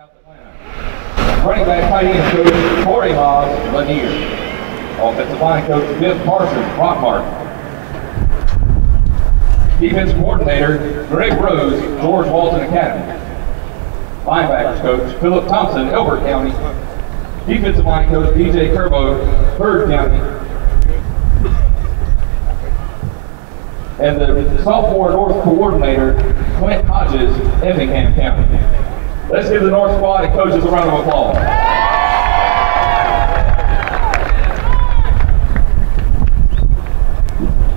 South Atlanta. Running back tight end coach Corey Moss Lanier. Offensive line coach Biff Parsons Rockmart. Defense coordinator Greg Rose, George Walton Academy. Linebackers coach Philip Thompson, Elbert County. Defensive line coach DJ Kerbo, Byrd County. And the sophomore North coordinator Clint Hodges, Effingham County. Let's give the North squad and coaches a round of applause.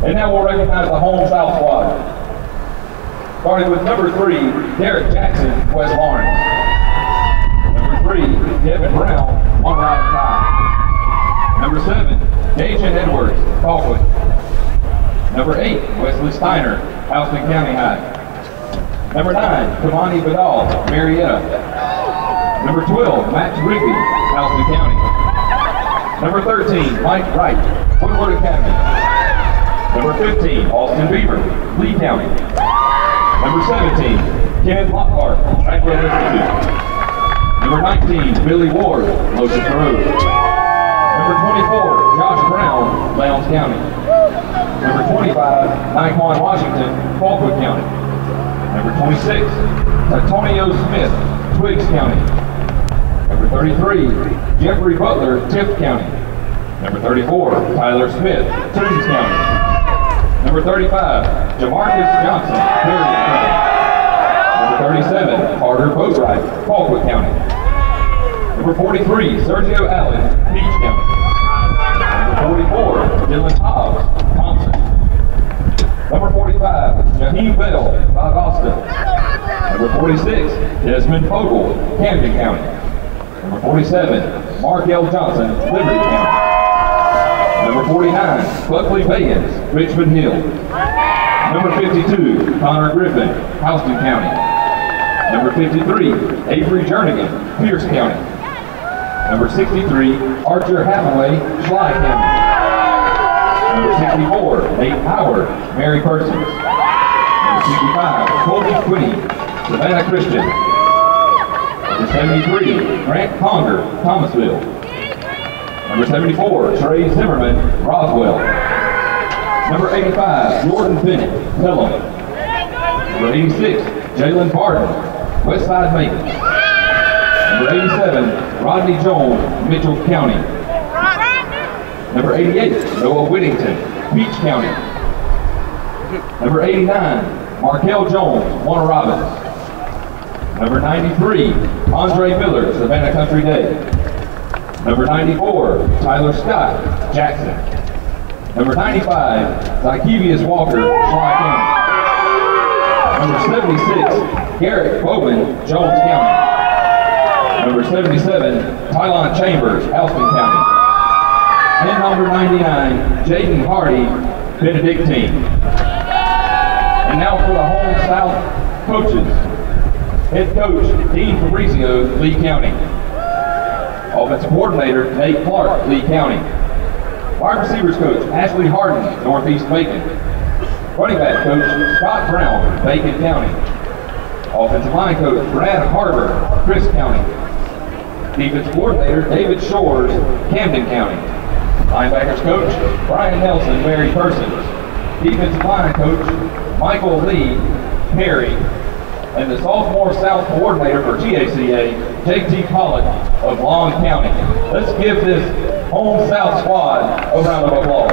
And now we'll recognize the home South squad. Starting with number 3, Derek Jackson, West Lawrence. Number 3, Devin Brown, One Ride Tie. Number 7, Gajan Edwards, Colquitt. Number 8, Wesley Steiner, Houston County High. Number 9, Kamani Vidal, Marietta. Number 12, Max Rigby, Houston County. Number 13, Mike Wright, Woodward Academy. Number 15, Austin Beaver, Lee County. Number 17, Kenneth Lockhart, Franklin Institute. Number 19, Billy Ward, Locust Road. Number 24, Josh Brown, Lowndes County. Number 25, Naquan Washington, Colquitt County. Number 26, Antonio Smith, Twiggs County. Number 33, Jeffrey Butler, Tift County. Number 34, Tyler Smith, Toombs County. Number 35, Jamarcus Johnson, Perry County. Number 37, Carter Boatwright, Colquitt County. Number 43, Sergio Allen, Peach County. Number 44, Dylan Hobbs, Thompson. Number 45, Jaheem Bell, Valdosta. Number 46, Desmond Fogle, Camden County. Number 47, Mark L. Johnson, Liberty County. Number 49, Buckley Bayans, Richmond Hill. Number 52, Connor Griffin, Houston County. Number 53, Avery Jernigan, Pierce County. Number 63, Archer Hathaway, Schley County. Number 64, Nate Howard, Mary Persons. Number 65, Colby Quinney, Savannah Christian. Number 73, Grant Conger, Thomasville. Number 74, Trey Zimmerman, Roswell. Number 85, Jordan Bennett, Pelham. Number 86, Jalen Barton, Westside Macon. Number 87, Rodney Jones, Mitchell County. Number 88, Noah Whittington, Peach County. Number 89, Markel Jones, Warner Robbins. Number 93, Andre Miller, Savannah Country Day. Number 94, Tyler Scott, Jackson. Number 95, Zykevius Walker, Schley County. Number 76, Garrett Bowman, Jones County. Number 77, Tylon Chambers, Houston County. And number 99, Jaden Hardy, Benedictine. And now for the home South coaches. Head coach, Dean Fabrizio, Lee County. Offensive coordinator, Nate Clark, Lee County. Wide receivers coach, Ashley Harden, Northeast Macon. Running back coach, Scott Brown, Macon County. Offensive line coach, Brad Harbor, Chris County. Defense coordinator, David Shores, Camden County. Linebackers coach, Brian Nelson, Mary Persons. Defensive line coach, Michael Lee, Perry. And the sophomore South coordinator for GACA, JT Pollock of Long County. Let's give this home South squad a round of applause.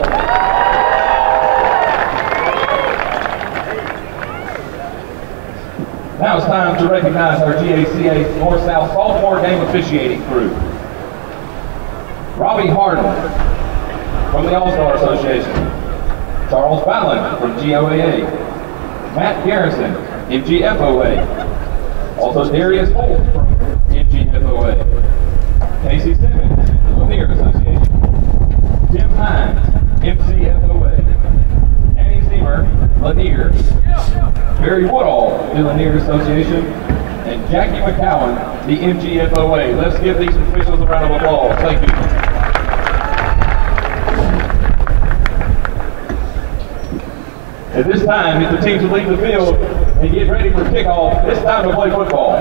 Now it's time to recognize our GACA North-South sophomore game officiating crew. Robbie Harden from the All-Star Association. Charles Fallon from GOAA. Matt Garrison, MGFOA. Also Darius Holt from MGFOA. Casey Simmons, Lanier Association. Tim Hines, MCFOA. Annie Seamer, Lanier. Barry Woodall, the Lanier Association. And Jackie McCowan, the MGFOA. Let's give these officials a round of applause. Thank you. At this time, if the teams will leave the field and get ready for kickoff, it's time to play football.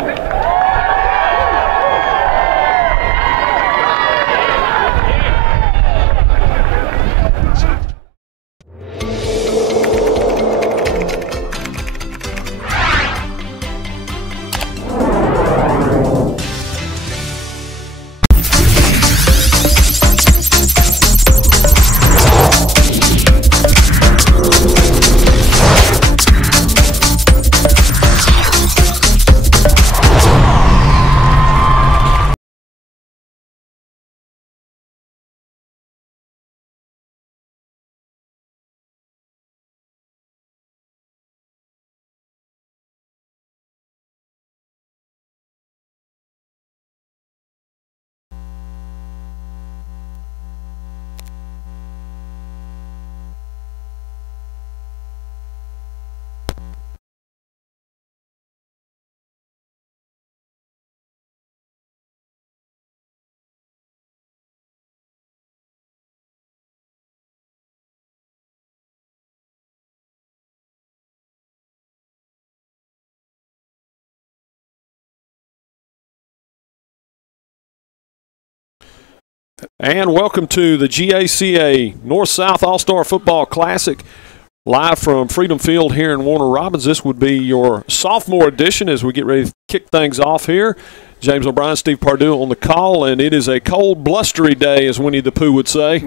And welcome to the GACA North-South All-Star Football Classic, live from Freedom Field here in Warner Robbins. This would be your sophomore edition as we get ready to kick things off here. James O'Brien, Steve Pardue on the call, and it is a cold, blustery day, as Winnie the Pooh would say,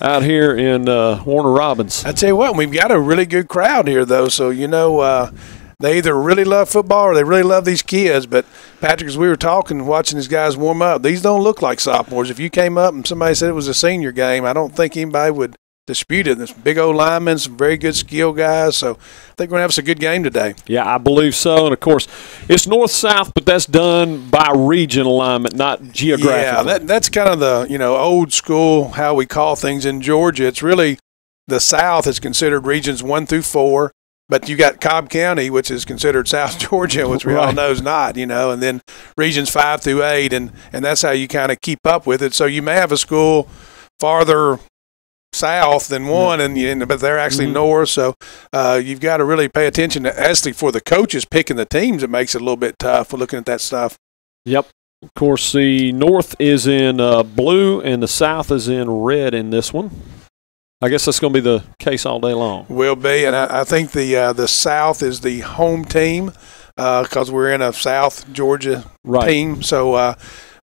out here in Warner Robbins. I tell you what, we've got a really good crowd here, though, so they either really love football or they really love these kids. But, Patrick, as we were talking, watching these guys warm up, these don't look like sophomores. If you came up and somebody said it was a senior game, I don't think anybody would dispute it. There's big old linemen, some very good skill guys. So I think we're going to have us a good game today. Yeah, I believe so. And, of course, it's north-south, but that's done by region alignment, not geographical. Yeah, that's kind of the, old school how we call things in Georgia. It's really the South is considered regions 1 through 4. But you got Cobb County, which is considered South Georgia, which we all know is not, and then regions 5 through 8, and that's how you kind of keep up with it. So you may have a school farther south than one, but they're actually north. So you've got to really pay attention. Actually, for the coaches picking the teams, it makes it a little bit tough. We're looking at that stuff. Yep. Of course, the north is in blue and the south is in red in this one. I guess that's going to be the case all day long. Will be, and I think the South is the home team because we're in a South Georgia team. So,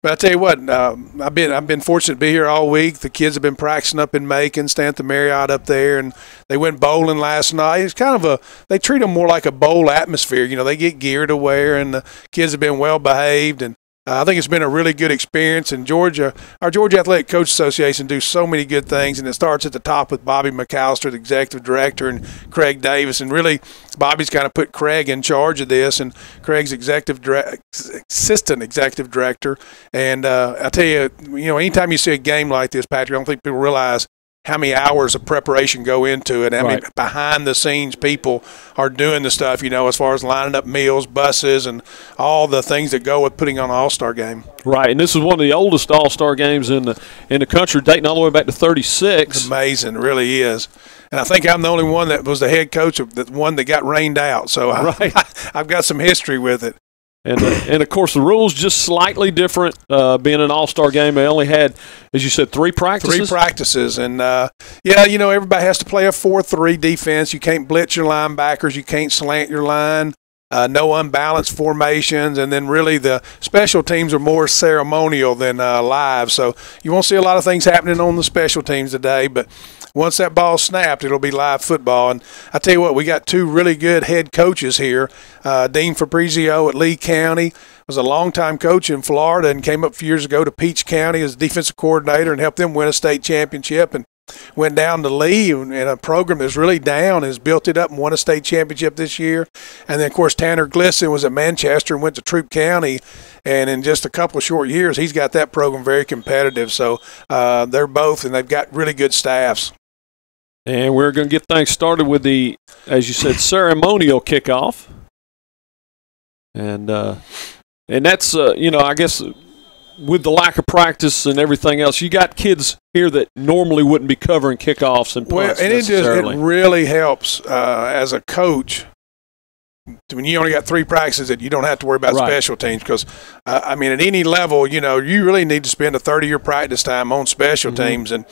but I tell you what, I've been fortunate to be here all week. The kids have been practicing up in Macon, staying at the Marriott up there, and they went bowling last night. It's kind of they treat them more like a bowl atmosphere. They get gear to wear, and the kids have been well behaved, and I think it's been a really good experience in Georgia. Our Georgia Athletic Coach Association do so many good things, and it starts at the top with Bobby McAllister, the executive director, and Craig Davis. And really, Bobby's kind of put Craig in charge of this, and Craig's assistant executive director. And I tell you, anytime you see a game like this, Patrick, I don't think people realize how many hours of preparation go into it. I mean, behind-the-scenes people are doing the stuff, as far as lining up meals, buses, and all the things that go with putting on an all-star game. Right, and this is one of the oldest all-star games in the country, dating all the way back to ‘36. It's amazing, it really is. And I think I'm the only one that was the head coach of the one that got rained out. So I've got some history with it. And of course, the rules just slightly different. Being an all-star game, they only had, as you said, 3 practices. 3 practices, and everybody has to play a 4-3 defense. You can't blitz your linebackers. You can't slant your line. No unbalanced formations, and then really the special teams are more ceremonial than live. So you won't see a lot of things happening on the special teams today, but once that ball's snapped, it'll be live football. And I tell you what, we got 2 really good head coaches here. Dean Fabrizio at Lee County was a longtime coach in Florida and came up a few years ago to Peach County as defensive coordinator and helped them win a state championship, and went down to Lee and a program that's really down, has built it up and won a state championship this year. And then, of course, Tanner Glisson was at Manchester and went to Troup County, and in just a couple of short years, he's got that program very competitive. So they're both, and they've got really good staffs. And we're going to get things started with the, as you said, ceremonial kickoff. And that's, I guess with the lack of practice and everything else, you got kids here that normally wouldn't be covering kickoffs and punts necessarily. It really helps as a coach when you only got 3 practices that you don't have to worry about special teams because, at any level, you really need to spend a 30-year practice time on special teams. And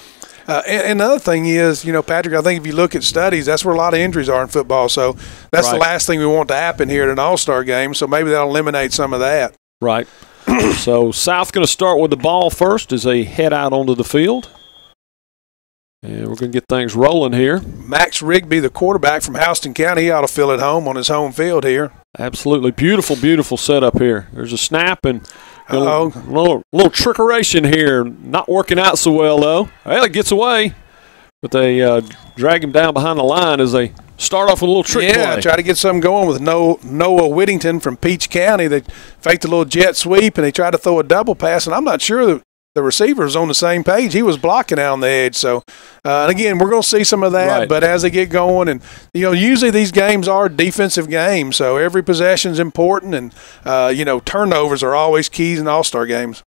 another thing is, Patrick, I think if you look at studies, that's where a lot of injuries are in football. So that's the last thing we want to happen here at an all-star game. So maybe that'll eliminate some of that. Right. So South going to start with the ball first as they head out onto the field. And we're going to get things rolling here. Max Rigby, the quarterback from Houston County, he ought to feel at home on his home field here. Absolutely. Beautiful, beautiful setup here. There's a snap and a little trickeration here. Not working out so well, though. Well, it gets away. But they drag him down behind the line as they start off with a little trick play. Yeah, try to get something going with Noah Whittington from Peach County. They faked a little jet sweep, and they tried to throw a double pass, and I'm not sure that the receiver was on the same page. He was blocking out on the edge. So, and again, we're going to see some of that, but as they get going, and, usually these games are defensive games, so every possession is important, and, turnovers are always keys in all-star games.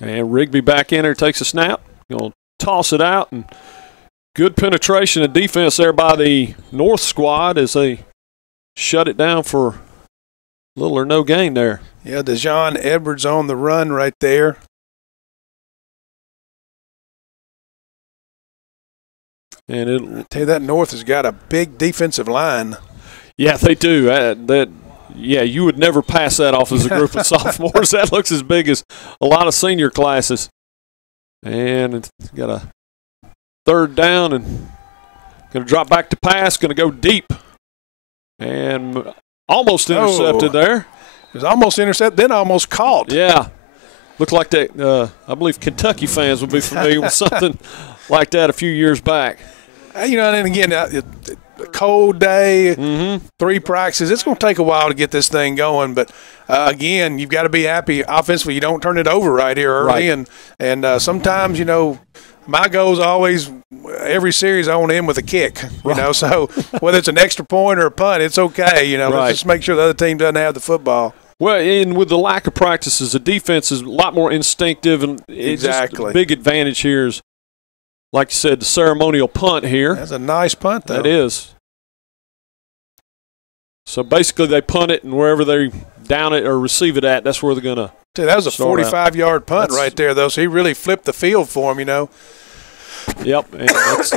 And Rigby back in there, takes a snap, going to toss it out, and good penetration of defense there by the North squad as they shut it down for little or no gain there. Yeah, DeJohn Edwards on the run right there. And I tell you, that North has got a big defensive line. Yeah, they do. Yeah, you would never pass that off as a group of sophomores. That looks as big as a lot of senior classes. And it's got a third down and going to drop back to pass, going to go deep. And almost intercepted there. It was almost intercepted, then almost caught. Yeah. Looked like that. I believe Kentucky fans would be familiar with something like that a few years back. You know, and again, a cold day, 3 practices. It's going to take a while to get this thing going. But, again, you've got to be happy offensively. You don't turn it over right here early. Right. And sometimes, you know, my goal is always every series I want to end with a kick. You know, so whether it's an extra point or a punt, it's okay. You know, let's just make sure the other team doesn't have the football. Well, and with the lack of practices, the defense is a lot more instinctive, and it's just a big advantage here is, like you said, the ceremonial punt here. That's a nice punt, though. That is. So basically they punt it, and wherever they down it or receive it at, that's where they're going to. Dude, that was a 45-yard punt right there, though, so he really flipped the field for him, you know. Yep, and that's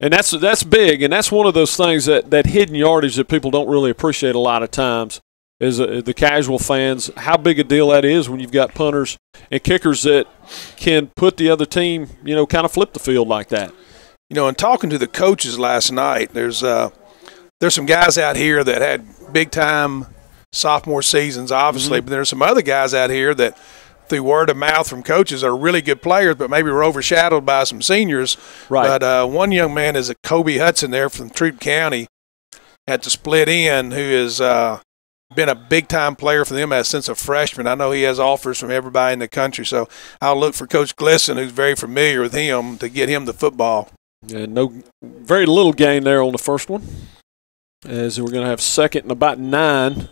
and that's big, and that's one of those things that hidden yardage that people don't really appreciate a lot of times is the casual fans, how big a deal that is when you've got punters and kickers that can put the other team, you know, kind of flip the field like that. You know, and talking to the coaches last night, there's some guys out here that had big-time sophomore seasons, obviously, but there's some other guys out here that – through word of mouth from coaches are really good players, but maybe were overshadowed by some seniors. Right. But one young man is a Kobe Hudson there from Troup County at the split end, who has been a big-time player for them since a freshman. I know he has offers from everybody in the country, so I'll look for Coach Glisson, who's very familiar with him, to get him the football. Yeah, very little gain there on the first one, as we're going to have second and about 9.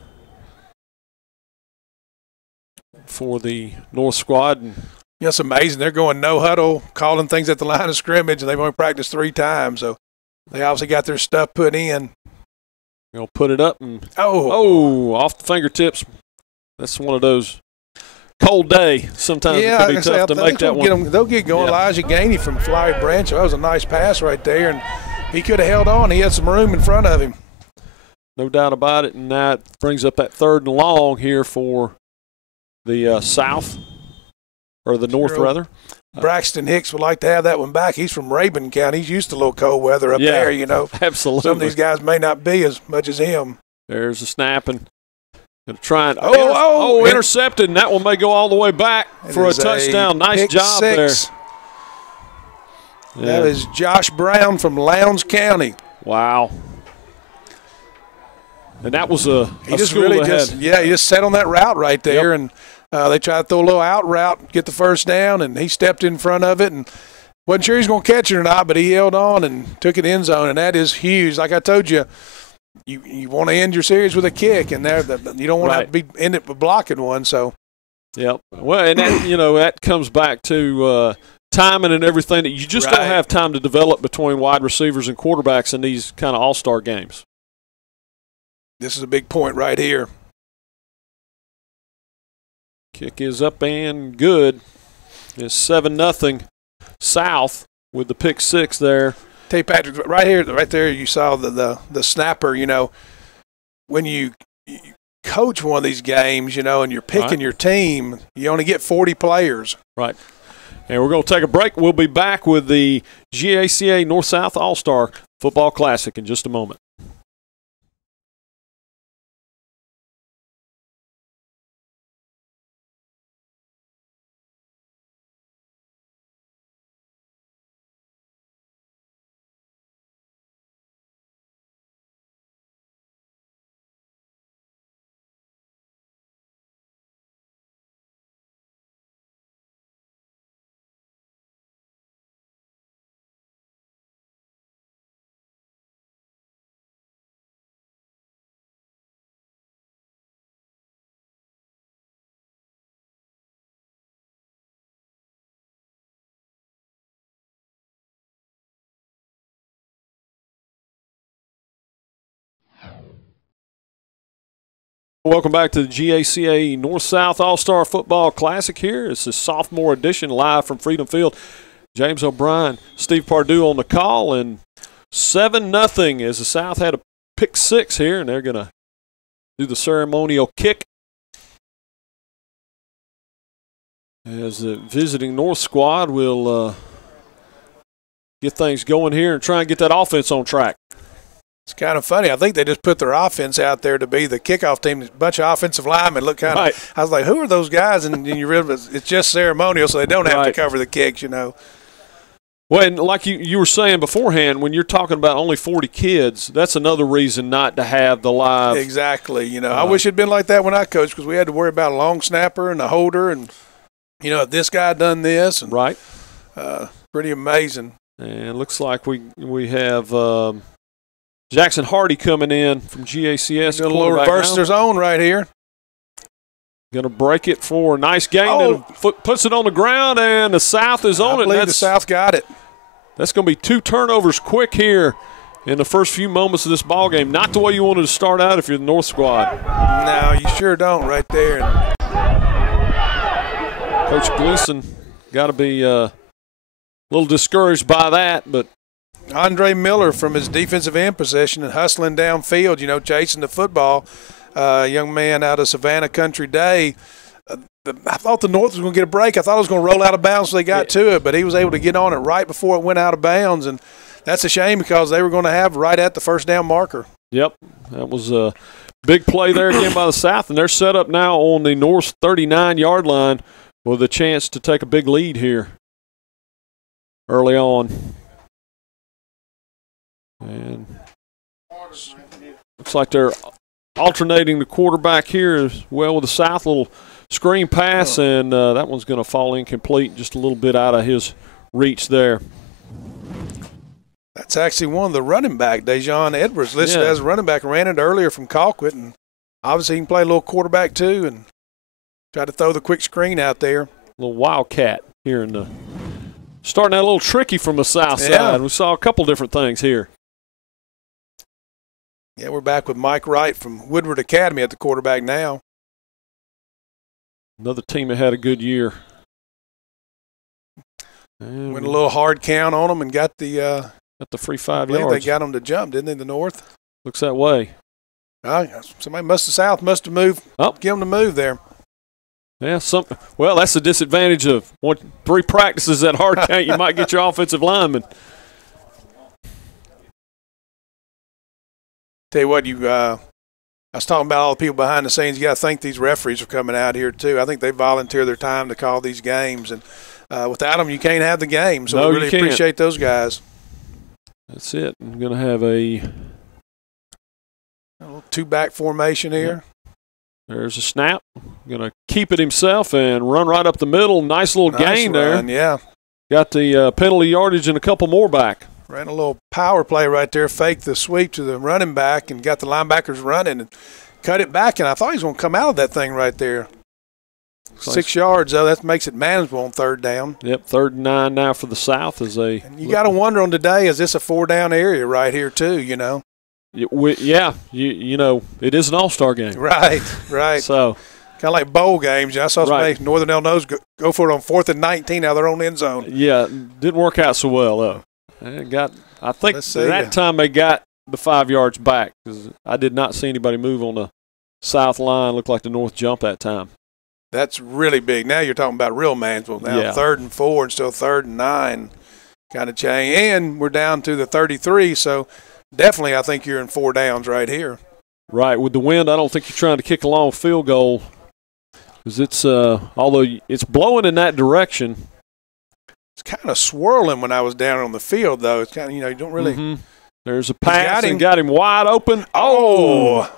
For the North squad. Yeah, it's amazing. They're going no huddle, calling things at the line of scrimmage, and they've only practiced 3 times. So they obviously got their stuff put in. They'll put it up and off the fingertips. That's one of those cold day. Sometimes it can be tough to make that one. They'll get going. Yeah. Elijah Gainey from Flowery Branch. That was a nice pass right there, and he could have held on. He had some room in front of him. No doubt about it, and that brings up that 3rd and long here for the South, or the North, rather. Braxton Hicks would like to have that one back. He's from Rabun County. He's used to a little cold weather up there, you know. Absolutely. Some of these guys may not be as much as him. There's a snap and trying. Intercepted, and that one may go all the way back for a touchdown. Nice job there. Yeah. That is Josh Brown from Lowndes County. Wow. And that was a he just school really ahead. he just set on that route right there, and they tried to throw a little out route, get the first down, and he stepped in front of it and wasn't sure he was going to catch it or not, but he held on and took it end zone, and that is huge. Like I told you, you want to end your series with a kick, and you don't want to end it with blocking one. So, yep. Well, and that, that comes back to timing and everything that you just don't have time to develop between wide receivers and quarterbacks in these kind of all-star games. This is a big point right here. Kick is up and good. It's 7-0 South with the pick 6 there. Tell you, Patrick, right there, you saw the snapper. When you coach one of these games, and you're picking your team, you only get 40 players. Right. And we're going to take a break. We'll be back with the GACA North-South All-Star Football Classic in just a moment. Welcome back to the GACA North-South All-Star Football Classic here. It's the sophomore edition live from Freedom Field. James O'Brien, Steve Pardue on the call, and 7-0 as the South had a pick 6 here, and they're going to do the ceremonial kick as the visiting North squad will get things going here and try and get that offense on track. It's kind of funny. I think they just put their offense out there to be the kickoff team. A bunch of offensive linemen look kind of right. I was like, who are those guys? And you realize it's just ceremonial, so they don't have to cover the kicks, Well, and like you were saying beforehand, when you're talking about only 40 kids, that's another reason not to have the live. Exactly. I wish it'd been like that when I coached, because we had to worry about a long snapper and a holder, and if this guy done this. And, right. Pretty amazing. And it looks like we have Jackson Hardy coming in from GACS. A little reverse their zone right here. Going to break it for a nice gain. And puts it on the ground, and the South is on it. I believe the South got it. That's going to be 2 turnovers quick here in the first few moments of this ball game. Not the way you wanted to start out if you're the North squad. No, you sure don't right there. Coach Gleason got to be a little discouraged by that, but Andre Miller from his defensive end possession and hustling downfield, chasing the football. Young man out of Savannah Country Day. I thought the North was going to get a break. I thought it was going to roll out of bounds so they got to it, but he was able to get on it right before it went out of bounds, and that's a shame because they were going to have right at the first down marker. Yep, that was a big play there again by the South, and they're set up now on the North 39-yard line with a chance to take a big lead here early on. And looks like they're alternating the quarterback here as well with the South. Little screen pass, and that one's going to fall incomplete, just a little bit out of his reach there. That's actually one of the running back, Dejon Edwards, listed as a running back. Ran it earlier from Colquitt, and obviously he can play a little quarterback too and try to throw the quick screen out there. A little wildcat here in the starting out a little tricky from the South side. We saw a couple different things here. Yeah, we're back with Mike Wright from Woodward Academy at the quarterback now. Another team that had a good year. And went a little hard count on them and got the free 5 yards. They got them to jump, didn't they, the North? Looks that way. Somebody South must have moved. Get them to move there. Yeah, well, that's the disadvantage of 3 practices at hard count. You might get your offensive lineman. Tell you what, I was talking about all the people behind the scenes. You got to thank these referees for coming out here too. I think they volunteer their time to call these games, and without them, you can't have the game. So we really appreciate those guys. That's it. I'm going to have a little 2-back formation here. There's a snap. Going to keep it himself and run right up the middle. Nice little gain run, there. Yeah. Got the penalty yardage and a couple more back. Ran a little power play right there, faked the sweep to the running back and got the linebackers running and cut it back. And I thought he was going to come out of that thing right there. 6 yards, though, that makes it manageable on 3rd down. Yep, 3rd and 9 now for the South. And you got to wonder on today, is this a 4-down area right here too, Yeah, it is an all-star game. Right. So kind of like bowl games. I saw somebody, Northern Illinois, go for it on 4th and 19 out of their own end zone. Yeah, didn't work out so well, though. I think that time they got the 5 yards back because I did not see anybody move on the South line. Looked like the North jumped that time. That's really big. Now you're talking about real Mansville. Now 3rd and 4 and still 3rd and 9 kind of change. And we're down to the 33, so definitely I think you're in 4 downs right here. Right. With the wind, I don't think you're trying to kick a long field goal because it's although it's blowing in that direction. It's kind of swirling when I was down on the field, though. It's kind of, you don't really. Mm-hmm. There's a pass and got him wide open. Oh!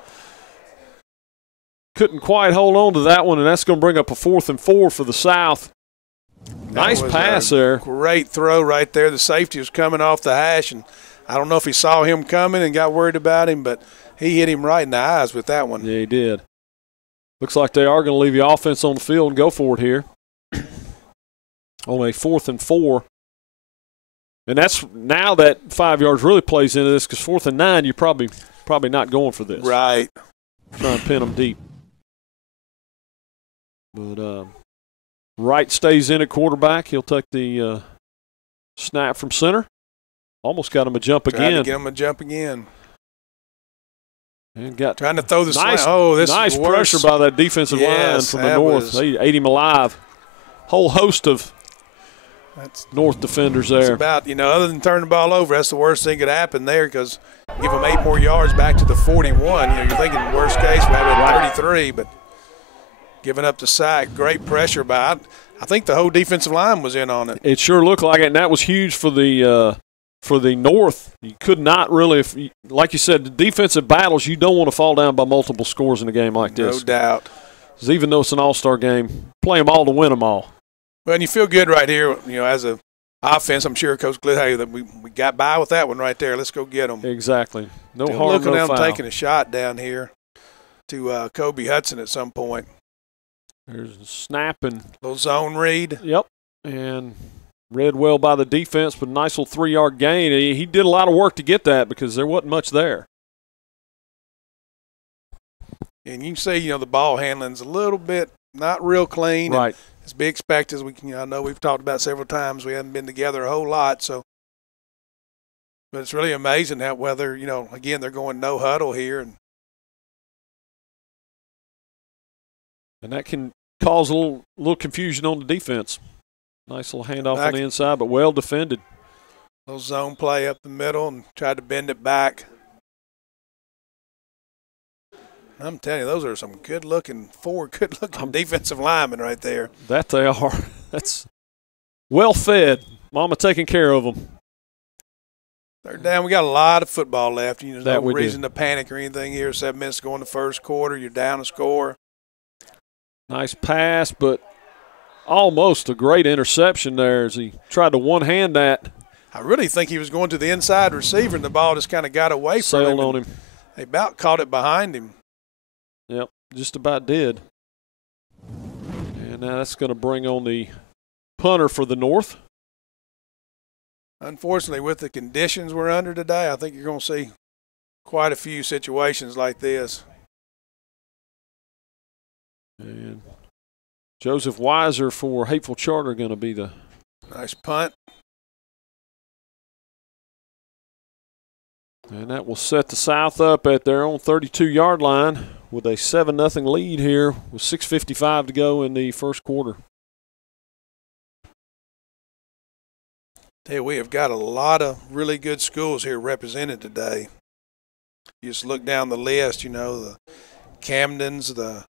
Couldn't quite hold on to that one, and that's going to bring up a 4th and 4 for the South. Nice pass there. Great throw right there. The safety was coming off the hash, and I don't know if he saw him coming and got worried about him, but he hit him right in the eyes with that one. Yeah, he did. Looks like they are going to leave the offense on the field and go for it here. On a 4th and 4. And that's now that 5 yards really plays into this because 4th and 9, you're probably not going for this. Right. Trying to pin them deep. But Wright stays in at quarterback. He'll take the Snap from center. Almost got him a jump again. Trying to get him a jump again. And got trying to throw the nice, slant. Oh, this nice is worse. pressure by that defensive line from the North. They ate him alive. Whole host of North defenders there. It's about, other than turning the ball over, that's the worst thing could happen there because give them 8 more yards back to the 41. You're thinking worst case we have it at 33, but giving up the sack, great pressure by it. I think the whole defensive line was in on it. It sure looked like it, and that was huge for the North. You could not really, like you said, the defensive battles, you don't want to fall down by multiple scores in a game like this. No doubt. Because even though it's an all-star game, play them all to win them all. Well, and you feel good right here, as a offense. I'm sure Coach Glidhay that we got by with that one right there. Let's go get them. Exactly. No Still harm, looking no at them foul. taking a shot down here to Kobe Hudson at some point. There's a snap and little zone read. Yep, and read well by the defense, but a nice little 3-yard gain. He did a lot of work to get that because there wasn't much there. And you can see, the ball handling's a little bit not real clean. Right. As be expected, as I know we've talked about several times, we haven't been together a whole lot. So, but it's really amazing how whether again they're going no huddle here, and that can cause a little confusion on the defense. Nice little handoff on the inside, but well defended. Little zone play up the middle and tried to bend it back. I'm telling you, those are some good-looking defensive linemen right there. That they are. That's well fed. Mama taking care of them. Third down. We got a lot of football left. There's no reason do. to panic or anything here. 7 minutes to go in the first quarter. You're down a score. Nice pass, but almost a great interception there as he tried to one-hand that. I really think he was going to the inside receiver, and the ball just kind of got away from him. Sailed on him. They about caught it behind him. Yep, just about did. And now that's going to bring on the punter for the North. Unfortunately, with the conditions we're under today, I think you're going to see quite a few situations like this. And Joseph Weiser for Hateful Charter going to be the nice punt. And that will set the South up at their own 32-yard line with a 7-0 lead here with 6:55 to go in the first quarter. Hey, we have got a lot of really good schools here represented today. You just look down the list, the Camdens, the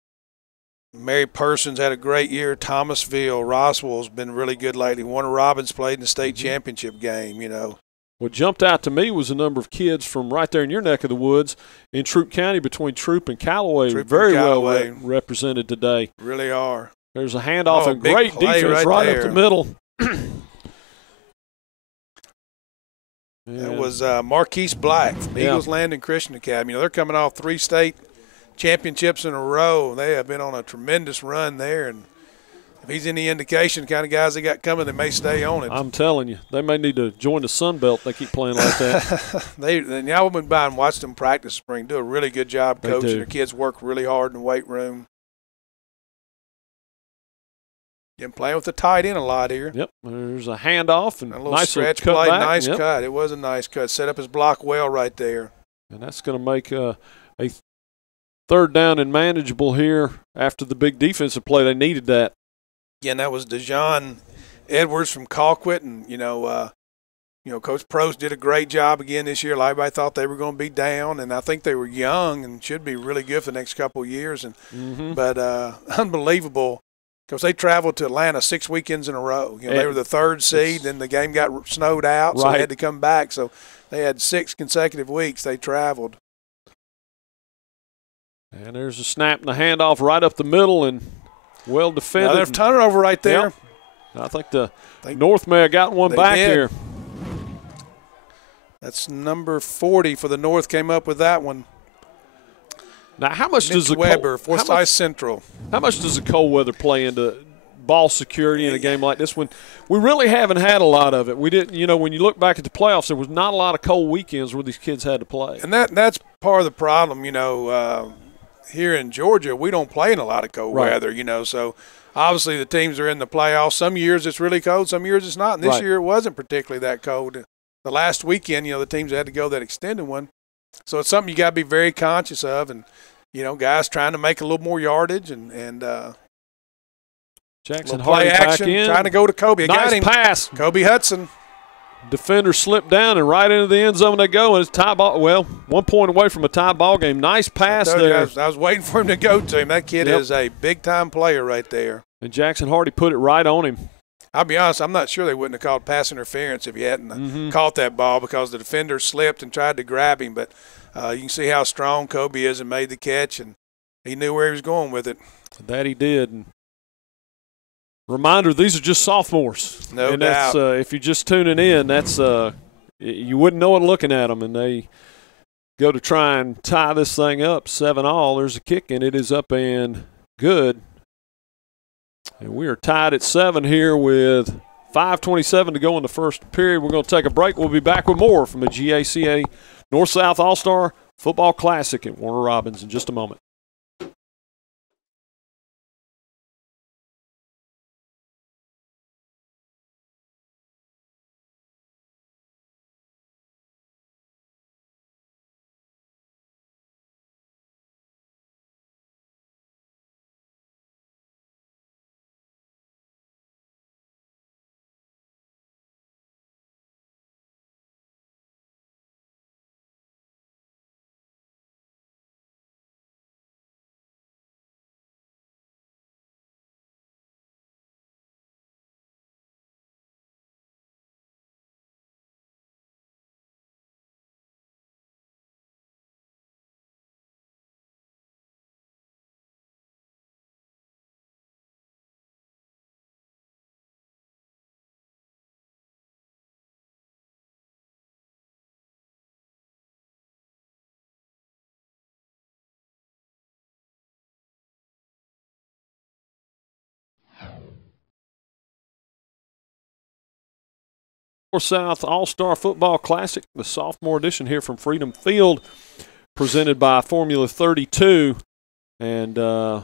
Mary Persons had a great year. Thomasville, Roswell's been really good lately. Warner Robbins played in the state championship game, What jumped out to me was the number of kids from right there in your neck of the woods in Troup County between Troup and Callaway. Very well represented today. Really are. There's a handoff and great defense right up the middle. That was Marquise Black from Eagles Landing Christian Academy. They're coming off 3 state championships in a row. They have been on a tremendous run there, and if he's any indication, the kind of guys they got coming, they may stay on it. I'm telling you, they may need to join the Sun Belt. They keep playing like that. Y'all went by and watched them practice spring. Do a really good job coaching. Their kids work really hard in the weight room. Been playing with the tight end a lot here. Yep, there's a handoff and a little nice stretch cut play, back. nice cut. It was a nice cut. Set up his block well right there. And that's going to make a third down and manageable here after the big defensive play. They needed that. Yeah, and that was DeJohn Edwards from Colquitt, and Coach Prost did a great job again this year. Everybody thought they were going to be down, and I think they were young and should be really good for the next couple of years. But unbelievable, because they traveled to Atlanta 6 weekends in a row. They were the 3rd seed, then the game got snowed out, so they had to come back. So they had 6 consecutive weeks they traveled. And there's a snap and a handoff right up the middle and well defended. Another turnover right there. Yep. I think the North may have got one back here. That's number 40 for the North came up with that one. Now, how much does the Weber, Forsyth Central? How much does the cold weather play into ball security in a game like this when we really haven't had a lot of it? We didn't, when you look back at the playoffs, there was not a lot of cold weekends where these kids had to play. And that's part of the problem, here in Georgia, we don't play in a lot of cold weather, you know. So obviously the teams are in the playoffs. Some years it's really cold, some years it's not. And this year it wasn't particularly that cold. The last weekend, you know, the teams had to go that extended one. So it's something you got to be very conscious of. And, you know, guys trying to make a little more yardage and Jackson play Hardy action, back in. trying to go to Kobe. Nice got him. pass. Kobe Hudson. Defender slipped down and right into the end zone they go. And it's tie ball. Well, 1 point away from a tie ball game. Nice pass there. I was waiting for him to go to him. That kid is a big-time player right there. And Jackson Hardy put it right on him. I'll be honest, I'm not sure they wouldn't have called pass interference if he hadn't caught that ball because the defender slipped and tried to grab him. But you can see how strong Kobe is and made the catch, and he knew where he was going with it. That he did. And reminder, these are just sophomores. No and doubt. That's, if you're just tuning in, that's you wouldn't know it looking at them. And they go to try and tie this thing up 7-all. There's a kick, and it is up and good. And we are tied at 7 here with 5:27 to go in the first period. We're going to take a break. We'll be back with more from the GACA North-South All-Star Football Classic at Warner Robbins in just a moment. North-South All-Star Football Classic, the sophomore edition here from Freedom Field, presented by Formula 32. And getting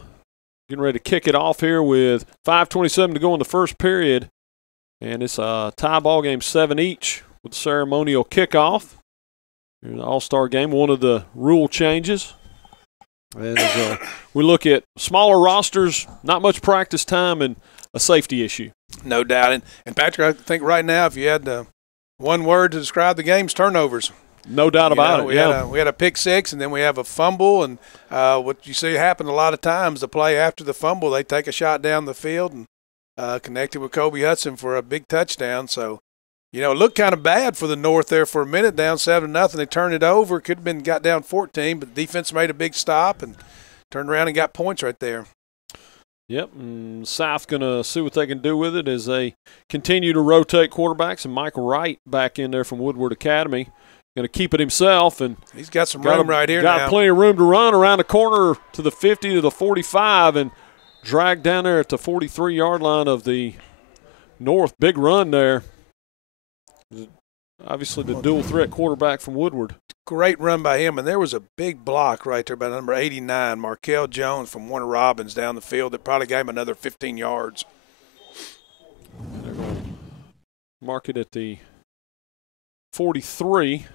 ready to kick it off here with 5:27 to go in the first period. And it's a tie ball game, 7 each, with ceremonial kickoff. Here's the All-Star game, one of the rule changes. As we look at smaller rosters, not much practice time, and a safety issue. No doubt. And Patrick, I think right now, if you had one word to describe the game's turnovers. No doubt about it. We had a pick six, and then we have a fumble. And what you see happen a lot of times, the play after the fumble, they take a shot down the field and connected with Kobe Hudson for a big touchdown. So, you know, it looked kind of bad for the North there for a minute, down 7-0. They turned it over. Could have been got down 14, but the defense made a big stop and turned around and got points right there. Yep, and South going to see what they can do with it as they continue to rotate quarterbacks. And Michael Wright back in there from Woodward Academy, going to keep it himself. And he's got some room right here now. Got plenty of room to run around the corner to the 50 to the 45 and drag down there at the 43-yard line of the North. Big run there. Obviously the dual threat quarterback from Woodward. Great run by him, and there was a big block right there by number 89, Markel Jones from Warner Robbins down the field that probably gave him another 15 yards. And they're going to mark it at the 43.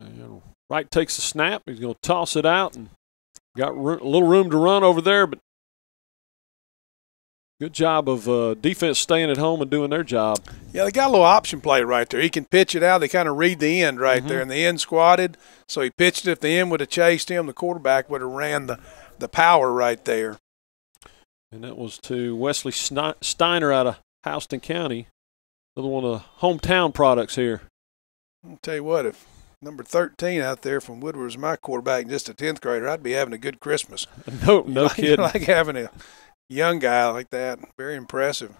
And Wright takes the snap. He's going to toss it out and got a little room to run over there, but good job of defense staying at home and doing their job. Yeah, they got a little option play right there. He can pitch it out. They kind of read the end right there, and the end squatted. So he pitched it. If the end would have chased him, the quarterback would have ran the power right there. And that was to Wesley Steiner out of Houston County, another one of the hometown products here. I'll tell you what, if number 13 out there from Woodward was my quarterback and just a 10th grader, I'd be having a good Christmas. No kidding. Like having a young guy like that. Very impressive.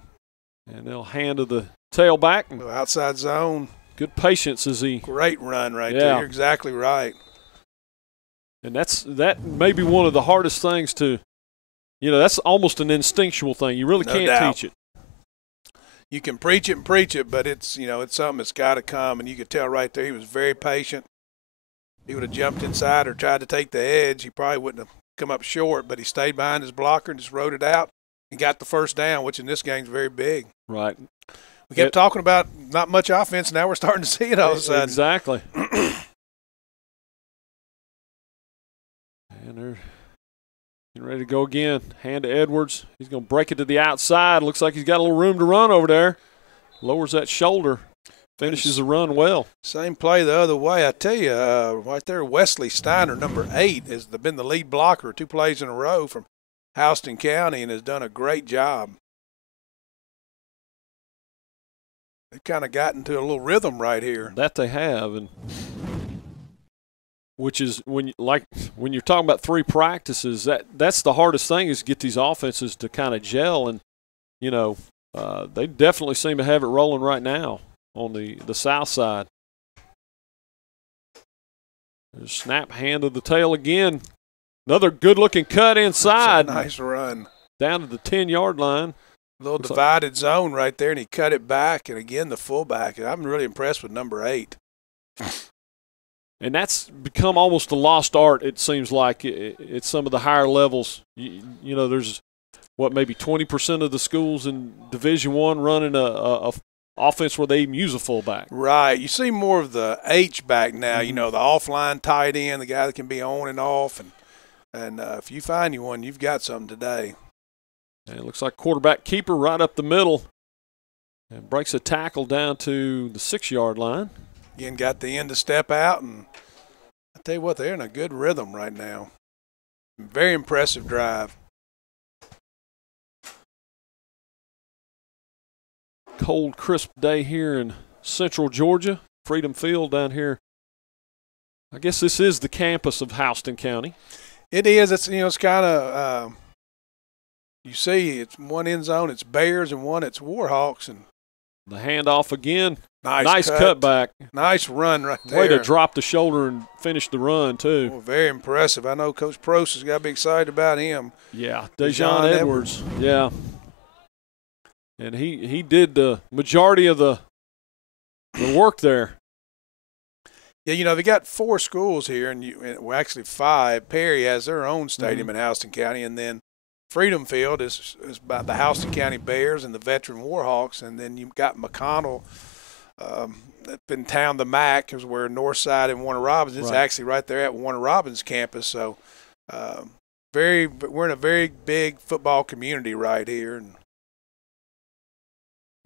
And they'll hand to the tailback. Outside zone. Good patience as he. Great run right there. You're exactly right. And that may be one of the hardest things to, that's almost an instinctual thing. You really can't teach it. you can preach it, but it's something that's got to come. And you could tell right there he was very patient. He would have jumped inside or tried to take the edge. He probably wouldn't have come up short, but he stayed behind his blocker and just rode it out and got the first down, which in this game is very big. Right. We kept talking about not much offense. Now we're starting to see it all of a sudden. Exactly. And they're getting ready to go again. Hand to Edwards. He's going to break it to the outside. Looks like he's got a little room to run over there. Lowers that shoulder. Finishes the run well. Same play the other way. I tell you, right there, Wesley Steiner, number 8, has been the lead blocker 2 plays in a row from Houston County and has done a great job. They've kind of gotten to a little rhythm right here. That they have, and which is when you're talking about 3 practices, that's the hardest thing is get these offenses to kind of gel, and they definitely seem to have it rolling right now on the south side. There's snap, hand to the tail again. Another good-looking cut inside. Nice run. Down to the 10-yard line. A little divided zone right there, and he cut it back. And, again, the fullback. I'm really impressed with number 8. And that's become almost a lost art, it seems like, at some of the higher levels. There's, maybe 20% of the schools in Division I running a offense where they even use a fullback. Right. You see more of the H-back now, the offline tight end, the guy that can be on and off. And if you find you one, you've got something today. And it looks like quarterback keeper right up the middle. And breaks a tackle down to the 6-yard line. Again, got the end to step out. And I tell you what, they're in a good rhythm right now. Very impressive drive. Cold, crisp day here in central Georgia, Freedom Field down here. I guess this is the campus of Houston County. It is. It's kind of you see it's one end zone, it's Bears, and one it's Warhawks, and the handoff again. Nice cutback. Nice run right there. Way to drop the shoulder and finish the run too. Oh, very impressive. I know Coach Prost has got to be excited about him. Yeah, Dejon Edwards. Yeah. And he did the majority of the work there. Yeah, they got 4 schools here, and actually 5. Perry has their own stadium in Houston County, and then Freedom Field is about the Houston County Bears and the veteran Warhawks, and then you've got McConnell up in town. The MAC is where Northside and Warner Robbins. It's actually right there at Warner Robbins campus. So, we're in a very big football community right here. And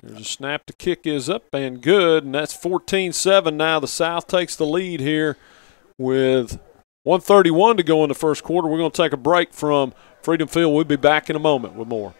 there's a snap. The kick is up and good, and that's 14-7 now. The South takes the lead here with 1:31 to go in the first quarter. We're going to take a break from Freedom Field. We'll be back in a moment with more.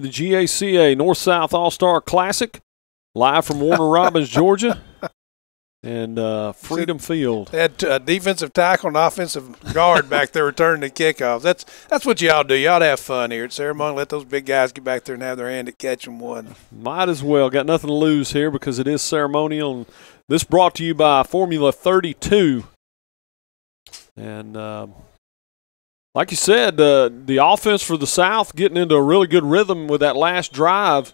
The GACA North-South All-Star Classic, live from Warner Robbins, Georgia, and Freedom Field. They had a defensive tackle and offensive guard back there returning the kickoffs. That's what y'all do. Y'all have fun here at Ceremony. Let those big guys get back there and have their hand at catching one. Might as well. Got nothing to lose here because it is ceremonial. And this brought to you by Formula 32. And like you said, the offense for the South getting into a really good rhythm with that last drive.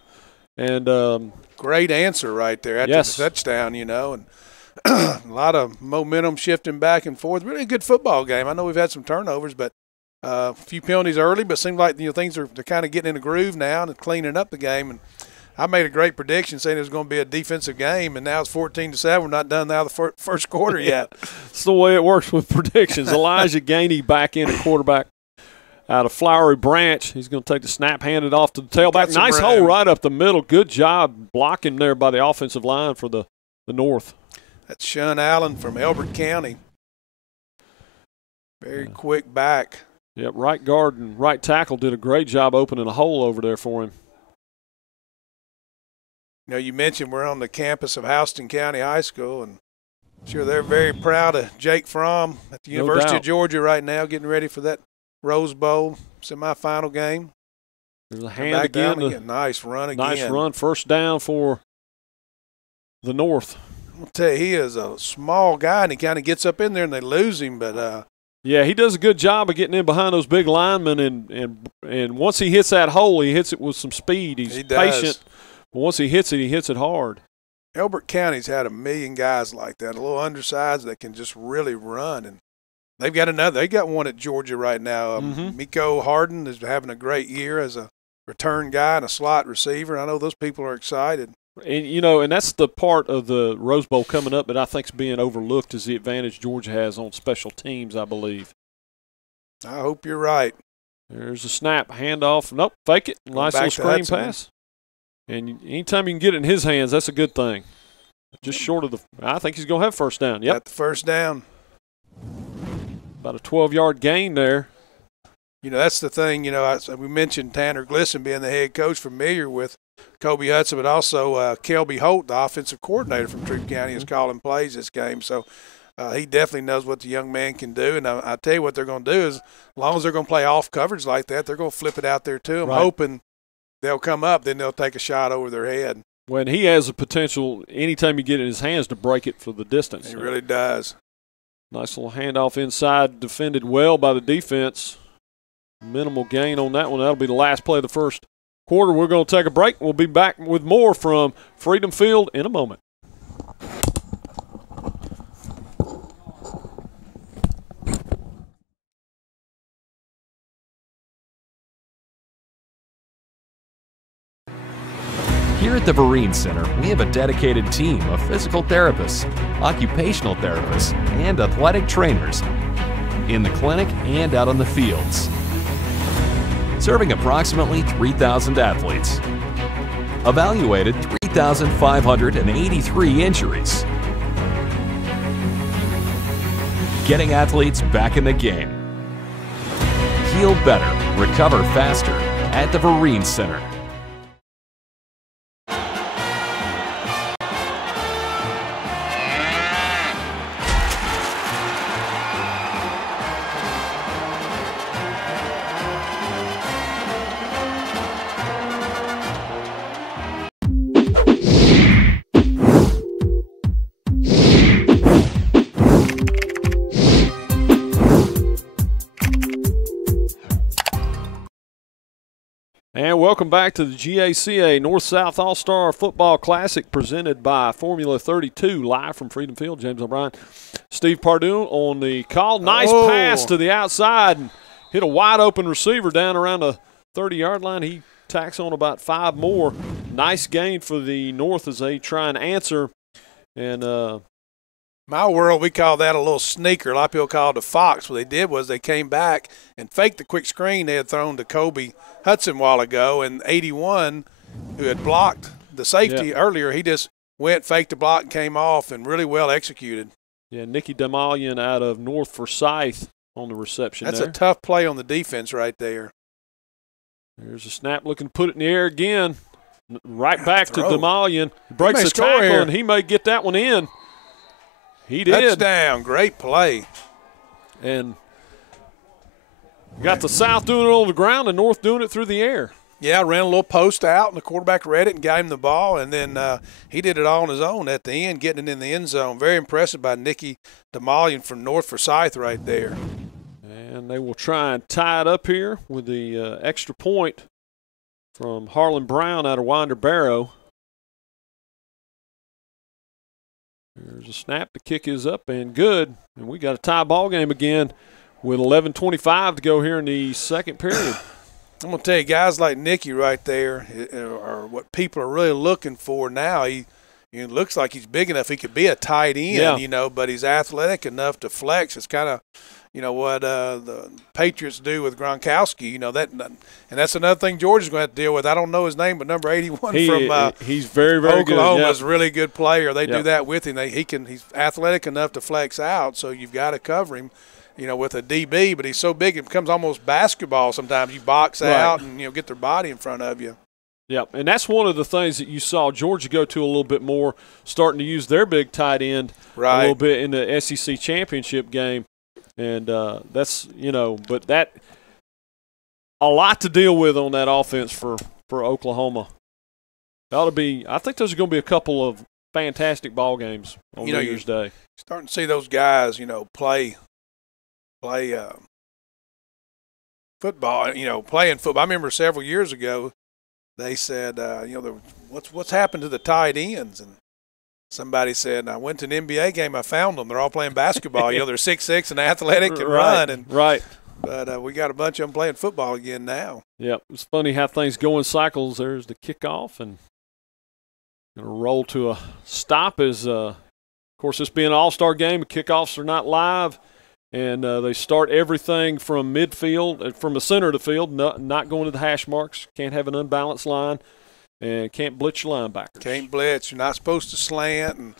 And great answer right there after the touchdown, and a lot of momentum shifting back and forth. Really a good football game. I know we've had some turnovers, but A few penalties early, but it seems like things are kind of getting in a groove now and cleaning up the game. And I made a great prediction saying it was going to be a defensive game, and now it's 14-7. We're not done now the first quarter yet. It's the way it works with predictions. Elijah Gainey back in at quarterback out of Flowery Branch. He's going to take the snap, hand it off to the tailback. Nice hole right up the middle. Good job blocking there by the offensive line for the North. That's Sean Allen from Elbert County. Very quick back. Yep, right guard and right tackle did a great job opening a hole over there for him. You mentioned we're on the campus of Houston County High School, and I'm sure they're very proud of Jake Fromm at the University of Georgia right now, getting ready for that Rose Bowl semifinal game. There's a hand again. Nice run again. Nice run. First down for the North. I'll tell you, he is a small guy, and he kind of gets up in there, and they lose him. But yeah, he does a good job of getting in behind those big linemen, and once he hits that hole, he hits it with some speed. He's patient. But once he hits it hard. Elbert County's had a million guys like that, a little undersized that can just really run. And they've got another. They got one at Georgia right now. Miko Harden is having a great year as a return guy and a slot receiver. I know those people are excited. And, and that's the part of the Rose Bowl coming up that I think is being overlooked is the advantage Georgia has on special teams, I believe. I hope you're right. There's a snap, handoff. Nope, fake it. Nice little screen pass. And anytime you can get it in his hands, that's a good thing. Just short of the – I think he's going to have first down. Yep. Got the first down. About a 12-yard gain there. That's the thing. We mentioned Tanner Glisson being the head coach, familiar with Kobe Hudson, but also Kelby Holt, the offensive coordinator from Troup County, is calling plays this game. So he definitely knows what the young man can do. And I tell you what they're going to do is, as long as they're going to play off coverage like that, they're going to flip it out there to him, hoping they'll come up, then they'll take a shot over their head. When he has the potential, anytime you get it in his hands, to break it for the distance. He really does. Nice little handoff inside, defended well by the defense. Minimal gain on that one. That'll be the last play of the first quarter. We're going to take a break. We'll be back with more from Freedom Field in a moment. Here at the Vereen Center, we have a dedicated team of physical therapists, occupational therapists, and athletic trainers in the clinic and out on the fields, serving approximately 3,000 athletes, evaluated 3,583 injuries, getting athletes back in the game. Heal better, recover faster at the Vereen Center. And welcome back to the GACA North-South All-Star Football Classic presented by Formula 32, live from Freedom Field. James O'Brien, Steve Pardue on the call. Nice pass to the outside and hit a wide-open receiver down around the 30-yard line. He tacks on about 5 more. Nice gain for the North as they try and answer. And my world, we call that a little sneaker. A lot of people call it a fox. What they did was they came back and faked the quick screen they had thrown to Kobe Hudson a while ago, and 81, who had blocked the safety earlier, he just went, faked the block, and came off, and really well executed. Yeah, Nicky Damalian out of North Forsyth on the reception. That's a tough play on the defense right there. There's a snap, looking to put it in the air again. Right back to Damalian. Breaks the tackle, and he may get that one in. He did. Touchdown. Great play. And got the South doing it on the ground and North doing it through the air. Yeah, ran a little post out, and the quarterback read it and got him the ball, and then he did it all on his own at the end, getting it in the end zone. Very impressive by Nicky Damalian from North Forsyth right there. And they will try and tie it up here with the extra point from Harlan Brown out of Winder Barrow. There's a snap. The kick is up and good. And we got a tie ball game again with 11:25 to go here in the second period. I'm going to tell you, guys like Nicky right there are what people are really looking for now. He looks like he's big enough. He could be a tight end, but he's athletic enough to flex. It's kind of, what the Patriots do with Gronkowski. And that's another thing Georgia's going to have to deal with. I don't know his name, but number 81 he's very, very Oklahoma good. is a really good player. They do that with him. He's athletic enough to flex out, so you've got to cover him. With a DB, but he's so big it becomes almost basketball sometimes. You box out and, get their body in front of you. Yep, and that's one of the things that you saw Georgia go to a little bit more, starting to use their big tight end a little bit in the SEC championship game. And that's, but that a lot to deal with on that offense for Oklahoma. I think those are going to be a couple of fantastic ball games on New Year's Day. Starting to see those guys, play football, playing football. I remember several years ago they said, what's happened to the tight ends? And somebody said, I went to an NBA game, I found them. They're all playing basketball. They're 6'6" and athletic and run. But we got a bunch of them playing football again now. Yep, it's funny how things go in cycles. There's the kickoff and going to roll to a stop as, of course, this being an all-star game, kickoffs are not live. And they start everything from midfield, from the center of the field, not going to the hash marks. Can't have an unbalanced line, and can't blitz your linebackers. Can't blitz. You're not supposed to slant, and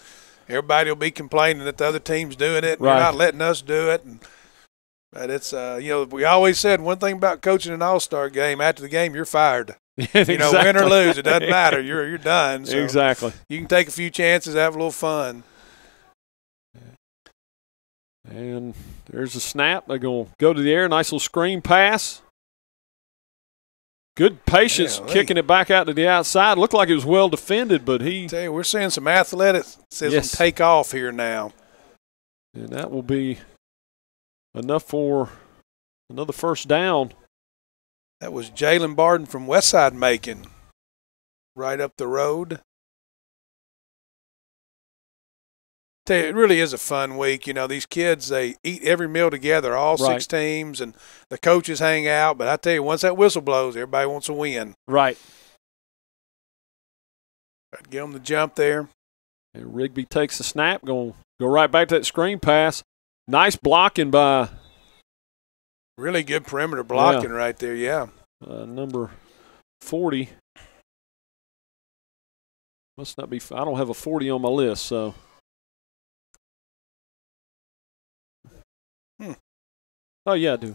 everybody will be complaining that the other team's doing it. And You're not letting us do it. But it's, we always said one thing about coaching an all-star game, after the game, you're fired. Exactly. Win or lose, it doesn't matter. You're done. So exactly. You can take a few chances, have a little fun. And there's a snap. They're going to go to the air. Nice little screen pass. Good patience kicking it back out to the outside. Looked like it was well defended, but we're seeing some athleticism take off here now. And that will be enough for another first down. That was Jalen Barden from Westside Macon, right up the road. It really is a fun week. These kids, they eat every meal together, all 6 teams, and the coaches hang out. But I tell you, once that whistle blows, everybody wants to win. Right. I'd give them the jump there. And Rigby takes the snap, go right back to that screen pass. Nice blocking by. Really good perimeter blocking right there, number 40. Must not be. I don't have a 40 on my list, so. Oh, yeah, I do.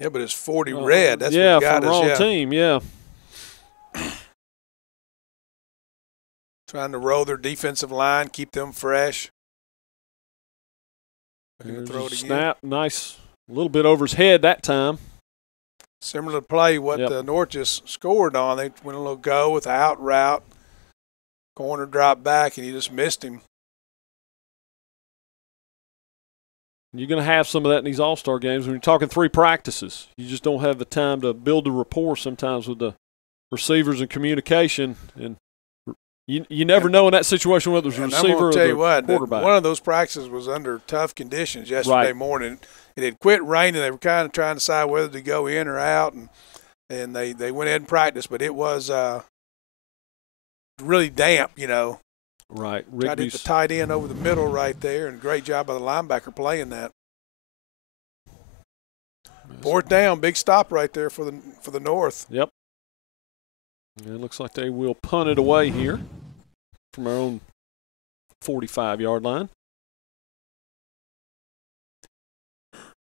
But it's 40 red. That's what got us. Wrong team, Trying to roll their defensive line, keep them fresh. There's throw it again. Snap, nice. A little bit over his head that time. Similar to play what the North just scored on. They went a little go with the out route. Corner drop back, and he just missed him. You're going to have some of that in these all-star games. When you're talking 3 practices, you just don't have the time to build a rapport sometimes with the receivers and communication. And you never know in that situation whether it's a receiver or the quarterback. One of those practices was under tough conditions yesterday morning. It had quit raining. They were kind of trying to decide whether to go in or out, and they went ahead and practiced. But it was really damp, Right. Tried to hit the tight end over the middle right there, and great job by the linebacker playing that. 4th down, big stop right there for the North. Yep. And it looks like they will punt it away here from our own 45-yard line.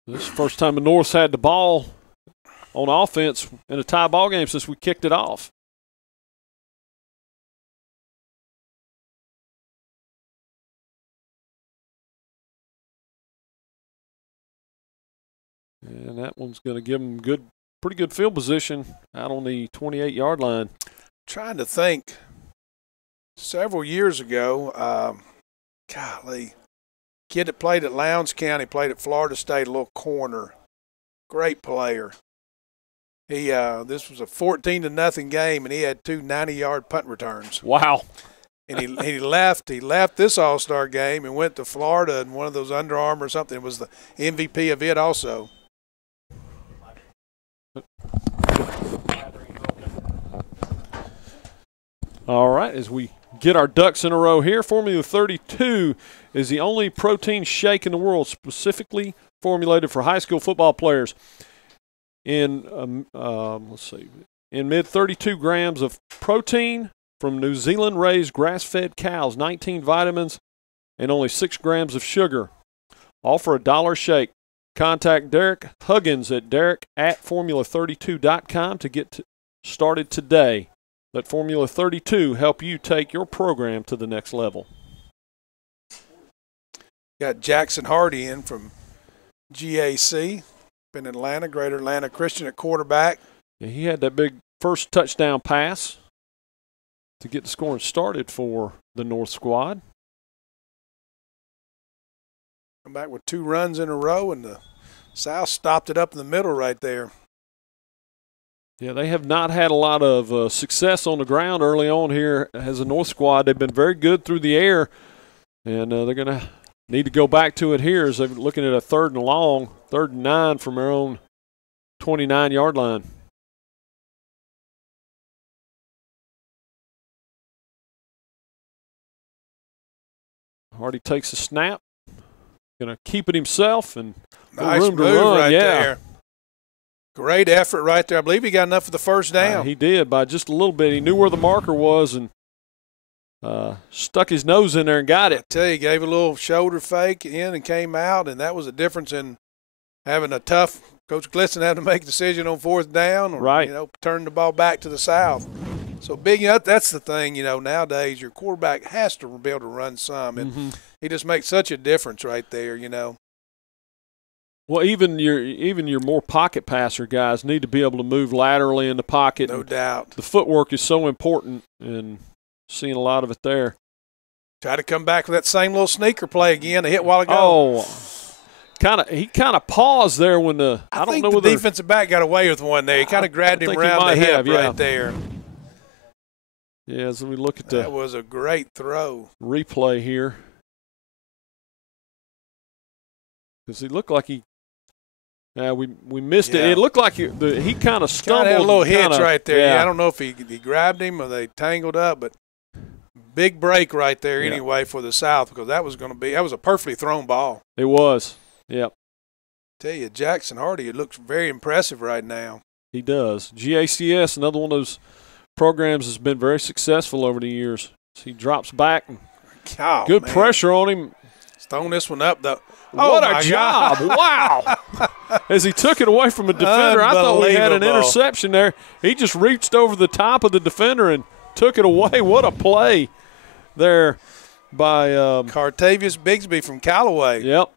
This is the first time the North's had the ball on offense in a tie ball game since we kicked it off. And that one's going to give them pretty good field position out on the 28-yard line. Trying to think. Several years ago, kid that played at Lowndes County, played at Florida State, a little corner. Great player. This was a 14-0 game, and he had 2 90-yard punt returns. Wow. And he left this All-Star game and went to Florida in one of those Under Armour or something. It was the MVP of it also. All right, as we get our ducks in a row here, Formula 32 is the only protein shake in the world specifically formulated for high school football players. In mid 32 grams of protein from New Zealand-raised grass-fed cows, 19 vitamins, and only 6 grams of sugar. All for $1 shake. Contact Derek Huggins at derek@formula32.com to get started today. Let Formula 32 help you take your program to the next level. Got Jackson Hardy in from GAC, been in Atlanta, Greater Atlanta Christian at quarterback. Yeah, he had that big first touchdown pass to get the scoring started for the North squad. Come back with 2 runs in a row, and the South stopped it up in the middle right there. Yeah, they have not had a lot of success on the ground early on here as a North squad. They've been very good through the air, and they're going to need to go back to it here as they're looking at a 3rd and long, 3rd and 9 from their own 29-yard line. Hardy takes a snap, going to keep it himself, and nice room move to run. right there. Great effort right there. I believe he got enough for the first down. He did by just a little bit. He knew where the marker was and stuck his nose in there and got it. I tell you, gave a little shoulder fake in and came out, and that was a difference in having a tough Coach Glisson had to make a decision on 4th down or, right. Turn the ball back to the South. So, that's the thing, nowadays your quarterback has to be able to run some, and he just makes such a difference right there, Well, even your more pocket passer guys need to be able to move laterally in the pocket. No doubt. The footwork is so important, and seeing a lot of it there. Try to come back with that same little sneaker play again. They hit a while ago. Oh, he kind of paused there when I think the defensive back got away with one there. He kind of grabbed him around the hip right there. Yeah, as we look at that was a great throw. Replay here. Because he looked like we missed it. It looked like he kind of stumbled. Had a little hitch right there. Yeah, I don't know if he grabbed him or they tangled up, but big break right there anyway for the South, because that was a perfectly thrown ball. It was. Yep. Tell you, Jackson Hardy, it looks very impressive right now. He does. GACS, another one of those programs has been very successful over the years. He drops back. And good pressure on him. He's throwing this one up, though. What a job. Wow. As he took it away from a defender, I thought we had an interception there. He just reached over the top of the defender and took it away. What a play there by Cartavius Bigsby from Callaway. Yep.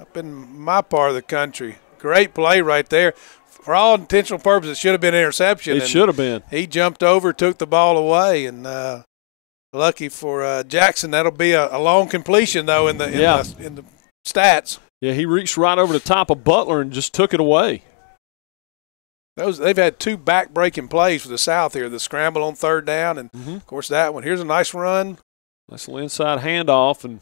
Up in my part of the country. Great play right there. For all intentional purposes, it should have been an interception. It should have been. He jumped over, took the ball away, and lucky for Jackson, that'll be a long completion though in the stats. Yeah, he reached right over the top of Butler and just took it away. They've had 2 back-breaking plays for the South here. The scramble on 3rd down, and of course that one. Here's a nice run. Nice little inside handoff, and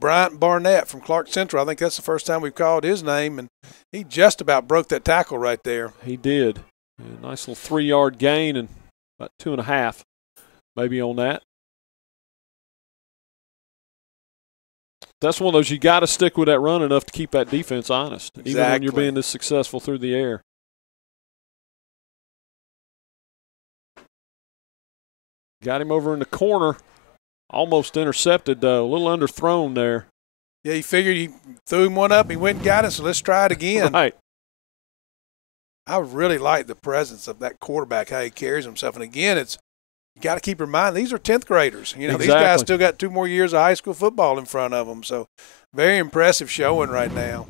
Bryant Barnett from Clark Central. I think that's the first time we've called his name, and he just about broke that tackle right there. He did. Yeah, nice little 3-yard gain and about 2.5 maybe on that. That's one of those you got to stick with that run enough to keep that defense honest, even when you're being this successful through the air. Got him over in the corner. Almost intercepted, though. A little underthrown there. Yeah, he figured he threw him one up. He went and got it, so let's try it again. Right. I really like the presence of that quarterback, how he carries himself. And, again, you got to keep in mind, these are 10th graders. These guys still got 2 more years of high school football in front of them. So, very impressive showing right now.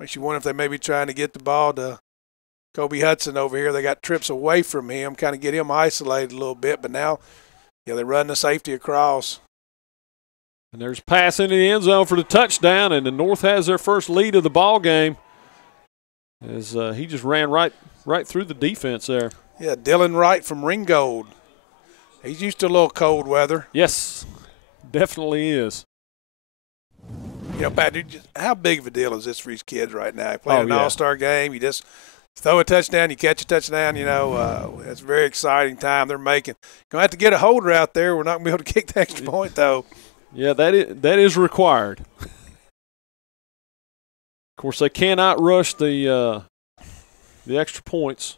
Makes you wonder if they may be trying to get the ball to Kobe Hudson over here. They got trips away from him, kind of get him isolated a little bit. But now, they run the safety across. And there's a pass into the end zone for the touchdown, and the North has their first lead of the ball game as he just ran right through the defense there. Yeah, Dylan Wright from Ringgold He's used to a little cold weather. Yes, definitely is. You know, Pat, how big of a deal is this for these kids right now? Playing an all-star game, you just throw a touchdown, you catch a touchdown. You know, it's a very exciting time they're making. Going to have to get a holder out there. We're not going to be able to kick the extra point, though. Yeah, that is required. Of course, they cannot rush the extra points.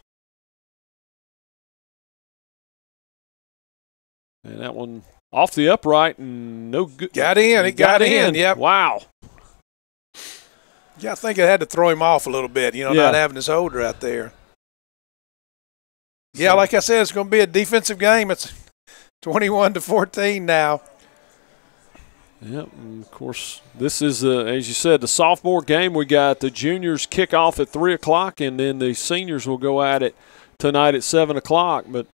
And that one off the upright and no good. Got in. It got in. Yep. Wow. Yeah, I think it had to throw him off a little bit, not having his holder out there. Yeah, like I said, it's going to be a defensive game. It's 21-14 now. Yep, and of course, this is, as you said, the sophomore game. We got the juniors kick off at 3 o'clock, and then the seniors will go at it tonight at 7 o'clock. But,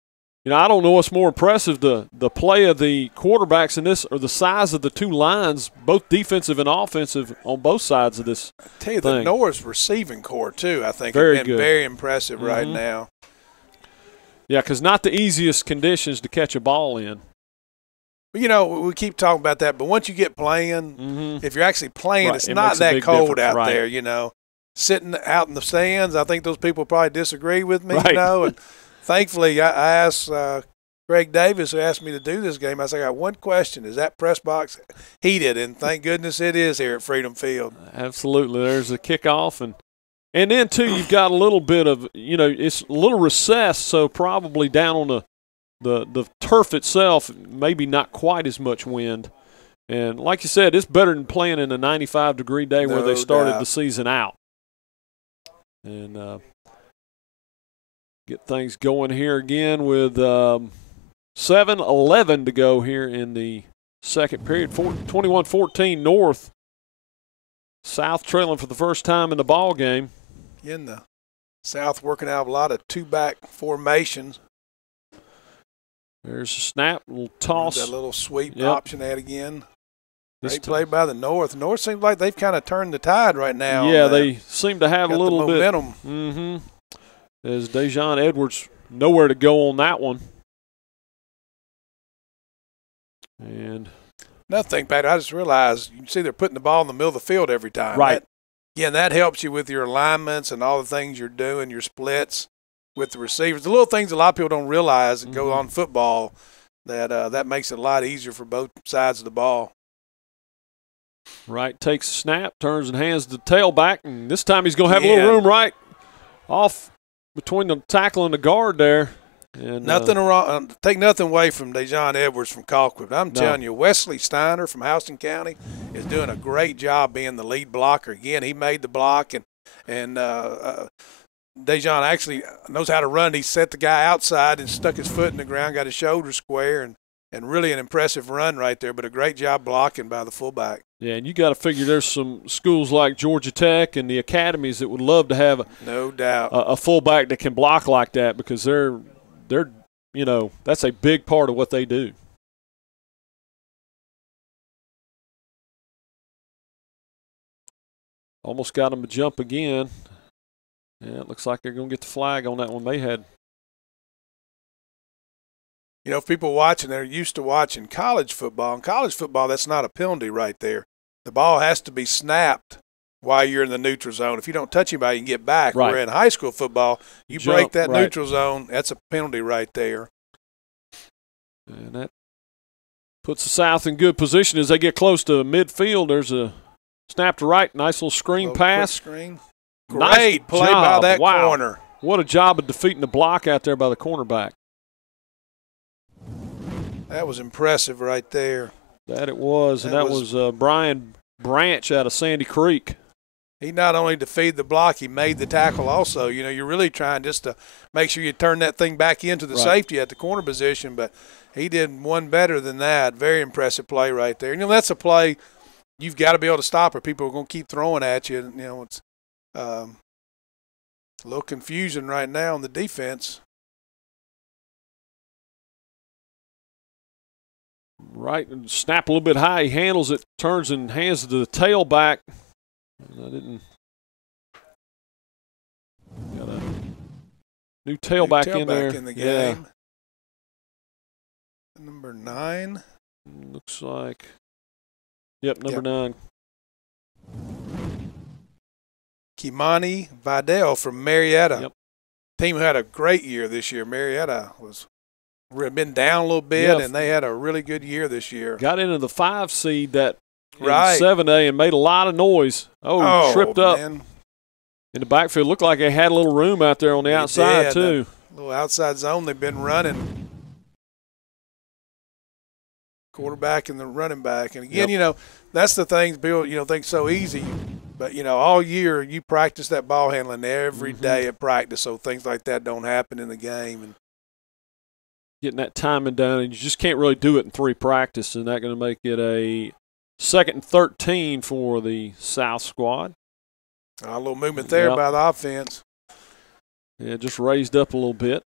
I don't know what's more impressive, the play of the quarterbacks in this or the size of the two lines, both defensive and offensive on both sides of this I tell you, thing. the Norris receiving core, too, I think, very has been good. very impressive right now. Yeah, because not the easiest conditions to catch a ball in. We keep talking about that, but once you get playing, if you're actually playing, it's not that cold out there, Sitting out in the stands, I think those people probably disagree with me, and thankfully I asked Greg Davis, who asked me to do this game, I said, I got one question. Is that press box heated? And thank goodness it is here at Freedom Field. Absolutely. There's a kickoff, and then, too, you've got a little bit of, it's a little recessed, so probably down on the turf itself, maybe not quite as much wind. And like you said, it's better than playing in a 95-degree day where they started the season out. And get things going here again with 7:11 to go here in the second period. 21-14 North. South trailing for the first time in the ball game. In the South working out a lot of two-back formations. There's a snap, a little toss. That little sweep option that again. Great play by the North. North seems like they've kind of turned the tide right now. Yeah, they seem to have a little bit. Momentum. As Dejon Edwards, nowhere to go on that one. And another thing, Pat, I just realized, you can see they're putting the ball in the middle of the field every time. Right. That helps you with your alignments and all the things you're doing, your splits with the receivers. The little things a lot of people don't realize that go on football, that makes it a lot easier for both sides of the ball. Right, takes a snap, turns and hands the tailback, and this time he's going to have a little room right off between the tackle and the guard there. And nothing wrong. Take nothing away from Dejon Edwards from Colquitt. I'm telling you, Wesley Steiner from Houston County is doing a great job being the lead blocker. Again, he made the block, and Dejon actually knows how to run. He set the guy outside and stuck his foot in the ground, got his shoulder square, and really an impressive run right there, but a great job blocking by the fullback. Yeah, and you got to figure there's some schools like Georgia Tech and the academies that would love to have no doubt a fullback that can block like that, because they're that's a big part of what they do. Almost got them to jump again. Yeah, it looks like they're going to get the flag on that one. They had. If people watching, they're used to watching college football. In college football, that's not a penalty right there. The ball has to be snapped while you're in the neutral zone. If you don't touch anybody, you can get back. Right. Where in high school football, you break that neutral zone, that's a penalty right there. And that puts the South in good position as they get close to midfield. There's a snap to right, nice little screen pass. Screen. Great play by that wow. corner. What a job of defeating the block out there by the cornerback. That was impressive right there. That it was, and that was Brian Branch out of Sandy Creek. He not only defeated the block, he made the tackle also. You're really trying just to make sure you turn that thing back into the safety at the corner position, but he did one better than that. Very impressive play right there. That's a play you've got to be able to stop, or people are going to keep throwing at you. It's a little confusion right now on the defense. Right, and snap a little bit high. He handles it, turns and hands it to the tailback. I didn't. Got a new tailback in there. In the game. Number 9. Looks like. Yep, number 9. Kimani Vidal from Marietta. Yep. Team who had a great year this year. Marietta was been down a little bit, and they had a really good year this year. Got into the 5 seed that in right. 7A and made a lot of noise. Tripped up man. in the backfield. Looked like they had a little room out there on the outside too. Little outside zone they've been running. Quarterback and the running back. And again, that's the thing, Bill, think so easy. But, all year you practice that ball handling every day at practice, so things like that don't happen in the game. And getting that timing down, and you just can't really do it in 3 practices, and that's going to make it a 2nd and 13 for the South squad. A little movement there by the offense. Yeah, just raised up a little bit.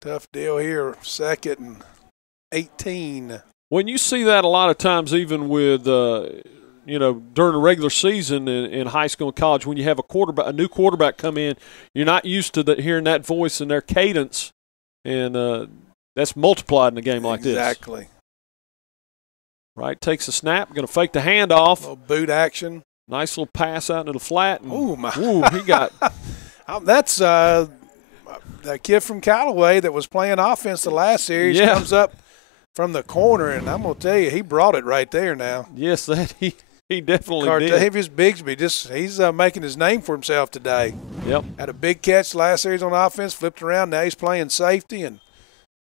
Tough deal here, 2nd and 18. When you see that a lot of times, even with during the regular season in high school and college, when you have a new quarterback come in, you're not used to hearing that voice and their cadence, and that's multiplied in a game like this. Exactly. Right, takes a snap, going to fake the handoff. A little boot action. Nice little pass out into the flat. Ooh, he got. That's that kid from Callaway that was playing offense the last series comes up from the corner, and I'm going to tell you, he brought it right there now. Yes, he definitely did. Cartavius Bigsby, he's making his name for himself today. Yep. Had a big catch last series on offense, flipped around. Now he's playing safety, and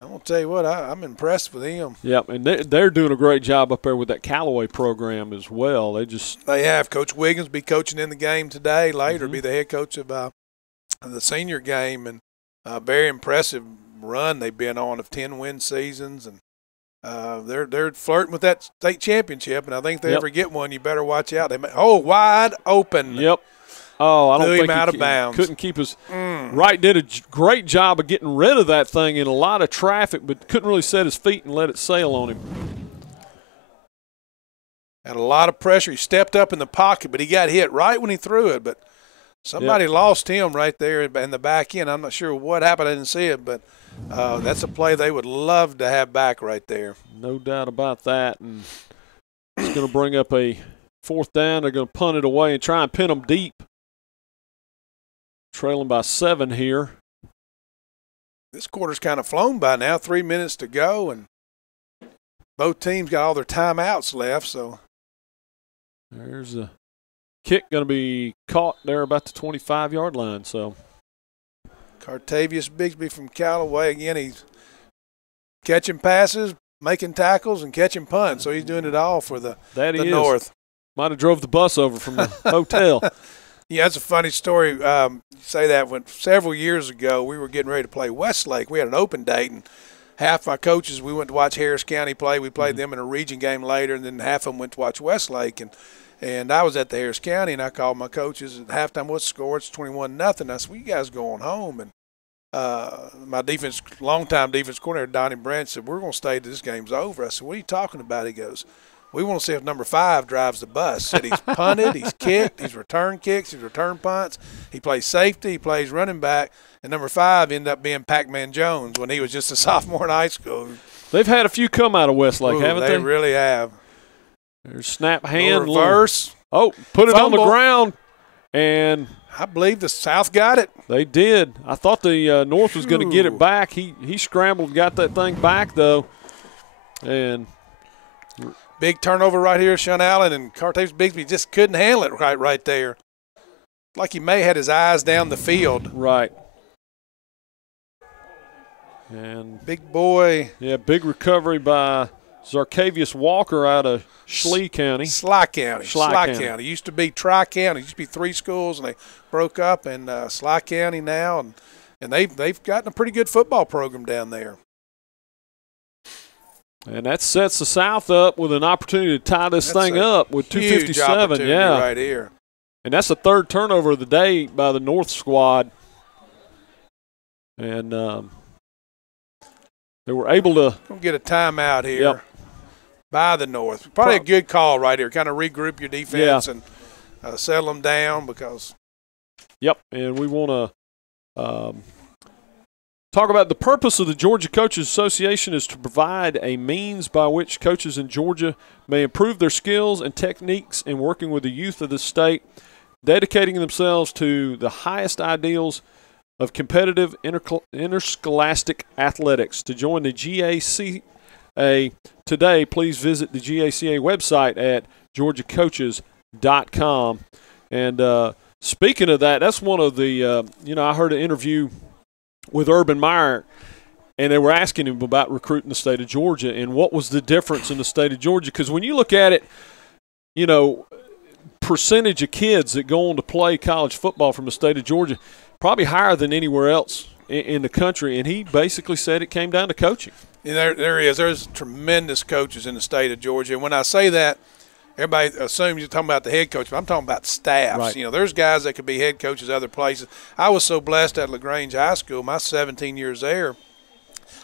I'm going to tell you what, I'm impressed with him. Yep, and they're doing a great job up there with that Callaway program as well. They have. Coach Wiggins be coaching in the game today. Later be the head coach of the senior game, and very impressive run they've been on of 10-win seasons, and they're flirting with that state championship, and I think if they ever get one, you better watch out. Wide open. Yep. Oh, I don't think him out of bounds. Couldn't keep his right. Did a great job of getting rid of that thing in a lot of traffic, but couldn't really set his feet and let it sail on him. Had a lot of pressure. He stepped up in the pocket, but he got hit right when he threw it. But somebody lost him right there in the back end. I'm not sure what happened. I didn't see it, but that's a play they would love to have back right there. No doubt about that. And it's going to bring up a 4th down. They're going to punt it away and try and pin them deep. Trailing by 7 here. This quarter's kind of flown by now. 3 minutes to go, and both teams got all their timeouts left. So there's a kick going to be caught there about the 25-yard line. So Cartavius Bigsby from Callaway, again, he's catching passes, making tackles, and catching punts. So he's doing it all for the North. Might have drove the bus over from the hotel. Yeah, that's a funny story. Say that when several years ago we were getting ready to play Westlake. We had an open date, and half my coaches, we went to watch Harris County play. We played them in a region game later, and then half of them went to watch Westlake. And I was at the Harris County, and I called my coaches at halftime. What's the score? It's 21-0. I said, well, you guys going home. And my longtime defense coordinator, Donnie Branch, said, we're going to stay till this game's over. I said, what are you talking about? He goes, we want to see if number 5 drives the bus. Said he's punted, he's kicked, he's returned kicks, he's returned punts. He plays safety, he plays running back. And number 5 ended up being Pac-Man Jones when he was just a sophomore in high school. They've had a few come out of Westlake, haven't they? They really have. There's snap hand. Reverse. Put it on the ground. And I believe the South got it. They did. I thought the North was going to get it back. He scrambled and got that thing back, though. And big turnover right here, Sean Allen, and Cartavius Bigsby just couldn't handle it right there. Like he may have had his eyes down the field. Right. And big boy. Yeah, big recovery by Zarcavius Walker out of Schley County. Sly County. It used to be Tri-County. It used to be 3 schools, and they broke up, and Sly County now, and they've gotten a pretty good football program down there. And that sets the South up with an opportunity to tie this thing up with 2:57. Yeah, right here. And that's the 3rd turnover of the day by the North squad. And they were able to get a timeout here by the North. Probably a good call right here. Kind of regroup your defense and settle them down because. Yep, and we want to talk about the purpose of the Georgia Coaches Association is to provide a means by which coaches in Georgia may improve their skills and techniques in working with the youth of the state, dedicating themselves to the highest ideals of competitive interscholastic athletics. To join the GACA today, please visit the GACA website at georgiacoaches.com. And speaking of that, that's one of the, I heard an interview with Urban Meyer, and they were asking him about recruiting the state of Georgia and what was the difference in the state of Georgia. Because when you look at it, percentage of kids that go on to play college football from the state of Georgia, probably higher than anywhere else in the country. And he basically said it came down to coaching. Yeah, there is. There's tremendous coaches in the state of Georgia. And when I say that, everybody assumes you're talking about the head coach, but I'm talking about staffs. Right. There's guys that could be head coaches other places. I was so blessed at LaGrange High School, my 17 years there,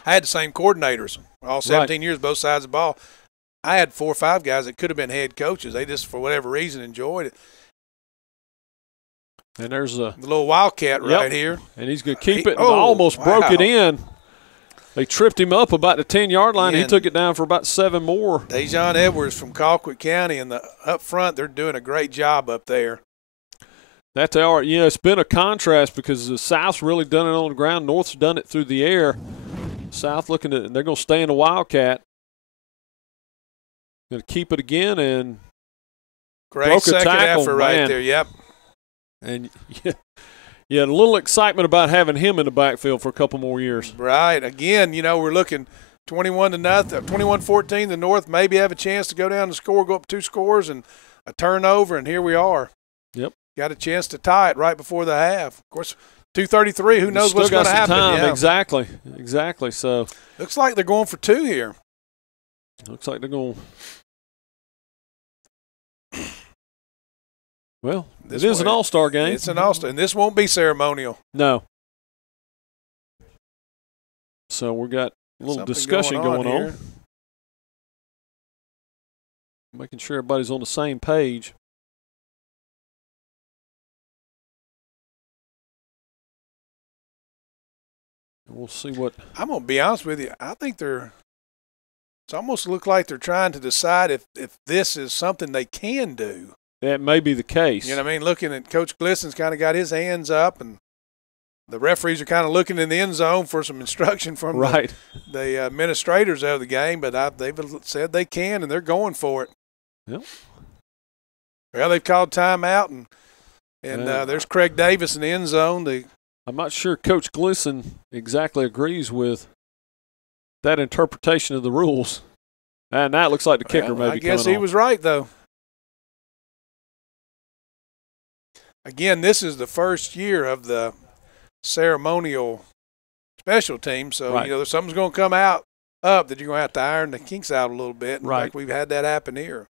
I had the same coordinators all 17 years, both sides of the ball. I had 4 or 5 guys that could have been head coaches. They just, for whatever reason, enjoyed it. And there's the little Wildcat right here. And he's going to keep it. And almost broke it in. They tripped him up about the 10-yard line. He took it down for about 7 more. Dejon Edwards from Colquitt County, and up front, they're doing a great job up there. That they are. It's been a contrast because the South's really done it on the ground. North's done it through the air. South looking at it. They're going to stay in the Wildcat. Going to keep it again and great second tackle, effort right there. Yep. And a little excitement about having him in the backfield for a couple more years. Right. Again, we're looking 21-0, 21-14. The North maybe have a chance to go down and score, go up 2 scores and a turnover, and here we are. Yep. Got a chance to tie it right before the half. Of course, 2:33. Who knows what's going to happen? Time. Yeah. Exactly. So looks like they're going for 2 here. Looks like they're going. Well, it is an all-star game. It's an all-star, and this won't be ceremonial. No. So we got a little discussion going on. Making sure everybody's on the same page. We'll see what. I'm going to be honest with you. I think it's almost look like they're trying to decide if this is something they can do. That may be the case. You know what I mean? Looking at Coach Glisson's kind of got his hands up, and the referees are kind of looking in the end zone for some instruction from the administrators of the game, but they've said they can, and they're going for it. Yep. Well, they've called timeout, and there's Craig Davis in the end zone. I'm not sure Coach Glisson exactly agrees with that interpretation of the rules. And that looks like the kicker maybe I guess coming he on. was right, though. Again, this is the first year of the ceremonial special team, so something's going to come up that you're going to have to iron the kinks out a little bit. Right. Like we've had that happen here.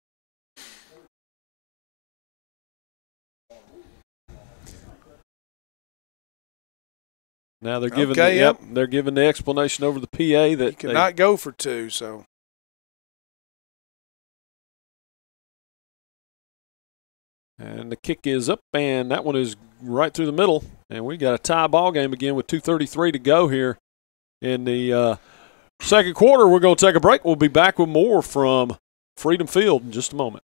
Now they're giving they're giving the explanation over the PA that you cannot go for 2, so. And the kick is up, and that one is right through the middle. And we got a tie ball game again with 2:33 to go here in the second quarter. We're going to take a break. We'll be back with more from Freedom Field in just a moment.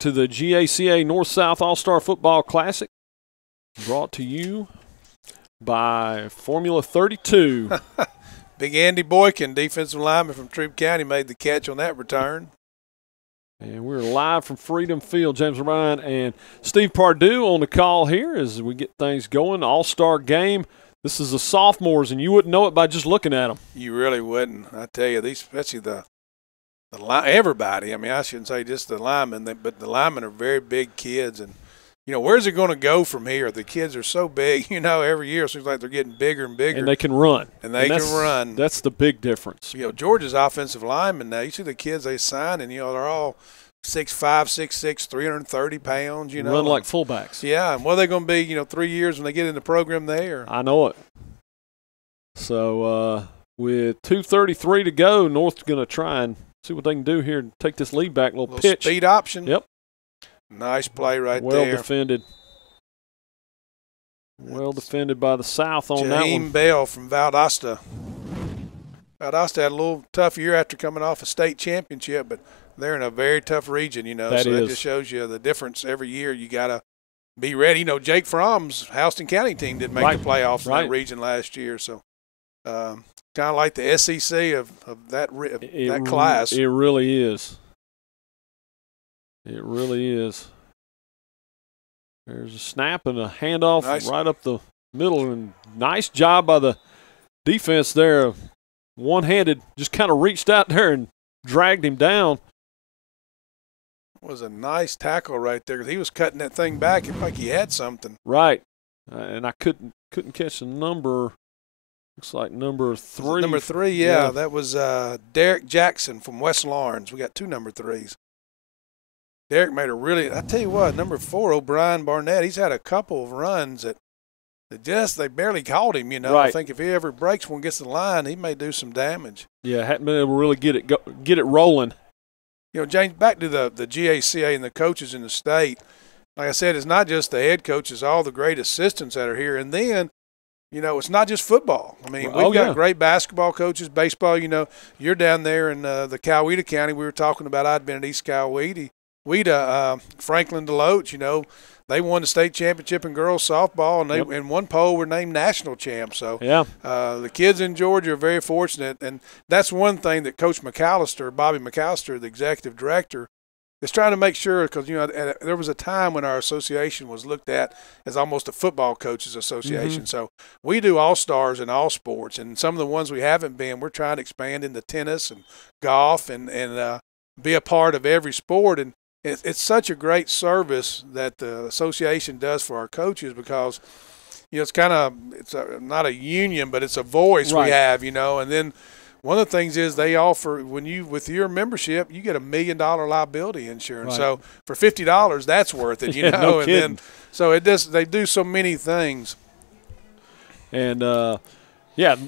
To the GACA North-South All-Star Football Classic, brought to you by Formula 32. Big Andy Boykin, defensive lineman from Troup County, made the catch on that return. And we're live from Freedom Field. James Ryan and Steve Pardue on the call here as we get things going. All-Star game. This is the sophomores, and you wouldn't know it by just looking at them. You really wouldn't. I tell you, these, especially everybody. I mean, I shouldn't say just the linemen, but the linemen are very big kids. And, you know, where's it going to go from here? The kids are so big, you know, every year it seems like they're getting bigger and bigger. And they can run. And they can run. That's the big difference. You know, Georgia's offensive linemen now, you see the kids they sign, and, you know, they're all 6'5", 6'6", 330 pounds, you know. Run like fullbacks. Yeah, and what are they going to be, you know, 3 years when they get in the program there? I know it. So with 2:33 to go, North's going to try and see what they can do here and take this lead back. Little pitch. Speed option. Yep. Nice play right well there. Well defended. Well defended by the South on that one. Jaheim Bell from Valdosta. Valdosta had a little tough year after coming off a state championship, but they're in a very tough region, you know. That just shows you the difference every year. You got to be ready. You know, Jake Fromm's Houston County team didn't make the playoffs in that region last year, so kind of like the SEC of that class. It really is. It really is. There's a snap and a handoff right up the middle, and nice job by the defense there. One-handed, just kind of reached out there and dragged him down. It was a nice tackle right there because he was cutting that thing back. It looked like he had something. Right, and I couldn't catch the number. Looks like number 3. Number 3, yeah. That was Derek Jackson from West Lawrence. We got 2 number 3s. Derek made a really – I tell you what, number 4, O'Brien Barnett, he's had a couple of runs that they barely caught him, you know. Right. I think if he ever breaks one, gets the line, he may do some damage. Yeah, hadn't been able to really get it rolling. You know, James, back to the GACA and the coaches in the state, like I said, it's not just the head coaches, all the great assistants that are here. And then, you know, it's not just football. I mean, we've got great basketball coaches, baseball. You know, you're down there in the Coweta County. We were talking about I'd been at East Coweta. Franklin Deloach, you know, they won the state championship in girls softball, and they in one poll were named national champs. So the kids in Georgia are very fortunate, and that's one thing that Coach McAllister, Bobby McAllister, the executive director, is trying to make sure, because, you know, there was a time when our association was looked at as almost a football coaches association. So we do all-stars in all sports, and some of the ones we haven't been, we're trying to expand into tennis and golf and be a part of every sport. And it's such a great service that the association does for our coaches because, you know, it's not a union, but it's a voice we have, you know. And then one of the things is they offer, with your membership, you get $1 million liability insurance. So for $50, that's worth it, you know. No and kidding. then so they do so many things. And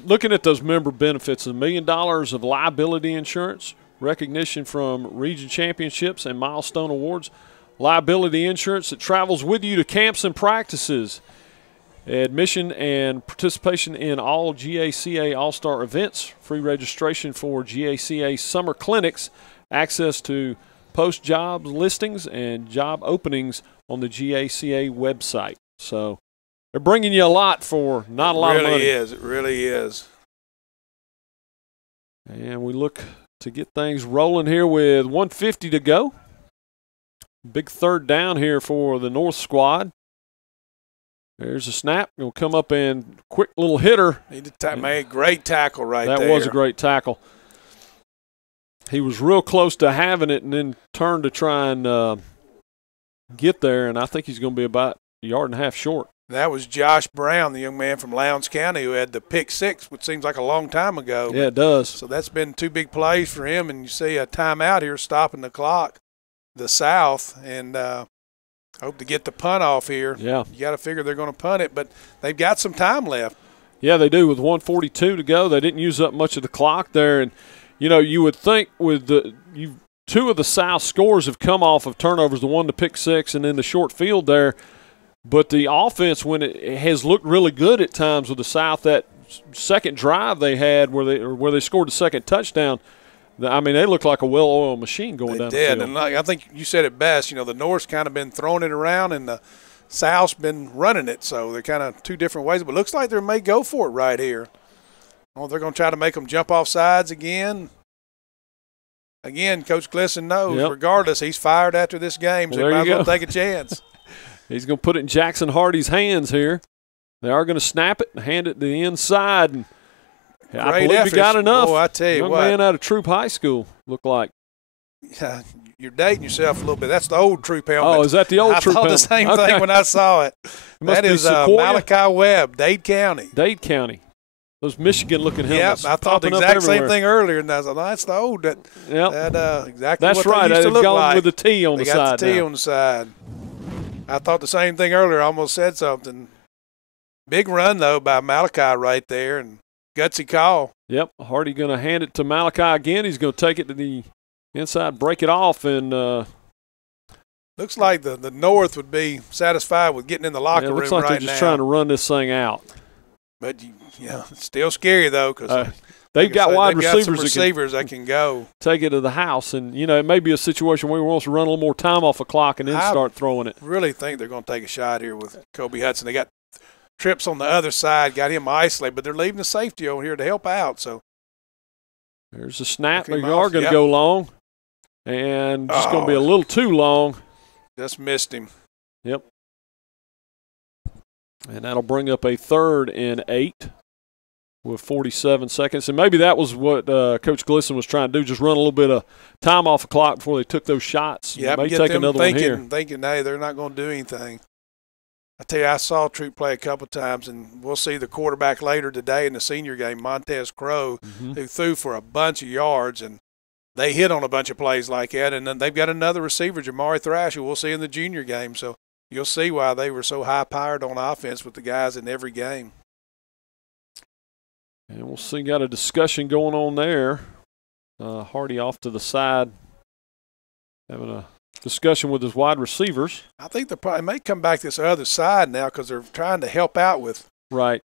looking at those member benefits, $1 million of liability insurance, recognition from region championships and milestone awards, liability insurance that travels with you to camps and practices, admission and participation in all GACA All-Star events, free registration for GACA summer clinics, access to post-job listings and job openings on the GACA website. So they're bringing you a lot for not a lot of money. It really is. And we look to get things rolling here with 1:50 to go. Big third down here for the North squad. There's a snap. It'll come up and quick little hitter. He made a great tackle there. That was a great tackle. He was real close to having it and then turned to try and get there, and I think he's going to be about a yard and a half short. That was Josh Brown, the young man from Lowndes County who had the pick 6, which seems like a long time ago. Yeah, it does. So that's been 2 big plays for him, and you see a timeout here stopping the clock, the South, and hope to get the punt off here. Yeah. You got to figure they're going to punt it, but they've got some time left. Yeah, they do with 1:42 to go. They didn't use up much of the clock there, and, you know, you would think with two of the South scores have come off of turnovers, the one to pick 6 and then the short field there. But the offense, when it has looked really good at times with the South, that second drive they had where they scored the second touchdown, I mean, they look like a well-oiled machine going down the field. And I think you said it best. You know, the North's kind of been throwing it around, and the South's been running it. So they're kind of 2 different ways. But it looks like they may go for it right here. Oh, they're going to try to make them jump off sides again. Again, Coach Glisson knows, regardless, he's fired after this game, so he might as well take a chance. He's going to put it in Jackson Hardy's hands here. They are going to snap it and hand it to the inside. And I believe he got enough. Oh, I tell you Young what. man out of Troop High School, looked like. Yeah, you're dating yourself a little bit. That's the old Troop helmet. Oh, is that the old Troop helmet? I thought the same thing when I saw it. That is Malachi Webb, Dade County. Dade County. Those Michigan-looking helmets. Yep, I thought the exact same thing earlier, and I was like, oh, that's the old. Exactly that's what right. They used to look gone like. With the T on the side. They got the T now. on the side. I thought the same thing earlier. I almost said something. Big run, though, by Malachi right there, and gutsy call. Yep, Hardy going to hand it to Malachi again. He's going to take it to the inside, break it off, and looks like the North would be satisfied with getting in the locker room right now. Looks like they're just trying to run this thing out. But it's still scary though because they've got wide receivers that can go take it to the house, and it may be a situation where he wants to run a little more time off the clock and then start throwing it. Really think they're going to take a shot here with Kobe Hudson. They got trips on the other side, got him isolated, but they're leaving the safety over here to help out. So there's a snap. They are going to go long, and just going to be a little too long. Just missed him. Yep. And that'll bring up a 3rd and 8 with 47 seconds. And maybe that was what Coach Glisson was trying to do, just run a little bit of time off the clock before they took those shots. Yeah, may take another one here. Thinking, hey, they're not going to do anything. I tell you, I saw Troop play a couple times, and we'll see the quarterback later today in the senior game, Montez Crow, who threw for a bunch of yards, and they hit on a bunch of plays like that. And then they've got another receiver, Jamari Thrasher, we'll see in the junior game. So you'll see why they were so high-powered on offense with the guys in every game. And we'll see, got a discussion going on there. Hardy off to the side, having a discussion with his wide receivers. I think they probably may come back this other side now because they're trying to help out with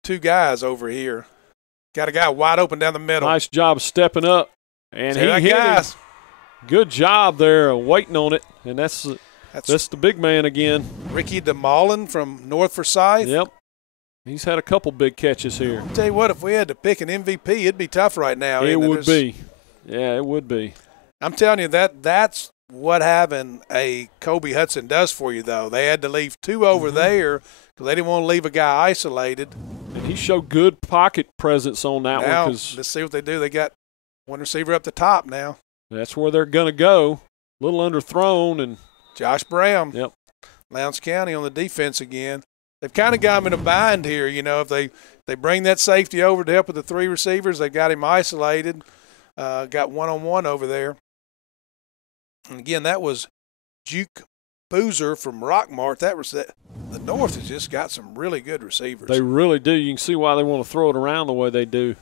two guys over here. Got a guy wide open down the middle. Nice job stepping up. And he hit him. Good job there waiting on it. And that's the big man again. Ricky DeMolin from North Forsyth. Yep. He's had a couple big catches here. I'll tell you what, if we had to pick an MVP, it'd be tough right now. It would be. Yeah, it would be. I'm telling you, that's what having a Kobe Hudson does for you, though. They had to leave 2 over there because they didn't want to leave a guy isolated. And he showed good pocket presence on that one. Let's see what they do. They got one receiver up the top now. That's where they're going to go. A little underthrown. And Josh Brown. Yep. Lowndes County on the defense again. They've kind of got him in a bind here. If they bring that safety over to help with the 3 receivers, they've got him isolated. Got one-on-one over there. And again, that was Juke Boozer from Rockmart. The North has just got some really good receivers. They really do. You can see why they want to throw it around the way they do.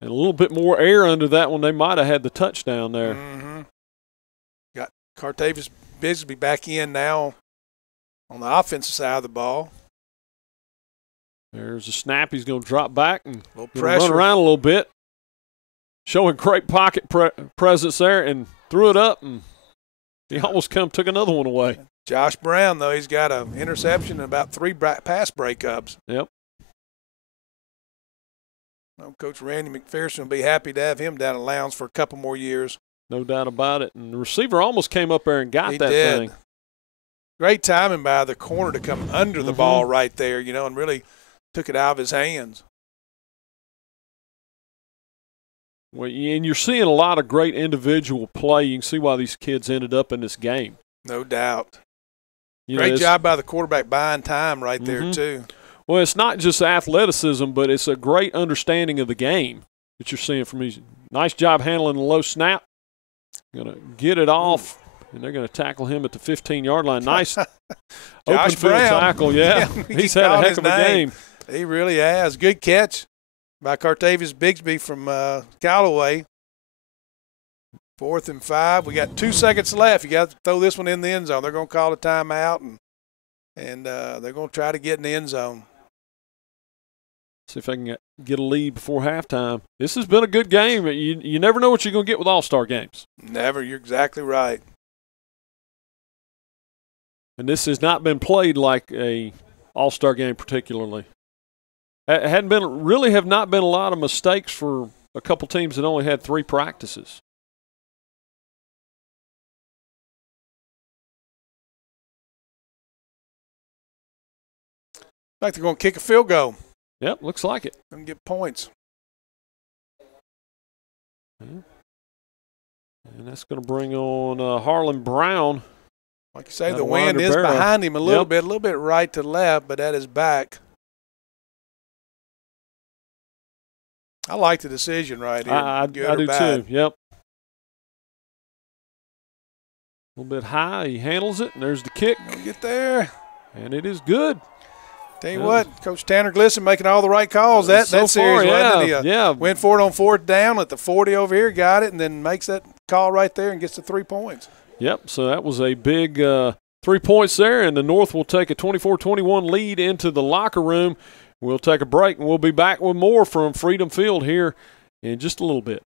And a little bit more air under that one, they might have had the touchdown there. Got Cartavius Bigsby back in now on the offensive side of the ball. There's a snap. He's going to drop back and run around a little bit. Showing great pocket presence there, and threw it up, and he almost took another one away. Josh Brown, though, he's got an interception and about 3 pass breakups. Yep. Coach Randy McPherson will be happy to have him down at Lowndes for a couple more years. No doubt about it. And the receiver almost came up there and got that thing. Great timing by the corner to come under the ball right there, and really took it out of his hands. Well, and you're seeing a lot of great individual play. You can see why these kids ended up in this game. No doubt. Great job by the quarterback buying time right there, too. Well, it's not just athleticism, but it's a great understanding of the game that you're seeing from these. Nice job handling the low snap. Going to get it off, and they're going to tackle him at the 15-yard line. Nice open field tackle, yeah. He's had a heck of a game. He really has. Good catch by Cartavius Bigsby from Callaway. 4th and 5. We got 2 seconds left. You got to throw this one in the end zone. They're going to call a timeout, and they're going to try to get in the end zone. See if I can get a lead before halftime. This has been a good game. You never know what you're going to get with all-star games. Never. You're exactly right. And this has not been played like a all-star game particularly. Hadn't been really have not been a lot of mistakes for a couple teams that only had 3 practices. Like they're going to kick a field goal. Yep, looks like it. And get points. And that's going to bring on Harlan Brown. Like you say, the wind is behind him a little bit right to left, but at his back. I like the decision right here. I do too. Yep. A little bit high. He handles it, and there's the kick. Don't get there. And it is good. Tell you what, Coach Tanner Glisson making all the right calls. That series, wasn't he? Went for it on 4th down at the 40 over here, got it, and then makes that call right there and gets the 3 points. Yep, so that was a big 3 points there, and the North will take a 24-21 lead into the locker room. We'll take a break, and we'll be back with more from Freedom Field here in just a little bit.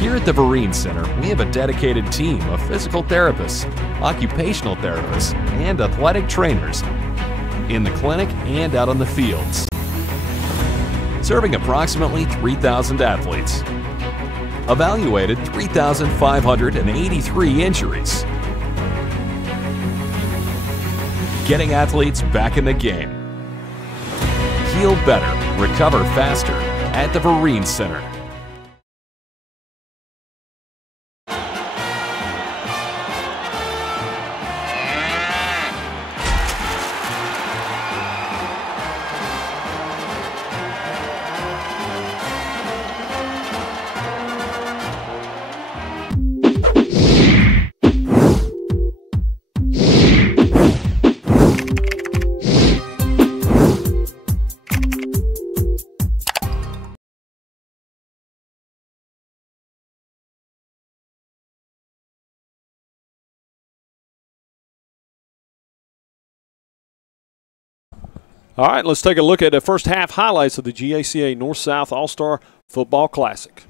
Here at the Vereen Center, we have a dedicated team of physical therapists, occupational therapists, and athletic trainers in the clinic and out on the fields, serving approximately 3,000 athletes, evaluated 3,583 injuries, getting athletes back in the game. Heal better, recover faster at the Vereen Center. All right, let's take a look at the first half highlights of the GACA North-South All-Star Football Classic.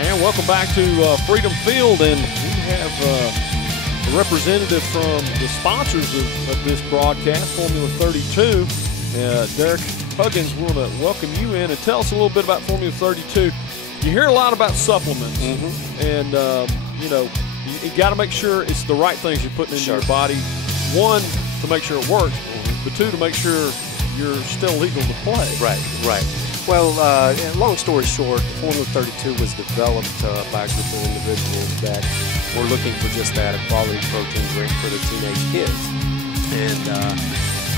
And welcome back to Freedom Field, and we have a representative from the sponsors of this broadcast, Formula 32. Derek Huggins, we want to welcome you in and tell us a little bit about Formula 32. You hear a lot about supplements, and you got to make sure it's the right things you're putting into your body. One, to make sure it works, but two, to make sure you're still legal to play. Right. Well, long story short, Formula 32 was developed by a group of individuals that were looking for just that, a quality protein drink for their teenage kids. And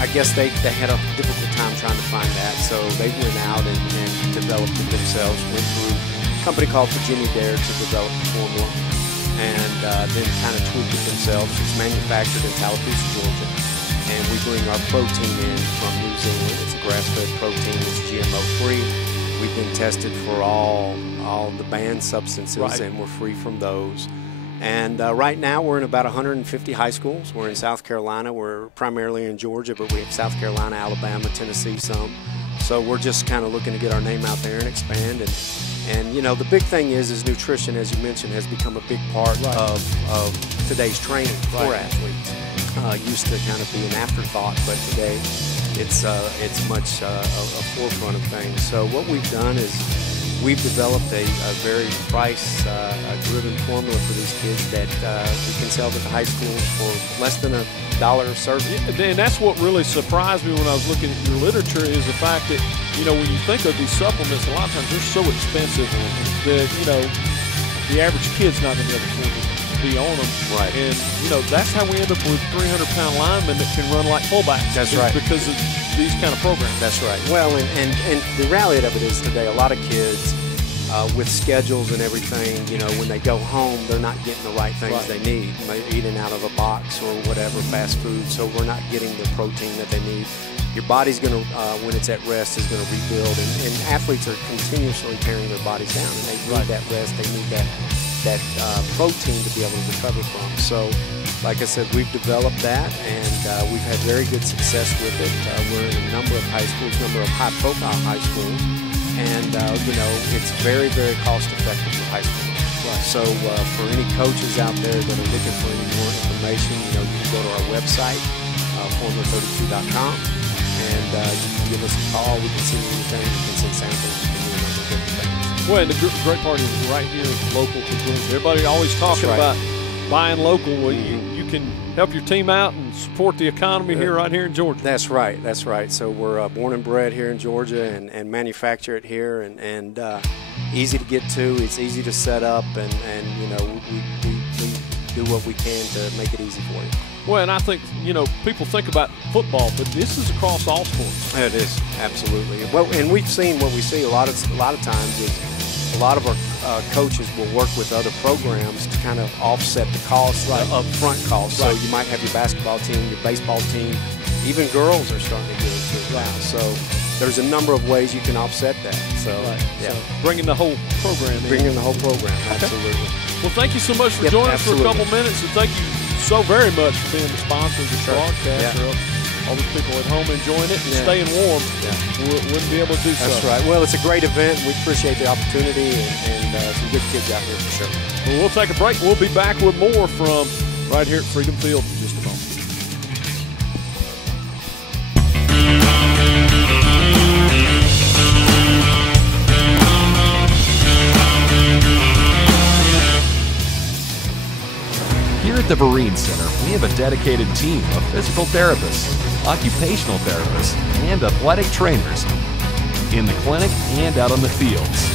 I guess they had a difficult time trying to find that, so they went out and developed it themselves, went through a company called Virginia Dare to develop the formula, and then kind of tweaked it themselves. It's manufactured in Tallapoosa, Georgia. And we bring our protein in from New Zealand. It's a grass-fed protein. It's GMO-free. We've been tested for all the banned substances, and we're free from those. And right now we're in about 150 high schools. We're in South Carolina. We're primarily in Georgia, but we have South Carolina, Alabama, Tennessee, some. So we're just kind of looking to get our name out there and expand. And you know, the big thing is nutrition, as you mentioned, has become a big part of today's training for athletes. Used to kind of be an afterthought, but today it's much a forefront of things. So what we've done is we've developed a very price-driven formula for these kids that we can sell to the high schools for less than $1 a serving. And that's what really surprised me when I was looking at your literature, is the fact that, you know, when you think of these supplements, a lot of times they're so expensive that, you know, the average kid's not going to be able to afford to be on them. Right. And, you know, that's how we end up with 300-pound linemen that can run like fullbacks. That's right. Because of these kind of programs. That's right. Well, and the reality of it is today, a lot of kids with schedules and everything, you know, when they go home, they're not getting the right things they need. They're eating out of a box or whatever, fast food, so we're not getting the protein that they need. Your body's going to, when it's at rest, is going to rebuild. And athletes are continuously tearing their bodies down, and they need that rest. They need that protein to be able to recover from. So, like I said, we've developed that, and we've had very good success with it. We're in a number of high schools, number of high-profile high schools, and you know, it's very, very cost-effective for high schools. So, for any coaches out there that are looking for any more information, you know, you can go to our website, formula32.com, and you can give us a call. We can send you anything. We can send samples. We can do a number of different things. Well, and the great part is right here, local to Georgia. Everybody always talking about buying local. Well, you can help your team out and support the economy right here in Georgia. That's right. That's right. So we're born and bred here in Georgia, and manufacture it here, and easy to get to. It's easy to set up, and you know, we do what we can to make it easy for you. Well, and I think, you know, people think about football, but this is across all sports. It is, absolutely. Well, and we've seen what we see a lot of times is a lot of our coaches will work with other programs to kind of offset the costs, upfront costs. So you might have your basketball team, your baseball team, even girls are starting to get into it now. So there's a number of ways you can offset that. So, so bringing the whole program in. Bringing the whole program, absolutely. Well, thank you so much for joining us for a couple minutes, and thank you so very much for being the sponsor of the broadcast. All those people at home enjoying it and staying warm wouldn't be able to do so. That's right. Well, it's a great event. We appreciate the opportunity, and some good kids out here for sure. Well, we'll take a break. We'll be back with more from right here at Freedom Field in just a moment. Here at the Vereen Center, we have a dedicated team of physical therapists, occupational therapists, and athletic trainers in the clinic and out on the fields,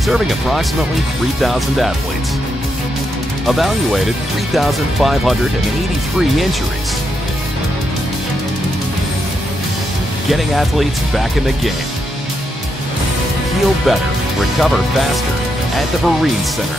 serving approximately 3,000 athletes, evaluated 3,583 injuries, getting athletes back in the game. Heal better, recover faster at the Vereen Center.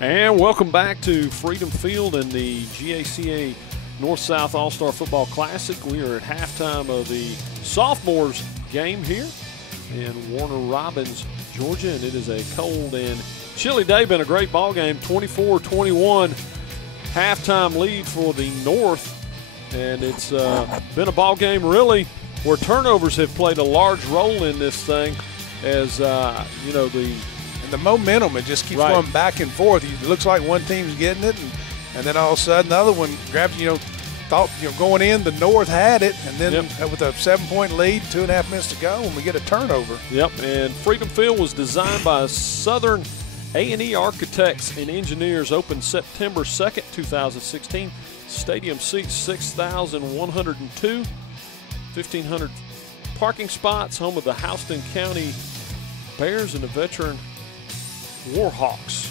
And welcome back to Freedom Field in the GACA North-South All-Star Football Classic. We are at halftime of the Sophomores game here in Warner Robbins, Georgia, and it is a cold and chilly day. Been a great ball game, 24-21 halftime lead for the North, and it's been a ball game really where turnovers have played a large role in this thing, as you know, the momentum, it just keeps going back and forth. It looks like one team's getting it, and then all of a sudden the other one grabs, thought, going in, the North had it, and then with a 7-point lead, 2.5 minutes to go, and we get a turnover. Yep, and Freedom Field was designed by Southern A&E Architects and Engineers, opened September 2nd, 2016. Stadium seats 6,102, 1,500 parking spots, home of the Houston County Bears and the veteran Warhawks.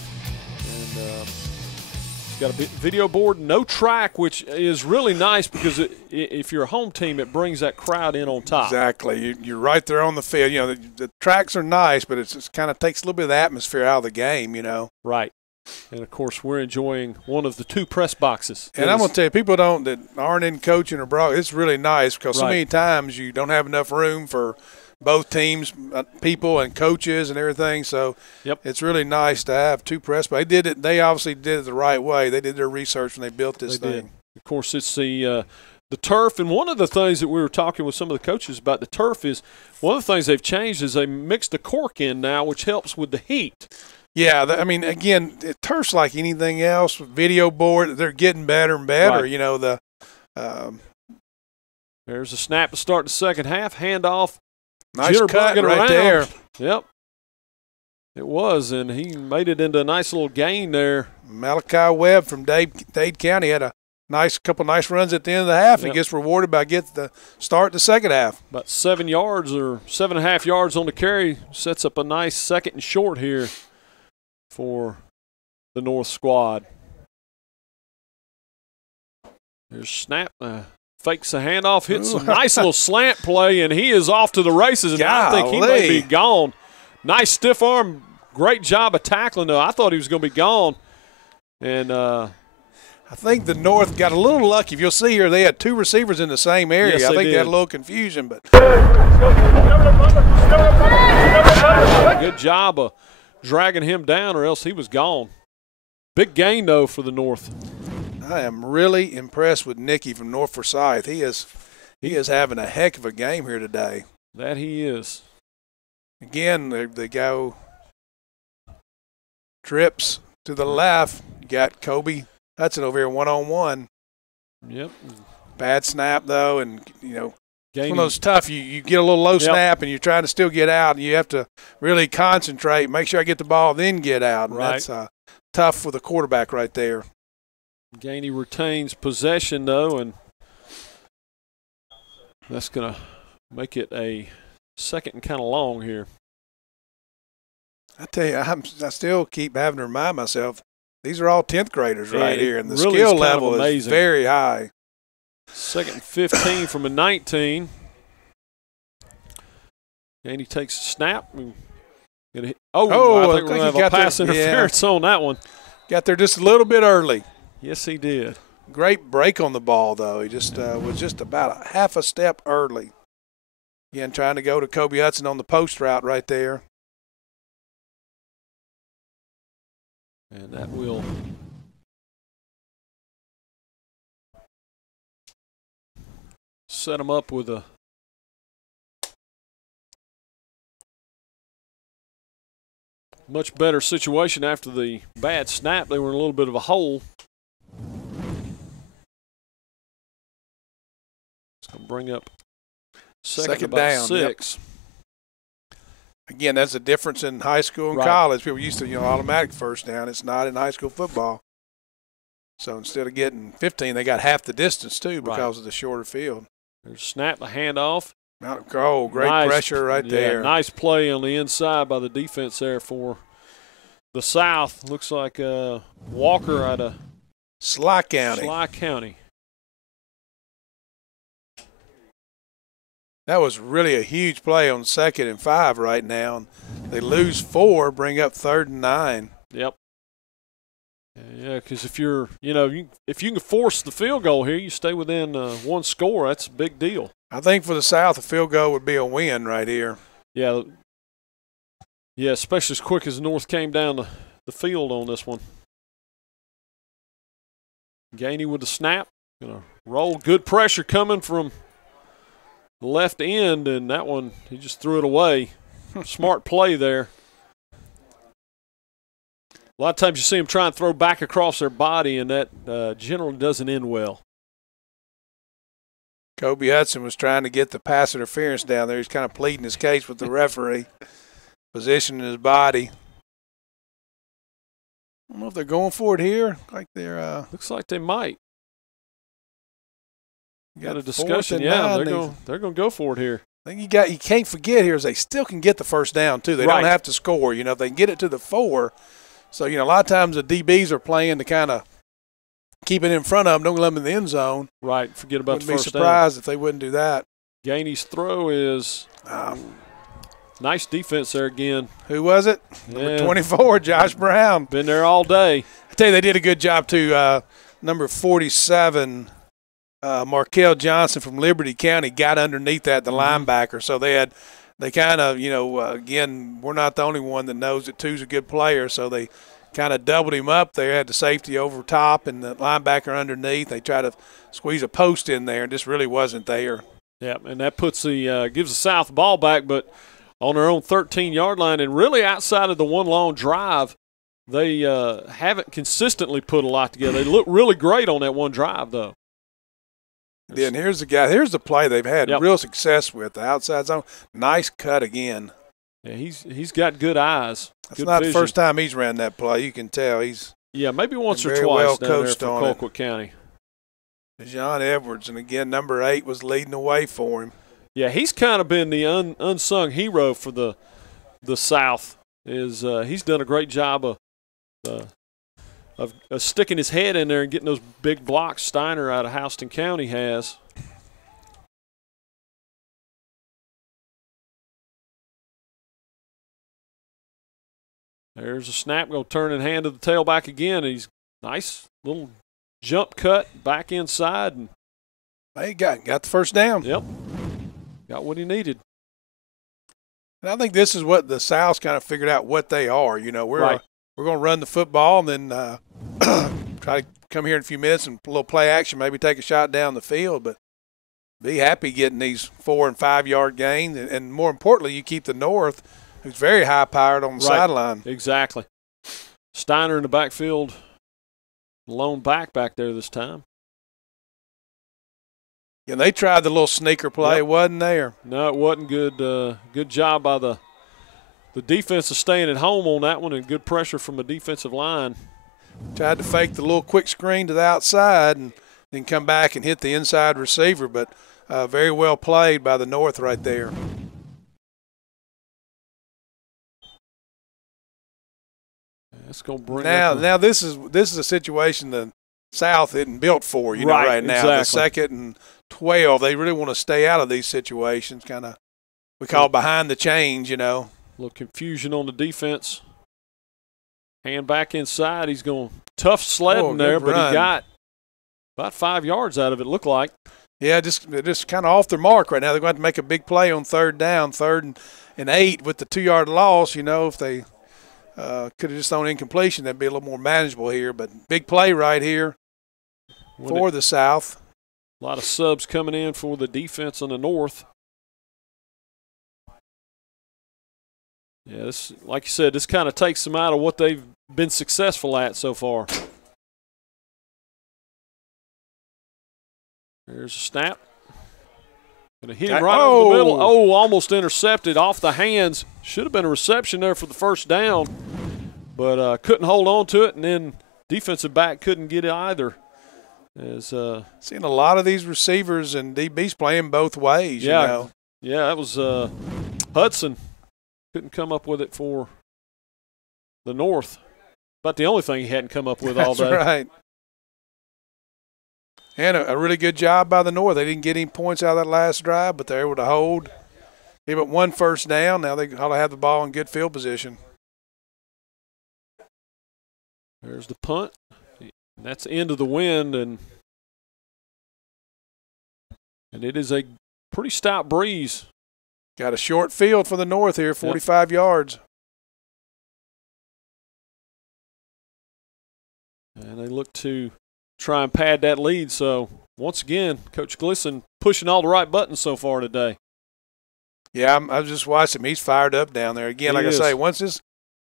And it's got a video board, no track, which is really nice because if you're a home team, it brings that crowd in on top. Exactly. You're right there on the field. The tracks are nice, but it kind of takes a little bit of the atmosphere out of the game, Right. And, of course, we're enjoying one of the 2 press boxes. And I'm going to tell you, people that aren't in coaching or broad, it's really nice because so many times you don't have enough room for both teams, people and coaches and everything. So it's really nice to have 2 press boxes. They obviously did it the right way. They did their research when they built this thing. Of course, it's the turf. And one of the things that we were talking with some of the coaches about the turf is one of the things they've changed is they mixed the cork in now, which helps with the heat. Yeah, again, turf's like anything else. Video board, they're getting better and better. Right. There's a snap to start the second half. Handoff. Nice cut right there. Yep. It was, and he made it into a nice little gain there. Malachi Webb from Dade County had a couple nice runs at the end of the half. He gets rewarded by getting the start the second half. About 7 yards or 7.5 yards on the carry. Sets up a nice second and short here for the North squad. There's snap. Fakes a handoff, hits a nice little slant play, and he is off to the races. And I think he may be gone. Nice stiff arm. Great job of tackling, though. I thought he was going to be gone. And I think the North got a little lucky. If you'll see here, they had 2 receivers in the same area. Yes, I think did. they had a little confusion. But good job of dragging him down, or else he was gone. Big gain, though, for the North. I am really impressed with Nicky from North Forsyth. He is having a heck of a game here today. That he is. Again, they go trips to the left. You got Kobe Hudson over here one-on-one. Yep. Bad snap, though, and, it's one of those tough. You get a little low snap, and you're trying to still get out, and you have to really concentrate, make sure I get the ball, then get out. And that's tough for the quarterback right there. Gainey retains possession, though, and that's going to make it a second and kind of long here. I tell you, I still keep having to remind myself, these are all 10th graders right here, and the really skill level is very high. Second and 15 from a 19. Gainey takes a snap. I think we're going to have a pass interference on that one. Got there just a little bit early. Yes, he did. Great break on the ball, though. He just was just about a half a step early. Again, trying to go to Kobe Hudson on the post route right there. And that will set him up with a much better situation after the bad snap. They were in a little bit of a hole. It's going to bring up second down, 6. Again, that's the difference in high school and college. People used to, automatic first down. It's not in high school football. So instead of getting 15, they got half the distance, too, because of the shorter field. There's a snap, a handoff. Oh, great pressure right there. Nice play on the inside by the defense there for the South. Looks like Walker out of Sly County. That was really a huge play on 2nd and 5 right now. They lose 4, bring up 3rd and 9. Yep. Yeah, because if you're, if you can force the field goal here, you stay within one score. That's a big deal. I think for the South, a field goal would be a win right here. Yeah, especially as quick as the North came down the field on this one. Gainey with the snap. Gonna roll. Good pressure coming from the left end, and that one, he just threw it away. Smart play there. A lot of times you see them try and throw back across their body, and that generally doesn't end well. Kobe Hudson was trying to get the pass interference down there. He's kind of pleading his case with the referee, positioning his body. I don't know if they're going for it here. Like they're looks like they might. Got a 4th discussion. and Yeah, 9. they're going to go for it here. I think you can't forget here is they still can get the first down too. They Right. don't have to score. If they can get it to the 4. So a lot of times the DBs are playing to kind of keep it in front of them, don't let them in the end zone. Right. Forget about Wouldn't the be first surprised if they wouldn't do that. down. Gainey's throw is nice defense there again. Who was it? Number 24, Josh Brown. Been there all day. I tell you, they did a good job too. Number 47, Markel Johnson from Liberty County got underneath that, the linebacker. So they kind of, again, we're not the only one that knows that two's a good player. So they kind of doubled him up there, had the safety over top and the linebacker underneath. They tried to squeeze a post in there and just really wasn't there. Yeah, and that puts gives the South the ball back, but on their own 13-yard line, and really outside of the one long drive, they haven't consistently put a lot together. They look really great on that one drive, though. Yeah, and here's the play they've had real success with, the outside zone. Nice cut again. Yeah, he's got good eyes. That's good not vision. the first time he's ran that play. You can tell he's maybe once or very twice well down there coached for on it. Colquitt County. John Edwards, and again, number 8 was leading the way for him. Yeah, he's kind of been the unsung hero for the South. He's done a great job of sticking his head in there and getting those big blocks Steiner out of Houston County has. There's a snap, going to turn and hand to the tailback again. He's nice little jump cut back inside. And he got the first down. Yep, got what he needed. And I think this is what the South's kind of figured out what they are. We're going to run the football and then try to come here in a few minutes and a little play action, maybe take a shot down the field, but be happy getting these 4- and 5-yard gains. And more importantly, you keep the North, who's very high-powered on the sideline. Exactly. Steiner in the backfield, lone back there this time. And they tried the little sneaker play. It wasn't there. No, it wasn't good. Good job by the defense of staying at home on that one, and good pressure from the defensive line. Tried to fake the little quick screen to the outside and then come back and hit the inside receiver, but very well played by the North right there. That's going to bring now this is a situation the South isn't built for, right now. Exactly. The 2nd and 12, they really want to stay out of these situations, kind of we call it behind the chains, A little confusion on the defense. Hand back inside. He's going tough sledding there, but he got about 5 yards out of it, looked like. Yeah, just kind of off their mark right now. They're going to have to make a big play on 3rd down, 3rd and 8 with the 2-yard loss. If they could have just thrown incompletion, that'd be a little more manageable here. But big play right here for the South. A lot of subs coming in for the defense on the North. Yeah, this, like you said, this kind of takes them out of what they've been successful at so far. There's a snap. Going to hit him right over the middle. Oh, almost intercepted off the hands. Should have been a reception there for the first down, but couldn't hold on to it, and then defensive back couldn't get it either. Seeing a lot of these receivers and DBs playing both ways, Yeah, that was Hudson. Couldn't come up with it for the North. About the only thing he hadn't come up with all day. That's right. And a really good job by the North. They didn't get any points out of that last drive, but they're able to hold. Give it 1 first down. Now they ought to have the ball in good field position. There's the punt. That's into the wind, and it is a pretty stout breeze. Got a short field for the North here, 45 yards. And they look to try and pad that lead. So, once again, Coach Glisson pushing all the right buttons so far today. Yeah, I just watched him. He's fired up down there. Again, like I say, once this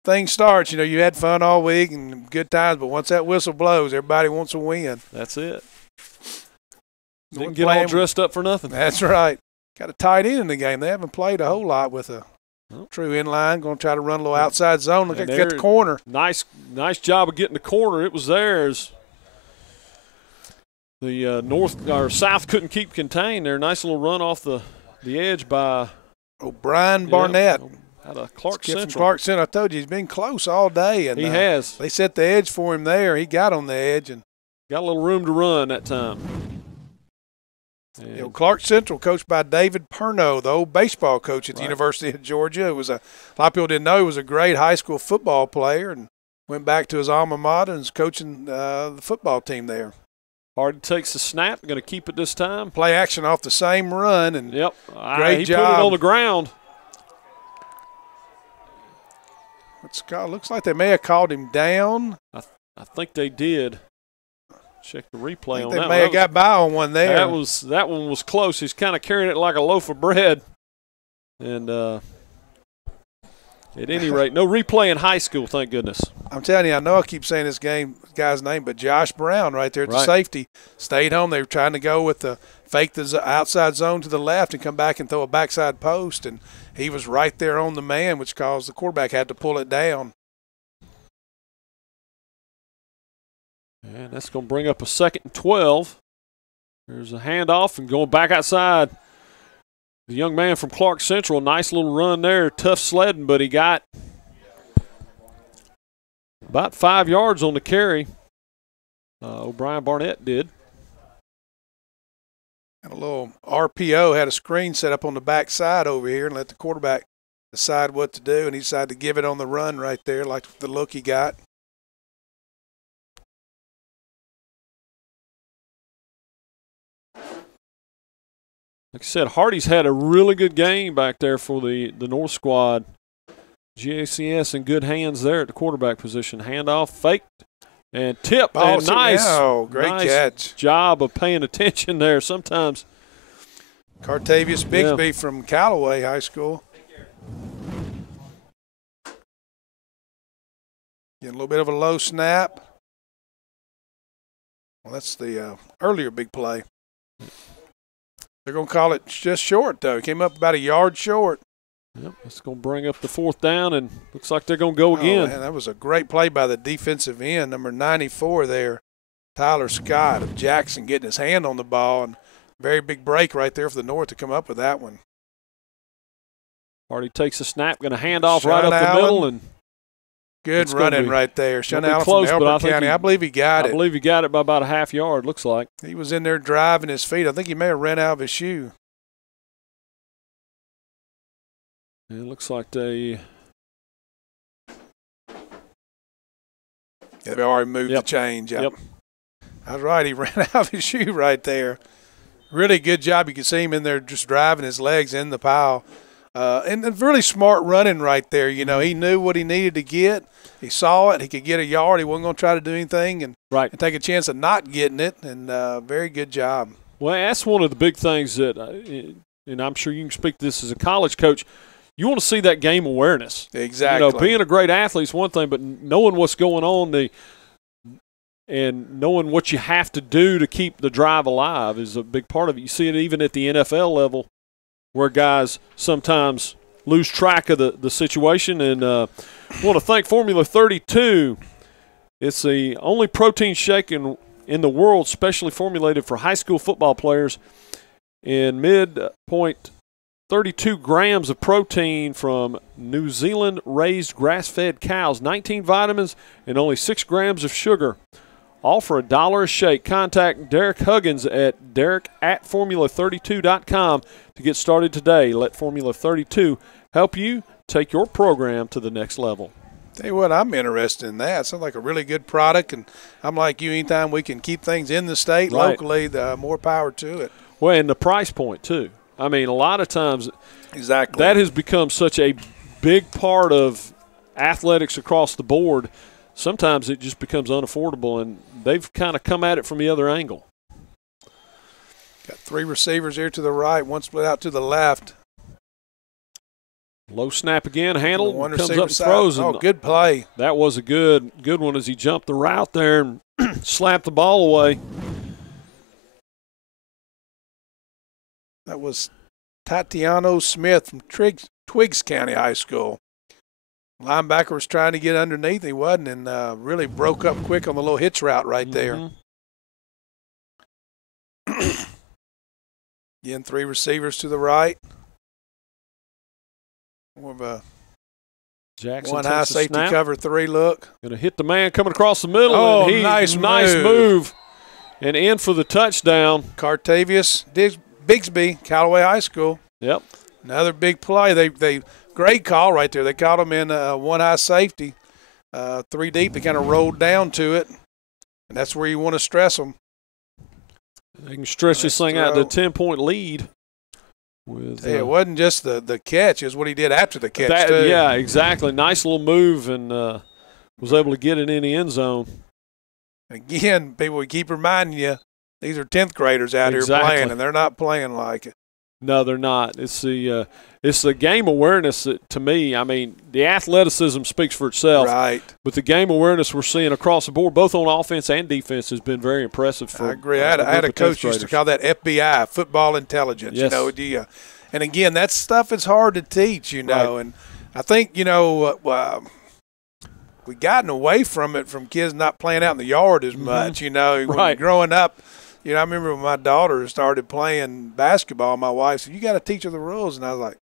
thing starts, you know, you had fun all week and good times, but once that whistle blows, everybody wants a win. That's it. Didn't get all dressed up for nothing. That's right. Got a tight end in the game. They haven't played a whole lot with a true inline. Going to try to run a little outside zone. Look at the corner. Nice job of getting the corner. It was theirs. The North or South couldn't keep contained there. Nice little run off the edge by O'Brien Barnett. Out of Clark Central. Clark Central. I told you he's been close all day, and he has. They set the edge for him there. He got on the edge and got a little room to run that time. You know, Clark Central, coached by David Perno, the old baseball coach at the University of Georgia. It was a lot of people didn't know he was a great high school football player, and went back to his alma mater and is coaching the football team there. Hardy takes the snap. Going to keep it this time. Play action off the same run, and great job. He put it on the ground. Looks like they may have called him down. I think they did. Check the replay on that. They may have got by on one there. That one was close. He's kind of carrying it like a loaf of bread. And at any rate, no replay in high school, thank goodness. I'm telling you, I know I keep saying this guy's name, but Josh Brown right there at the safety stayed home. They were trying to go with the fake the outside zone to the left and come back and throw a backside post, and he was right there on the man, which caused the quarterback had to pull it down. And that's going to bring up a 2nd and 12. There's a handoff and going back outside. The young man from Clark Central, nice little run there, tough sledding, but he got about 5 yards on the carry. O'Brien Barnett did. And a little RPO, had a screen set up on the back side over here and let the quarterback decide what to do, and he decided to give it on the run right there, like the look he got. Like I said, Hardy's had a really good game back there for the North squad. GACS in good hands there at the quarterback position. Handoff, faked, and tip. And great catch. Job of paying attention there. Sometimes. Cartavius Bixby from Callaway High School. Getting a little bit of a low snap. Well, that's the earlier big play. They're going to call it just short, though. Came up about a yard short. Yep, it's going to bring up the 4th down, and looks like they're going to go again. Man, that was a great play by the defensive end, number 94 there, Tyler Scott of Jackson, getting his hand on the ball. And very big break right there for the North to come up with that one. Hardy takes a snap, going to hand off right up the middle. And good running right there. Sean Allen close, from Elbert County. I believe he got it. I believe he got it by about a half yard, looks like. He was in there driving his feet. I think he may have ran out of his shoe. It looks like they've already moved the change. Yep. That's right. He ran out of his shoe right there. Really good job. You can see him in there just driving his legs in the pile. And really smart running right there. You know, he knew what he needed to get. He saw it. He could get a yard. He wasn't going to try to do anything and take a chance of not getting it. And very good job. Well, that's one of the big things that, and I'm sure you can speak to this as a college coach, you want to see that game awareness. Exactly. You know, being a great athlete is one thing, but knowing what's going on and knowing what you have to do to keep the drive alive is a big part of it. You see it even at the NFL level where guys sometimes lose track of the situation. And I want to thank Formula 32. It's the only protein shake in the world specially formulated for high school football players in midpoint 32 grams of protein from New Zealand-raised grass-fed cows, 19 vitamins, and only 6 grams of sugar. All for $1 a shake. Contact Derek Huggins at derek@formula32.com to get started today. Let Formula 32 help you take your program to the next level. Tell you what, I'm interested in that. Sounds like a really good product, and I'm like you. Anytime we can keep things in the state locally, the more power to it. Well, and the price point too. I mean, a lot of times, exactly, that has become such a big part of athletics across the board. Sometimes it just becomes unaffordable, and they've kind of come at it from the other angle. Got 3 receivers here to the right, one split out to the left. Low snap again, handled, one comes receiver up and throws. Oh, good play. That was a good one as he jumped the route there and slapped the ball away. That was Tatiano Smith from Twiggs County High School. Linebacker was trying to get underneath. He wasn't, and really broke up quick on the little hitch route right there. Again, 3 receivers to the right. More of a Jackson one high safety snap. cover 3 look. Going to hit the man coming across the middle. Oh, and nice move. And in for the touchdown. Cartavius Bigsby, Callaway High School. Yep. Another big play. They great call right there. They caught him in one high safety, 3 deep. They kind of rolled down to it, and that's where you want to stress them. They can stretch this thing out to a 10-point lead. It wasn't just the catch; it was what he did after the catch, too. Yeah, exactly. Nice little move, and was able to get it in the end zone. Again, people, we keep reminding you, these are 10th graders out here playing, and they're not playing like it. No, they're not. It's the game awareness that, to me, I mean, the athleticism speaks for itself. Right. But the game awareness we're seeing across the board, both on offense and defense, has been very impressive. I agree. I had a coach used to call that FBI, football intelligence. Yes. And again, that stuff is hard to teach, Right. And I think, we've gotten away from it from kids not playing out in the yard as much, When growing up. I remember when my daughter started playing basketball, my wife said, "You got to teach her the rules." And I was like,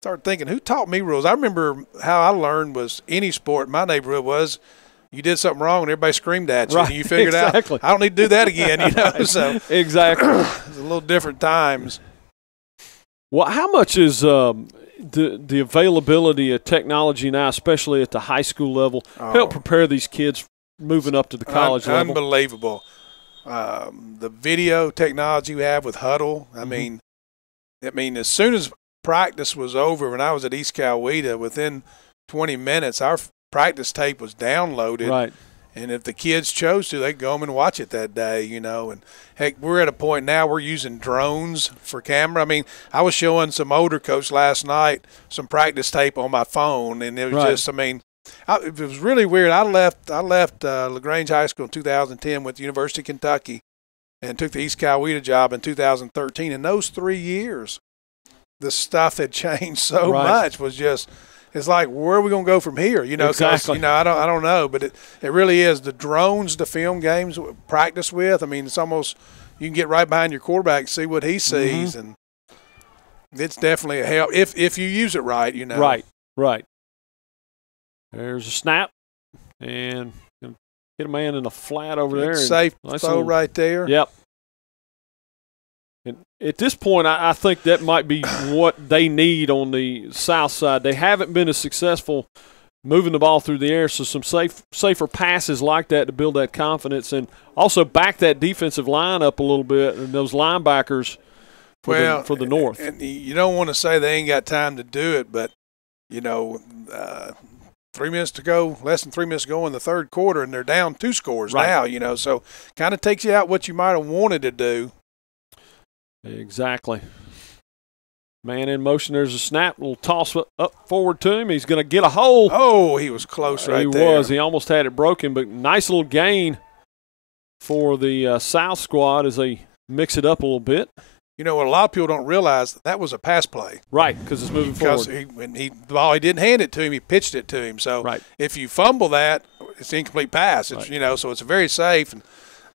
started thinking, who taught me rules? I remember how I learned was any sport in my neighborhood was you did something wrong and everybody screamed at you. Right. And you figured out, I don't need to do that again, So exactly. It's a little different times. Well, how much is the availability of technology now, especially at the high school level, help prepare these kids moving up to the college level? Unbelievable. The video technology we have with Huddle. I mean, as soon as practice was over, when I was at East Coweta, within 20 minutes, our practice tape was downloaded. Right. And if the kids chose to, they'd go home and watch it that day, And heck, we're at a point now we're using drones for camera. I mean, I was showing some older coach last night some practice tape on my phone, and it was just, it was really weird. I left LaGrange High School in 2010, went to University of Kentucky, and took the East Coweta job in 2013. In those 3 years, the stuff had changed so much. It's like, where are we going to go from here? Exactly. I don't know, but it really is the drones to film games, practice with. I mean, it's almost you can get right behind your quarterback, see what he sees, and it's definitely a help if you use it right. Right. There's a snap, and hit a man in the flat over there. Safe throw right there. Yep. And at this point, I think that might be what they need on the south side. They haven't been as successful moving the ball through the air, so some safer passes like that to build that confidence and also back that defensive line up a little bit and those linebackers for the North. And you don't want to say they ain't got time to do it, but, 3 minutes to go, less than 3 minutes to go in the third quarter, and they're down 2 scores now, so kind of takes you out what you might have wanted to do. Exactly. Man in motion, there's a snap, little toss up forward to him. He's going to get a hole. Oh, he was close there. He was. He almost had it broken, but nice little gain for the South squad as they mix it up a little bit. What a lot of people don't realize, that was a pass play. Right, because it's moving forward. Because he didn't hand it to him, he pitched it to him. So if you fumble that, it's an incomplete pass. It's, so it's very safe. And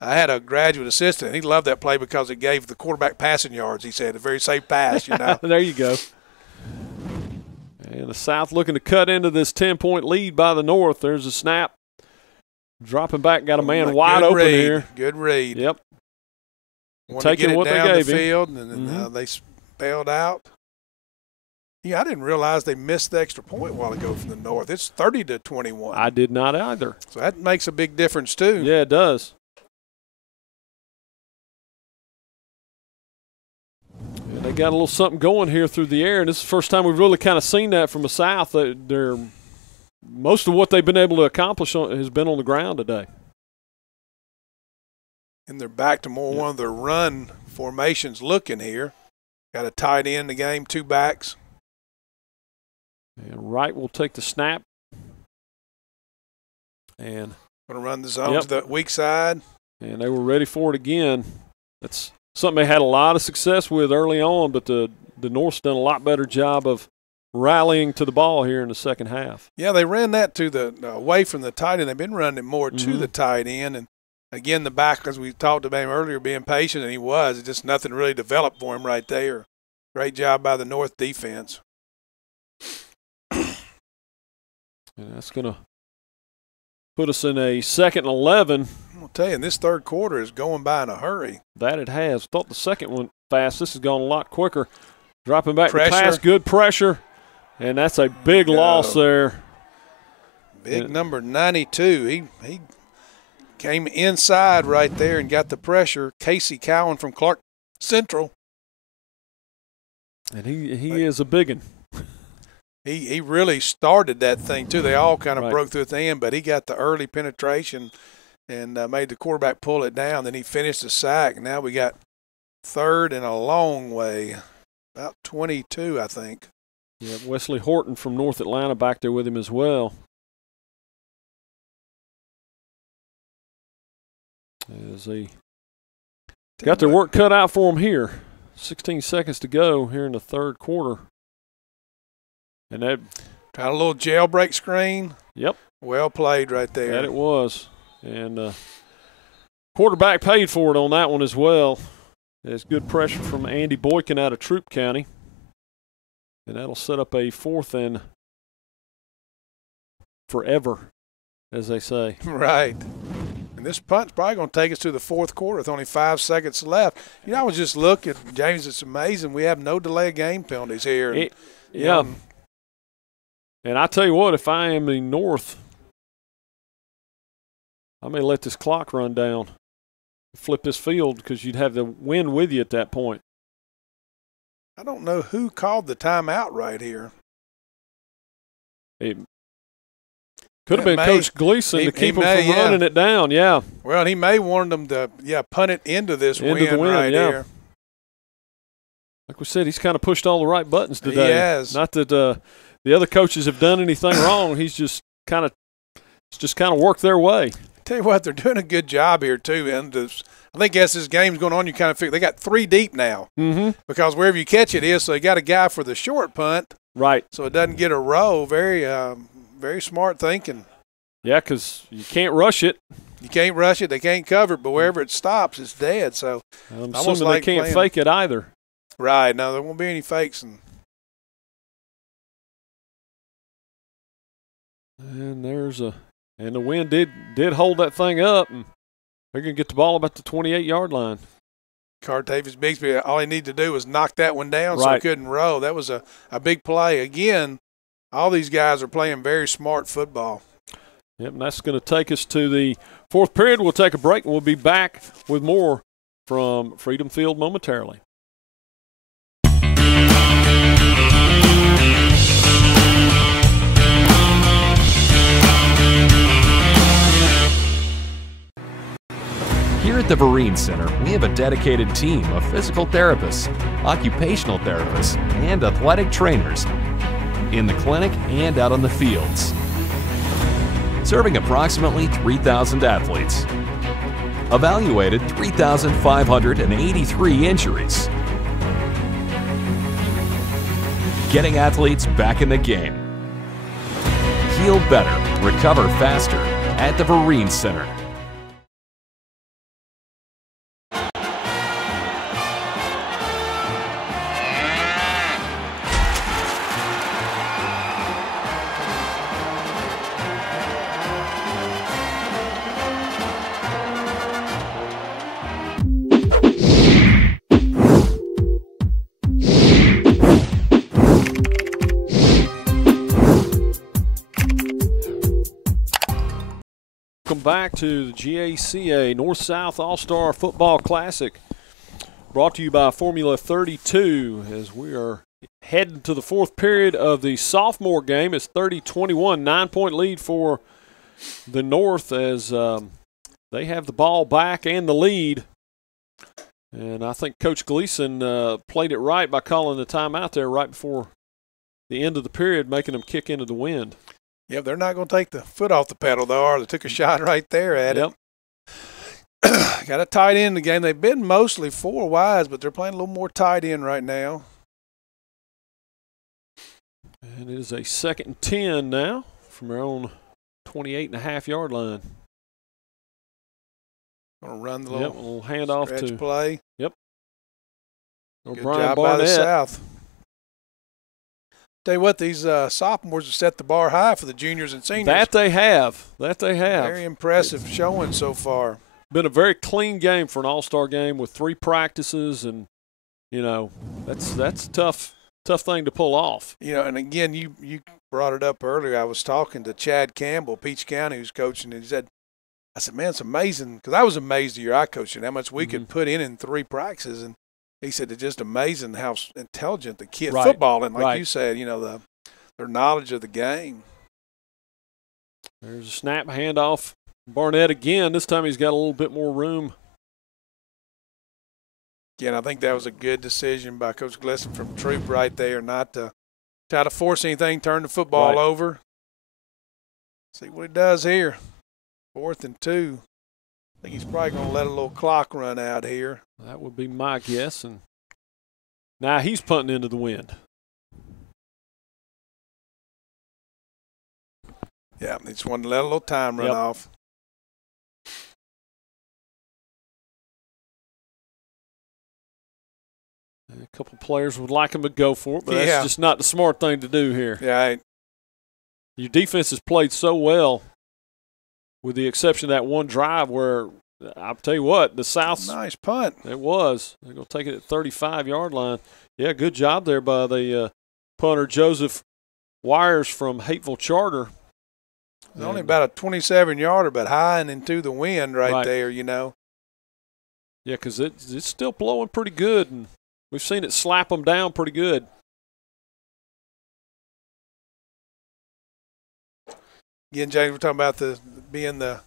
I had a graduate assistant, and he loved that play because it gave the quarterback passing yards, he said. A very safe pass, There you go. And the South looking to cut into this 10-point lead by the North. There's a snap. Dropping back, got a man wide open here. Good read. Yep. Taking what they gave him. Field, and then they bailed out. Yeah, I didn't realize they missed the extra point a while ago from the North. It's 30-21. I did not either. So that makes a big difference too. Yeah, it does. And they got a little something going here through the air, and this is the first time we've really kind of seen that from the South. They're most of what they've been able to accomplish has been on the ground today. And they're back to more one of their run formations looking here. Got a tight end in the game, 2 backs. And Wright will take the snap. And going to run the zone to the weak side. And they were ready for it again. That's something they had a lot of success with early on, but the North's done a lot better job of rallying to the ball here in the second half. Yeah, they ran that to the away from the tight end. They've been running it more to the tight end. And, again, the back, as we talked about him earlier, being patient, and he was. Just nothing really developed for him right there. Great job by the North defense. And that's going to put us in a 2nd and 11. I'll tell you, this third quarter is going by in a hurry. That it has. Thought the second one fast. This has gone a lot quicker. Dropping back Pressure. to pass, good pressure. And that's a big loss there. Big number 92. He came inside right there and got the pressure. Casey Cowan from Clark Central. And he is a big one. He really started that thing, too. They all kind of broke through at the end, but he got the early penetration and made the quarterback pull it down. Then he finished the sack. Now we got 3rd and a long way, about 22, I think. Yeah, Wesley Horton from North Atlanta back there with him as well. As they got their work cut out for them here. 16 seconds to go here in the third quarter. And that got a little jailbreak screen. Yep. Well played right there. That it was. And quarterback paid for it on that one as well. There's good pressure from Andy Boykin out of Troup County. And that'll set up a 4th and forever, as they say. Right. And this punt's probably going to take us to the 4th quarter with only 5 seconds left. You know, I was just looking, James, it's amazing. We have no delay of game penalties here. Yeah. And I tell you what, if I am the North, I may let this clock run down, flip this field, because you'd have the wind with you at that point. I don't know who called the timeout right here. It could have been Coach Gleason to keep them from running it down, yeah. Well, he may want them to, punt it into this wind right here. Like we said, he's kind of pushed all the right buttons today. He has. Not that the other coaches have done anything wrong. He's just kind of worked their way. Tell you what, they're doing a good job here too. And I think as this game's going on, you kind of figure they got 3 deep now. Because wherever you catch it is, so they got a guy for the short punt. Right. So it doesn't get a row. Very, very smart thinking. Yeah, because you can't rush it. You can't rush it. They can't cover it. But wherever it stops, it's dead. So I'm assuming they can't fake it either. Right. No, there won't be any fakes. And the wind did hold that thing up, and they're going to get the ball about the 28-yard line. Cartavius Bigsby, all he needed to do was knock that one down so he couldn't roll. That was a big play. Again, all these guys are playing very smart football. Yep, and that's going to take us to the 4th period. We'll take a break, and we'll be back with more from Freedom Field momentarily. Here at the Vereen Center, we have a dedicated team of physical therapists, occupational therapists, and athletic trainers in the clinic and out on the fields, serving approximately 3,000 athletes, evaluated 3,583 injuries, getting athletes back in the game. Heal better, recover faster at the Vereen Center. Welcome back to the GACA North-South All-Star Football Classic, brought to you by Formula 32 as we are heading to the fourth period of the sophomore game. It's 30-21, 9-point lead for the North as they have the ball back and the lead. And I think Coach Gleason played it right by calling the timeout there right before the end of the period, making them kick into the wind. Yeah, they're not going to take the foot off the pedal, though, or they took a shot right there at it. Got a tight end in the game. They've been mostly four wides, but they're playing a little more tight end right now. And it is a 2nd and 10 now from their own 28.5-yard line. Going to run the little handoff to play. Yep. Good Brian job Barnett. by the South. Tell you what, these sophomores have set the bar high for the juniors and seniors. That they have. Very impressive showing so far. Been a very clean game for an all-star game with 3 practices, and that's a tough thing to pull off. And again, you brought it up earlier. I was talking to Chad Campbell, Peach County, who's coaching, and I said, man, it's amazing, because I was amazed the year I coached and how much we could put in 3 practices, and he said it's just amazing how intelligent the kid footballing, like you said, their knowledge of the game. There's a snap handoff. Barnett again. This time he's got a little bit more room. Again, I think that was a good decision by Coach Gleason from Troop right there, not to try to force anything, turn the football over. See what he does here. 4th and 2. I think he's probably going to let a little clock run out here. That would be my guess. And now he's punting into the wind. Yeah, he just wanted to let a little time run off. A couple players would like him to go for it, but that's just not the smart thing to do here. Yeah. Your defense has played so well, with the exception of that one drive where, I'll tell you what, the South's nice punt. It was. They're going to take it at 35-yard line. Yeah, good job there by the punter, Joseph Wires from Hateville Charter. It's only about a 27-yarder, but high and into the wind right there, Yeah, because it's still blowing pretty good, and we've seen it slap them down pretty good. Again, James, we're talking about being the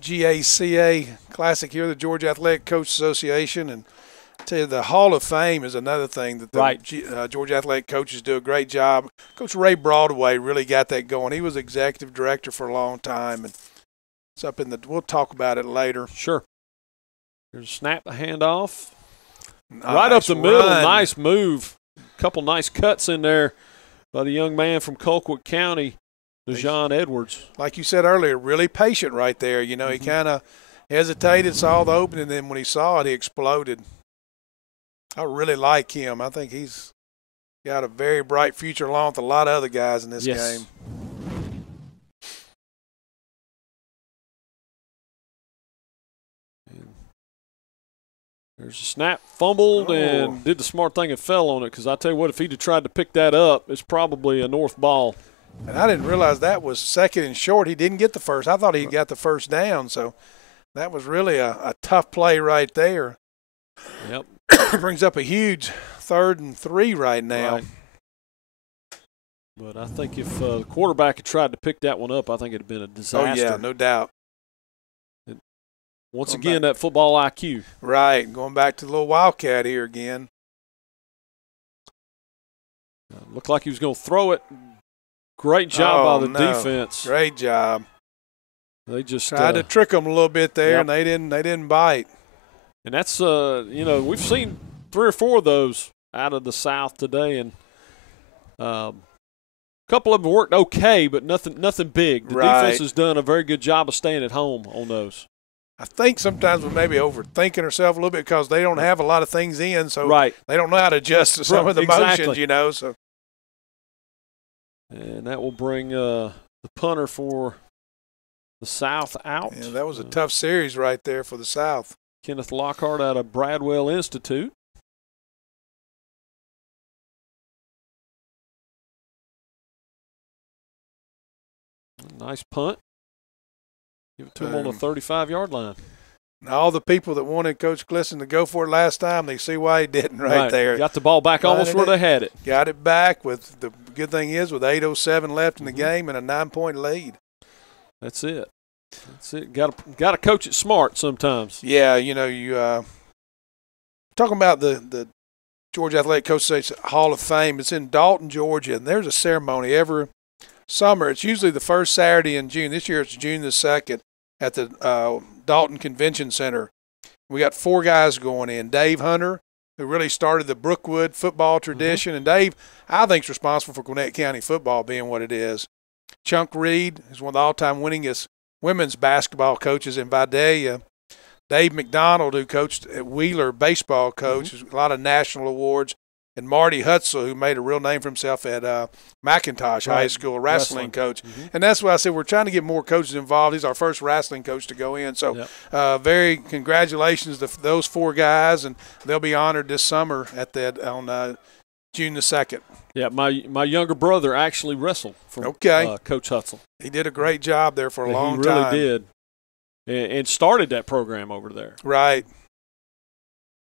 GACA Classic here, the Georgia Athletic Coach Association, and I tell you, the Hall of Fame is another thing that the Georgia Athletic coaches do a great job. Coach Ray Broadway really got that going. He was executive director for a long time, and it's up in we'll talk about it later. Sure. There's a snap, a handoff. Right up the middle, nice move. A couple nice cuts in there by the young man from Colquitt County, DeJohn Edwards. Like you said earlier, really patient right there. He kind of hesitated, saw the opening, and then when he saw it, he exploded. I really like him. I think he's got a very bright future along with a lot of other guys in this game. There's a snap, fumbled, and did the smart thing and fell on it, because I tell you what, if he'd have tried to pick that up, it's probably a North ball. And I didn't realize that was 2nd and short. He didn't get the first. I thought he got the first down, so that was really a tough play right there. Yep. Brings up a huge 3rd and 3 right now. Right. But I think if the quarterback had tried to pick that one up, I think it would have been a disaster. Oh, yeah, no doubt. Once again, that football IQ. Right, going back to the little Wildcat here again. Looked like he was going to throw it. Great job by the defense. Great job. They just tried to trick them a little bit there, and they didn't bite. And that's we've seen 3 or 4 of those out of the South today, and a couple of them worked okay, but nothing big. The defense has done a very good job of staying at home on those. I think sometimes we may be overthinking ourselves a little bit because they don't have a lot of things in, so they don't know how to adjust to some of the motions, So. And that will bring the punter for the South out. Yeah, that was a tough series right there for the South. Kenneth Lockhart out of Bradwell Institute. Nice punt. Give it to him on the 35-yard line. And all the people that wanted Coach Glisson to go for it last time, they see why he didn't right there. Got the ball back almost where they had it. Got it back with the good thing is with 8:07 left in the game and a 9-point lead. That's it. That's it. Got to coach it smart sometimes. Yeah, you talking about the Georgia Athletic Coach Association Hall of Fame. It's in Dalton, Georgia, and there's a ceremony every summer. It's usually the first Saturday in June. This year it's June the 2nd at the Dalton Convention Center. We got 4 guys going in. Dave Hunter, who really started the Brookwood football tradition, and Dave, I think, is responsible for Gwinnett County football being what it is. Chunk Reed is one of the all-time winningest women's basketball coaches in Vidalia. Dave McDonald, who coached at Wheeler, baseball coach, a lot of national awards. And Marty Hutzel, who made a real name for himself at McIntosh High School, a wrestling coach. And that's why I said we're trying to get more coaches involved. He's our first wrestling coach to go in. So very congratulations to those 4 guys, and they'll be honored this summer at that on June the 2nd. Yeah, my younger brother actually wrestled for Coach Hutzel. He did a great job there for a long He time. really did. And started that program over there. Right.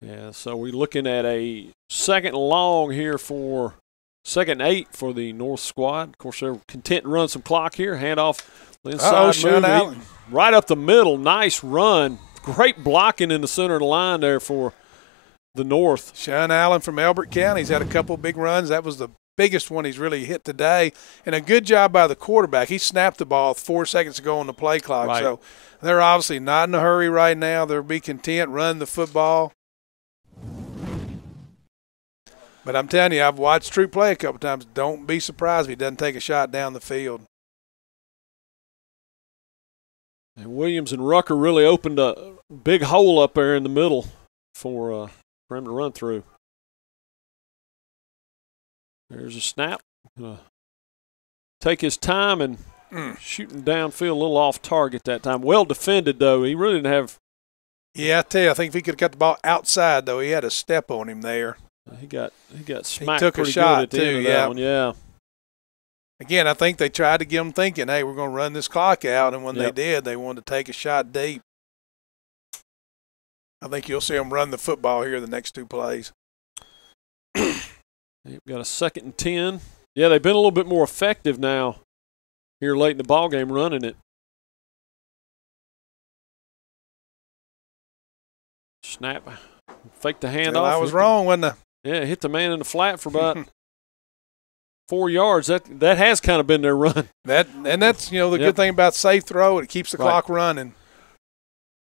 Yeah, so we're looking at a 2nd and long here for 2nd and 8 for the North squad. Of course, they're content to run some clock here. Handoff inside move. Right up the middle. Nice run. Great blocking in the center of the line there for the North. Sean Allen from Elbert County. He's had a couple big runs. That was the biggest one he's really hit today. And a good job by the quarterback. He snapped the ball 4 seconds to go on the play clock. Right. So they're obviously not in a hurry right now. They'll be content running the football. But I'm telling you, I've watched Troop play a couple times. Don't be surprised if he doesn't take a shot down the field. And Williams and Rucker really opened a big hole up there in the middle for him to run through. There's a snap. Take his time and shooting downfield a little off target that time. Well defended, though. He really didn't have. Yeah, I tell you, I think if he could have got the ball outside, though, he had a step on him there. He got smacked. He took pretty a shot good at the end of that one. Yeah. Again, I think they tried to get him thinking, hey, we're going to run this clock out, and when they did, they wanted to take a shot deep. I think you'll see them run the football here the next 2 plays. They've got a 2nd and 10. Yeah, they've been a little bit more effective now here late in the ball game running it. Snap. Fake the handoff. I was wrong, wasn't I? Yeah, hit the man in the flat for about 4 yards. That has kind of been their run. That's the good thing about safe throw. It keeps the clock running.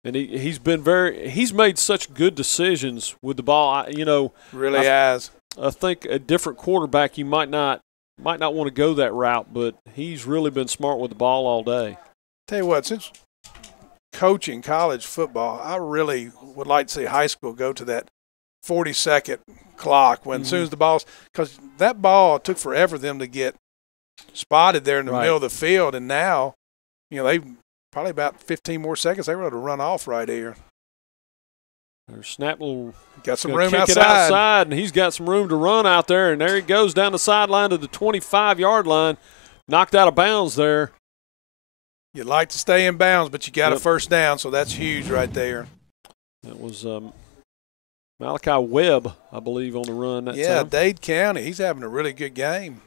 And he's made such good decisions with the ball. Really has. I think a different quarterback, you might not want to go that route, but he's really been smart with the ball all day. Tell you what, since coaching college football, I really would like to see high school go to that 40-second clock when as soon as the ball's – because that ball took forever for them to get spotted there in the middle of the field, and now, they probably about 15 more seconds, they were able to run off right here. There's Snap will got some room kick outside. It outside, and he's got some room to run out there, and there he goes down the sideline to the 25-yard line, knocked out of bounds there. You'd like to stay in bounds, but you got a first down, so that's huge right there. That was Malachi Webb, I believe, on the run that time. Dade County. He's having a really good game.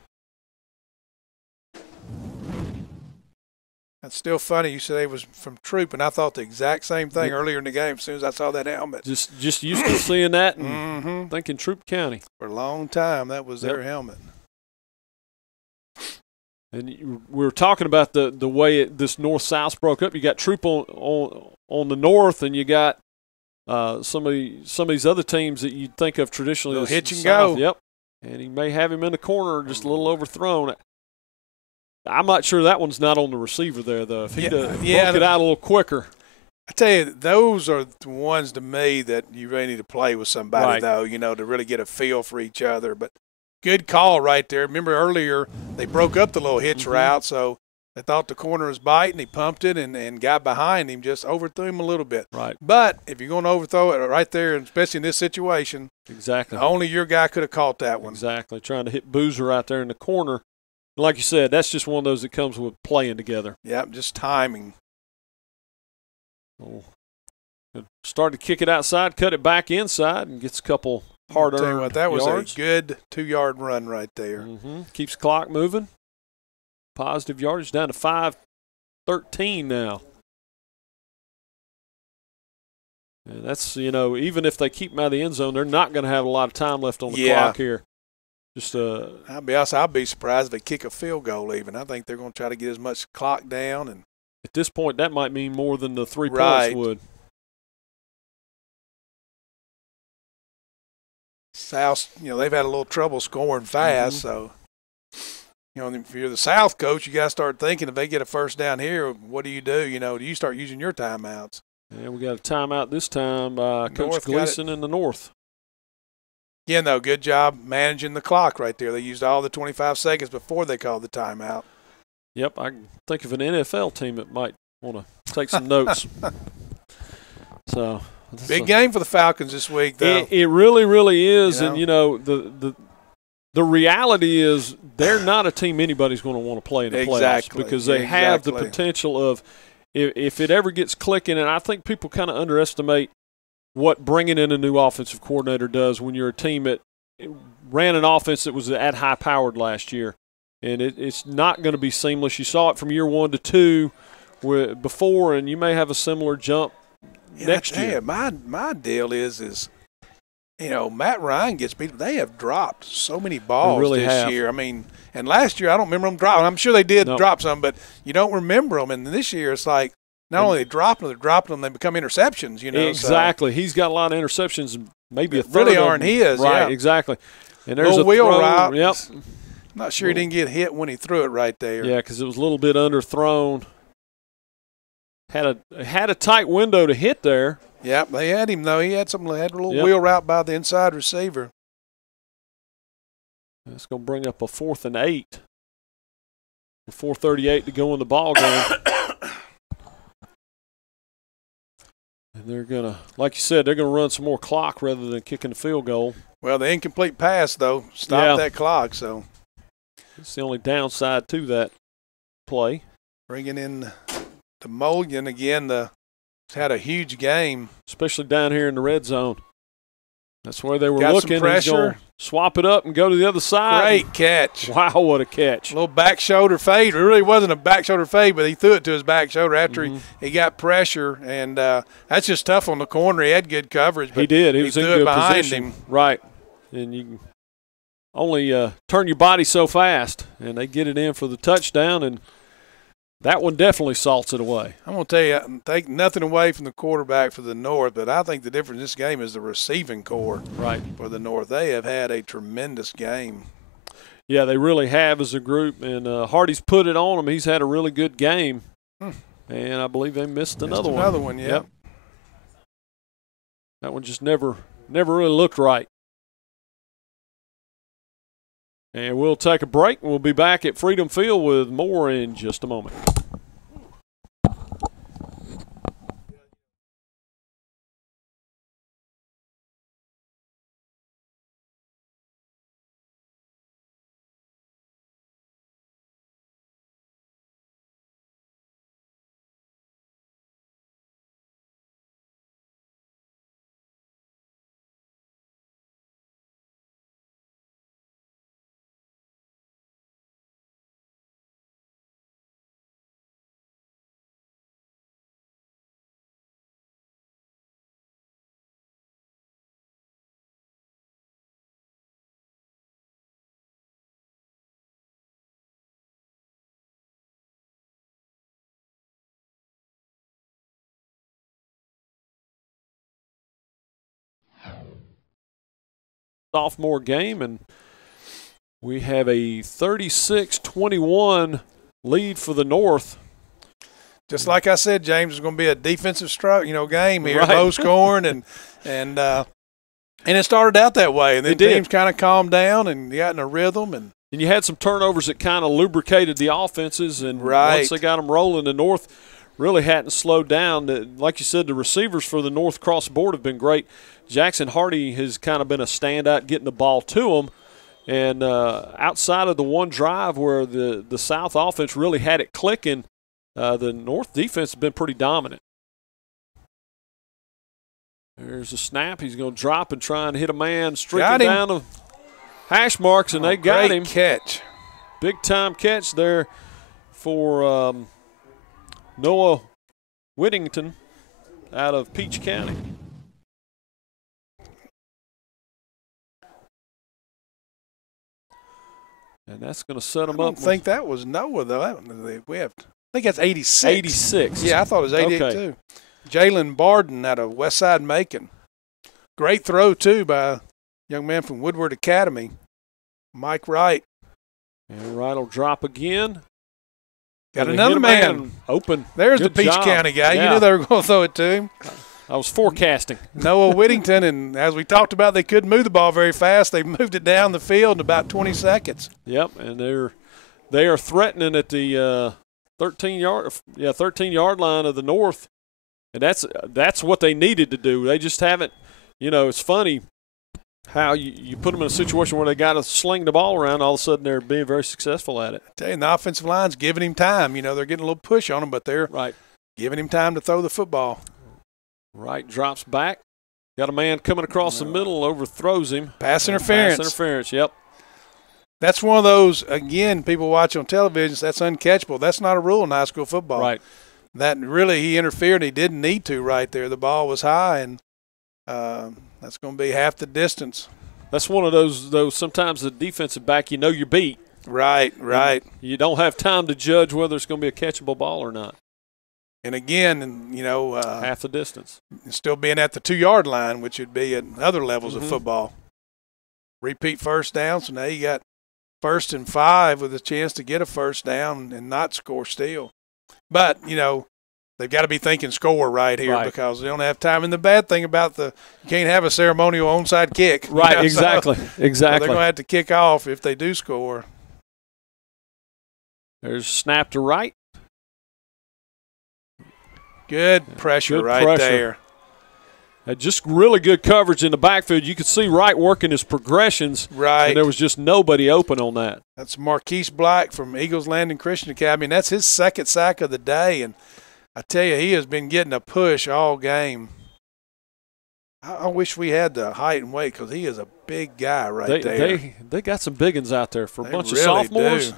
That's still funny. You said he was from Troop, and I thought the exact same thing earlier in the game as soon as I saw that helmet. Just used to seeing that and thinking Troop County. For a long time, that was their helmet. And we were talking about the way this north-south broke up. You got Troop on the north, and you got some of these other teams that you'd think of traditionally as hitch and south. go. Yep. And he may have him in the corner, just a little overthrown. I'm not sure that one's not on the receiver there, though. If he'd broke it out a little quicker. I tell you, those are the ones to me that you really need to play with somebody, though, to really get a feel for each other. But good call right there. Remember earlier they broke up the little hitch route, so they thought the corner was biting. He pumped it and got behind him, just overthrew him a little bit. Right. But if you're going to overthrow it right there, especially in this situation, exactly, only your guy could have caught that one. Exactly. Trying to hit Boozer out there in the corner. Like you said, that's just one of those that comes with playing together. Yep, just timing. Oh, started to kick it outside, cut it back inside, and gets a couple hard-earned yards. What, that was a good 2-yard run right there. Keeps the clock moving. Positive yardage down to 5:13 now. And that's, even if they keep them out of the end zone, they're not going to have a lot of time left on the clock here. Just I'll be honest, I'll be surprised if they kick a field goal even. I think they're going to try to get as much clock down. And at this point, that might mean more than the 3 points would. South, they've had a little trouble scoring fast, so if you're the South coach, you got to start thinking if they get a first down here, what do you do? Do you start using your timeouts? Yeah, we got a timeout this time by Coach Gleason in the North. Yeah, no, good job managing the clock right there. They used all the 25 seconds before they called the timeout. Yep, I can think of an NFL team that might want to take some notes. So big game for the Falcons this week, though. It really, really is. And, the reality is they're not a team anybody's going to want to play in the playoffs because they have the potential of if it ever gets clicking, and I think people kind of underestimate what bringing in a new offensive coordinator does when you're a team that ran an offense that was at high-powered last year. And it's not going to be seamless. You saw it from year 1 to 2 before, and you may have a similar jump next year. My deal is Matt Ryan gets beat. They have dropped so many balls this year. I mean, and last year I don't remember them dropping. I'm sure they did drop some, but you don't remember them. And this year it's like not only they're dropping them, they become interceptions. Exactly. So. He's got a lot of interceptions. Maybe a third really of aren't them. his. Right. Yeah. Exactly. And there's little a wheel throw. route. Yep. Not sure he didn't get hit when he threw it right there. Yeah, because it was a little bit underthrown. Had a tight window to hit there. Yep, they had him though. He had a little wheel route by the inside receiver. That's going to bring up a 4th and 8. 4:38 to go in the ball game. And they're going to, like you said, they're going to run some more clock rather than kicking the field goal. Well, the incomplete pass, though, stopped that clock. So it's the only downside to that play. Bringing in the Mulligan again, had a huge game. Especially down here in the red zone. That's where they were Got looking. Some pressure. Swap it up and go to the other side. Great catch. Wow, what a catch. A little back shoulder fade. It really wasn't a back shoulder fade, but he threw it to his back shoulder after he got pressure. And that's just tough on the corner. He had good coverage. But he did. He was in good position. Him. Right. And you can only turn your body so fast. And they get it in for the touchdown, and that one definitely salts it away. I'm going to tell you, take nothing away from the quarterback for the North, but I think the difference in this game is the receiving core for the North. They have had a tremendous game. Yeah, they really have as a group, and Hardy's put it on them. He's had a really good game, and I believe they missed another one. Another one, yeah. Yep. That one just never really looked right. And we'll take a break, and we'll be back at Freedom Field with more in just a moment. Sophomore game, and we have a 36-21 lead for the North. Just like I said, James, it's going to be a defensive game here, low scoring, and it started out that way, and then teams kind of calmed down and got in a rhythm, and you had some turnovers that kind of lubricated the offenses, and once they got them rolling, the North really hadn't slowed down. Like you said, the receivers for the North across the board have been great. Jackson Hardy has kind of been a standout getting the ball to him. And outside of the one drive where the South offense really had it clicking, the North defense has been pretty dominant. There's a snap. He's going to drop and try and hit a man streaking down the hash marks, and they got him. Great catch. Big-time catch there for Noah Whittington out of Peach County. And that's going to set him up. I don't think that was Noah, though. I think that's 86. 86. Yeah, I thought it was 88, okay. too. Jalen Barden out of Westside Macon. Great throw, too, by a young man from Woodward Academy, Mike Wright. And Wright will drop again. Got another man open. There's Good the Peach job. County guy. Yeah. You knew they were going to throw it to him. I was forecasting. Noah Whittington, and as we talked about, they couldn't move the ball very fast. They moved it down the field in about 20 seconds. Yep, and they are threatening at the 13-yard line of the North, and that's what they needed to do. They just haven't. It's funny how you put them in a situation where they got to sling the ball around. All of a sudden, they're being very successful at it. I tell you, the offensive line's giving him time. They're getting a little push on him, but they're giving him time to throw the football. Wright drops back. Got a man coming across the middle, overthrows him. Pass interference. Pass interference, yep. That's one of those, again, people watch on television, that's uncatchable. That's not a rule in high school football. Right. That really, he interfered, and he didn't need to right there. The ball was high, and that's going to be half the distance. That's one of those sometimes the defensive back, you're beat. Right. You don't have time to judge whether it's going to be a catchable ball or not. And again, half the distance. Still being at the 2-yard line, which would be at other levels of football. Repeat first down, so now you got 1st and 5 with a chance to get a first down and not score still. But, they've got to be thinking score right here because they don't have time. And the bad thing about you can't have a ceremonial onside kick. Right, exactly. So they're going to have to kick off if they do score. There's a snap to Wright. Good pressure there. Just really good coverage in the backfield. You could see Wright working his progressions. Right. And there was just nobody open on that. That's Marquise Black from Eagles Landing Christian Academy, and that's his second sack of the day. And I tell you, he has been getting a push all game. I wish we had the height and weight because he is a big guy there. They got some big ones out there for a bunch of really sophomores. Do.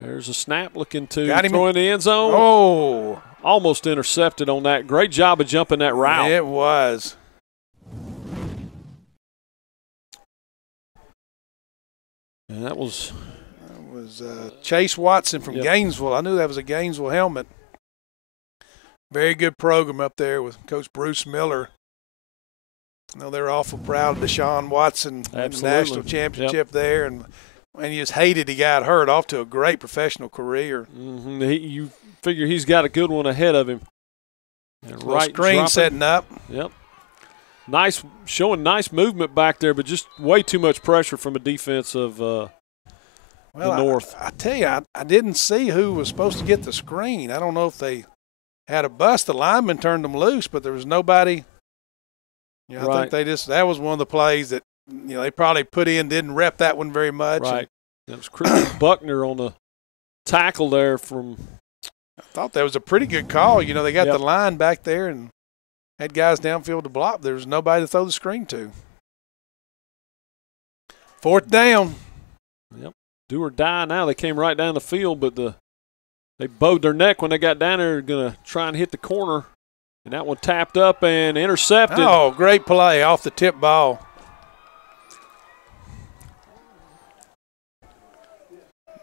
There's a snap looking to throw in the end zone. Oh. Almost intercepted on that. Great job of jumping that route. It was. And that was Chase Watson from Gainesville. I knew that was a Gainesville helmet. Very good program up there with Coach Bruce Miller. I know they're awful proud of Deshaun Watson winning the national championship there. And he just hated he got hurt. Off to a great professional career. Mm-hmm. You figure he's got a good one ahead of him. Right screen dropping. Setting up. Yep. Showing nice movement back there, but just way too much pressure from a defense of the North. I tell you, I didn't see who was supposed to get the screen. I don't know if they had a bust. The lineman turned them loose, but there was nobody. I think that was one of the plays that they probably put in, didn't rep that one very much. Right. That was Chris Buckner on the tackle there from. I thought that was a pretty good call. They got the line back there and had guys downfield to block. There was nobody to throw the screen to. 4th down. Yep. Do or die now. They came right down the field, but they bowed their neck when they got down there, going to try and hit the corner. And that one tapped up and intercepted. Oh, great play off the tip ball.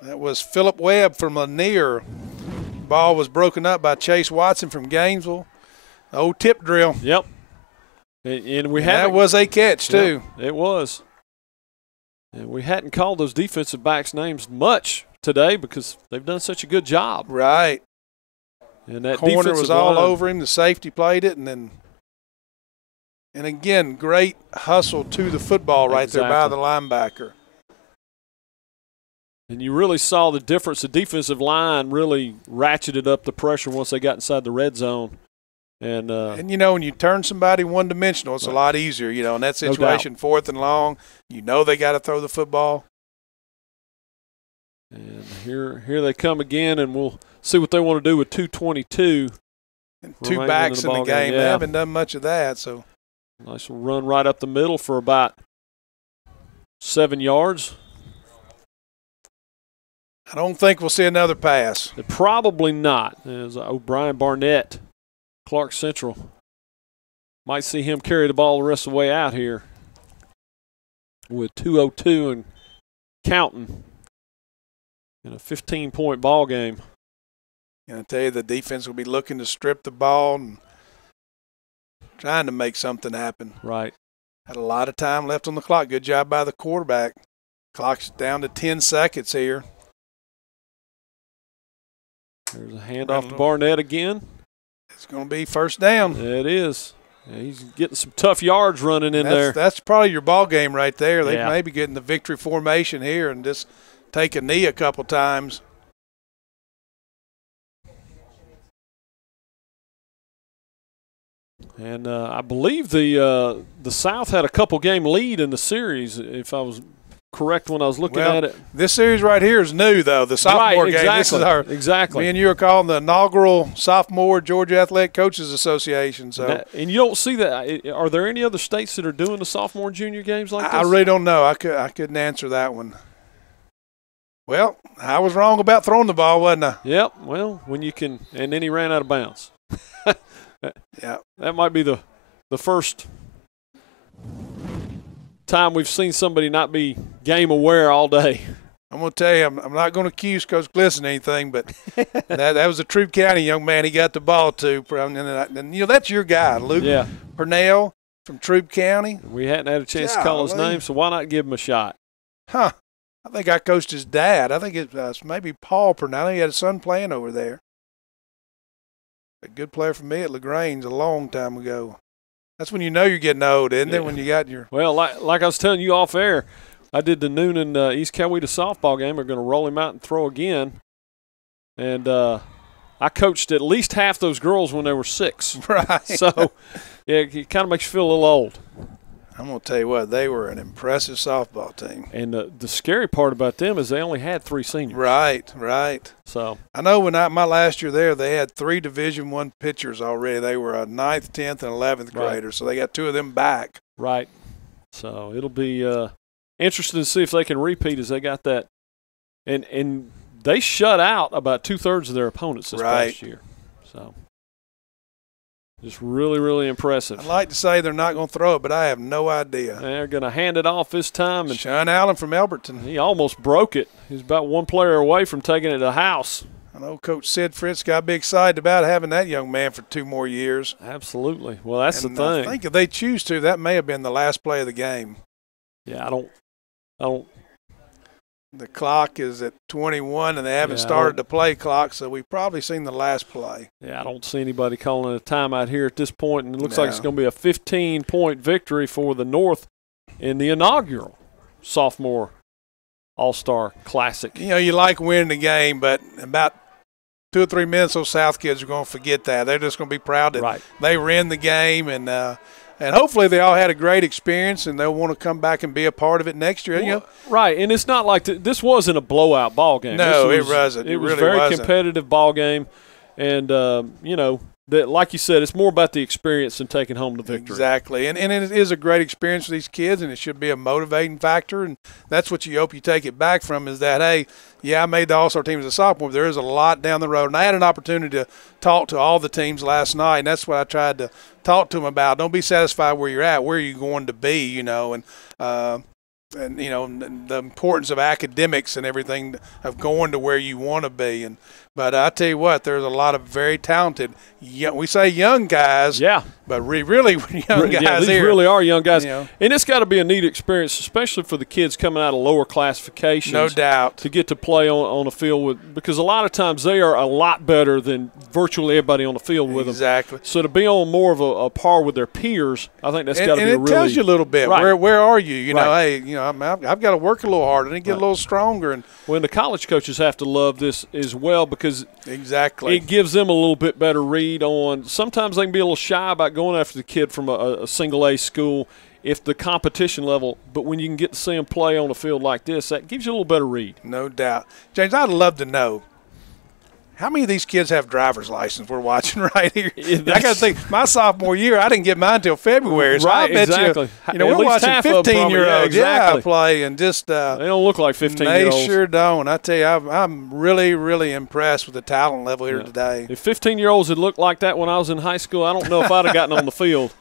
That was Phillip Webb from Lanier. Ball was broken up by Chase Watson from Gainesville. The old tip drill. Yep. And that was a catch, too. Yep, it was. And we hadn't called those defensive backs' names much today because they've done such a good job. Right. And that corner was all over him. The safety played it, and again, great hustle to the football right there by the linebacker. And you really saw the difference. The defensive line really ratcheted up the pressure once they got inside the red zone. And when you turn somebody one-dimensional, it's a lot easier. In that situation, 4th and long, they got to throw the football. And here they come again, and we'll see what they want to do with 2:22 And 2 backs in the game. Yeah. They haven't done much of that. So nice run right up the middle for about 7 yards. I don't think we'll see another pass. Probably not. As O'Brien Barnett, Clark Central. Might see him carry the ball the rest of the way out here with 2:02 and counting in a 15-point ball game. And I tell you, the defense will be looking to strip the ball and trying to make something happen. Right. Had a lot of time left on the clock. Good job by the quarterback. Clock's down to 10 seconds here. There's a handoff to Barnett again. It's going to be first down. It is. Yeah, he's getting some tough yards running in there. That's probably your ball game right there. They may be getting the victory formation here and just take a knee a couple times. And I believe the South had a couple-game lead in the series, if I was correct when I was looking at it. This series right here is new, though. The sophomore game. This is our me and you are calling the inaugural sophomore Georgia Athletic Coaches Association. So, and you don't see that. Are there any other states that are doing the sophomore and junior games like this? I really don't know. I couldn't answer that one. Well, I was wrong about throwing the ball, wasn't I? Yep. Well, when you can, and then he ran out of bounds. Yeah, that might be the first time we've seen somebody not be game aware all day. I'm going to tell you, I'm not going to accuse Coach Glisson anything, but that was a Troup County young man he got the ball to. And you know, that's your guy, Luke Purnell from Troup County. We hadn't had a chance to call his name, so why not give him a shot? Huh. I think I coached his dad. I think it's maybe Paul Purnell. I think he had a son playing over there. A good player for me at LaGrange a long time ago. That's when you know you're getting old, isn't it? When you got your – Well, like I was telling you off air, I did the Noonan East Coweta softball game. We're going to roll him out and throw again. And I coached at least half those girls when they were 6. Right. So, yeah, it kind of makes you feel a little old. I'm going to tell you what, they were an impressive softball team. And the scary part about them is they only had 3 seniors. Right. So I know when my last year there, they had 3 Division I pitchers already. They were a 9th, 10th, and 11th graders, so they got 2 of them back. Right. So it'll be interesting to see if they can repeat as they got that. And they shut out about 2/3 of their opponents this past year. So just really, really impressive. I'd like to say they're not going to throw it, but I have no idea. They're going to hand it off this time. And Sean Allen from Elberton. He almost broke it. He's about 1 player away from taking it to the house. I know Coach Sid Fritz got to be excited about having that young man for 2 more years. Absolutely. Well, that's the thing. I think if they choose to, that may have been the last play of the game. Yeah, I don't. The clock is at 21, and they haven't started the play clock, so we've probably seen the last play. Yeah, I don't see anybody calling a timeout here at this point, and it looks like it's going to be a 15-point victory for the North in the inaugural sophomore All-Star Classic. You know, you like winning the game, but about 2 or 3 minutes, those South kids are going to forget that. They're just going to be proud that they were in the game, and hopefully they all had a great experience, and they'll want to come back and be a part of it next year. You know? Right, and it's not like this wasn't a blowout ball game. No, it wasn't. It was really very wasn't. competitive ball game, and you know, that, like you said, it's more about the experience than taking home the victory. Exactly, and it is a great experience for these kids, and it should be a motivating factor, and that's what you hope you take it back from is that, hey, yeah, I made the All-Star team as a sophomore, but there is a lot down the road. And I had an opportunity to talk to all the teams last night, and that's what I tried to talk to them about. Don't be satisfied where you're at. Where are you going to be, you know, and you know, the importance of academics and everything of going to where you want to be. But I tell you what, there's a lot of very talented, we say young guys, but really young guys these here. really are young guys. You know. And it's got to be a neat experience, especially for the kids coming out of lower classifications. No doubt. To get to play on a field because a lot of times they are a lot better than virtually everybody on the field with them. Exactly. So to be on more of a par with their peers, I think that's got to be and it tells you a little bit. Where are you? You know, hey, you know, I've got to work a little harder and get a little stronger. And when the college coaches have to love this as well because it gives them a little bit better read on. Sometimes they can be a little shy about going after the kid from a single A school if the competition level, but when you can get to see them play on a field like this, that gives you a little better read. No doubt. James, I'd love to know, how many of these kids have driver's license we're watching right here? Yeah, I got to think, my sophomore year, I didn't get mine until February. So right, I bet exactly. we're watching 15-year-olds exactly. play and just they don't look like 15-year-olds. They sure don't. I tell you, I'm really, really impressed with the talent level here today. If 15-year-olds had looked like that when I was in high school, I don't know if I'd have gotten on the field.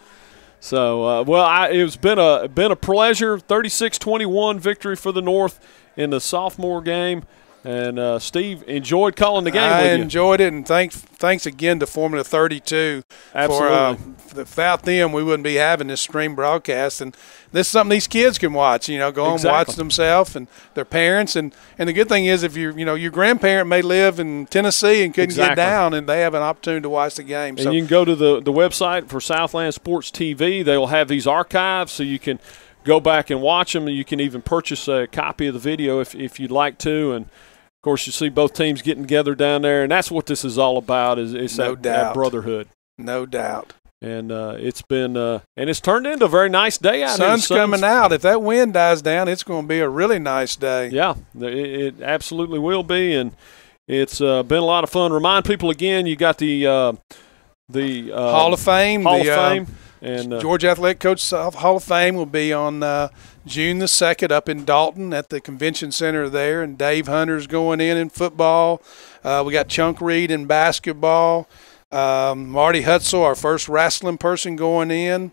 So, it's been a pleasure. 36-21 victory for the North in the sophomore game. And Steve enjoyed calling the game with you. I enjoyed it, and thanks again to Formula 32. Absolutely. Without them, we wouldn't be having this stream broadcast. And this is something these kids can watch. Go and watch themselves and their parents. And the good thing is, if your grandparent may live in Tennessee and couldn't get down, and they have an opportunity to watch the game. And you can go to the website for Southland Sports TV. They will have these archives, so you can go back and watch them. You can even purchase a copy of the video if you'd like to. And of course, you see both teams getting together down there, and that's what this is all about. Is that brotherhood? No doubt. And it's been and it's turned into a very nice day out here. Sun's coming out. If that wind dies down, it's going to be a really nice day. Yeah, it absolutely will be, and it's been a lot of fun. Remind people again, you got the Hall of Fame. And Georgia Athletic Coach Hall of Fame will be on June the 2nd up in Dalton at the Convention Center there, and Dave Hunter's going in football. We got Chunk Reed in basketball. Marty Hutzel, our first wrestling person, going in,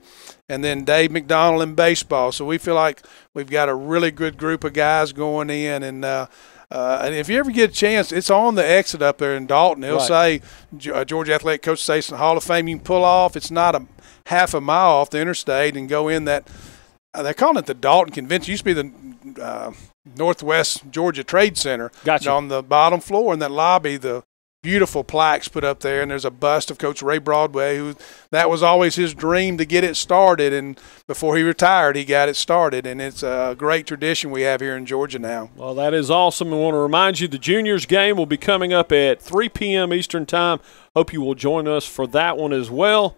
and then Dave McDonald in baseball. So we feel like we've got a really good group of guys going in. And if you ever get a chance, it's on the exit up there in Dalton. He'll say Georgia Athletic Coach Station Hall of Fame. You can pull off. It's not a half a mile off the interstate and go in that. They're calling it the Dalton Convention. It used to be the Northwest Georgia Trade Center. Gotcha. On the bottom floor in that lobby, the beautiful plaques put up there, and there's a bust of Coach Ray Broadway, who that was always his dream to get it started, and before he retired, he got it started, and it's a great tradition we have here in Georgia now. Well, that is awesome. I want to remind you the juniors game will be coming up at 3 p.m. Eastern Time. Hope you will join us for that one as well.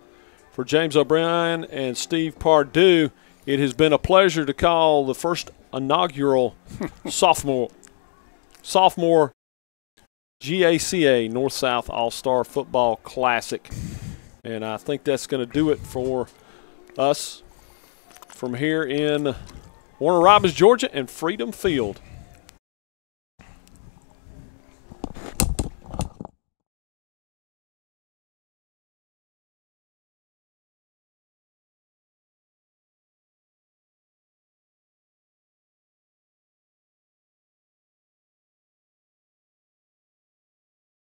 For James O'Brien and Steve Pardue, it has been a pleasure to call the first inaugural sophomore GACA North-South All-Star Football Classic. And I think that's going to do it for us from here in Warner Robins, Georgia, and Freedom Field.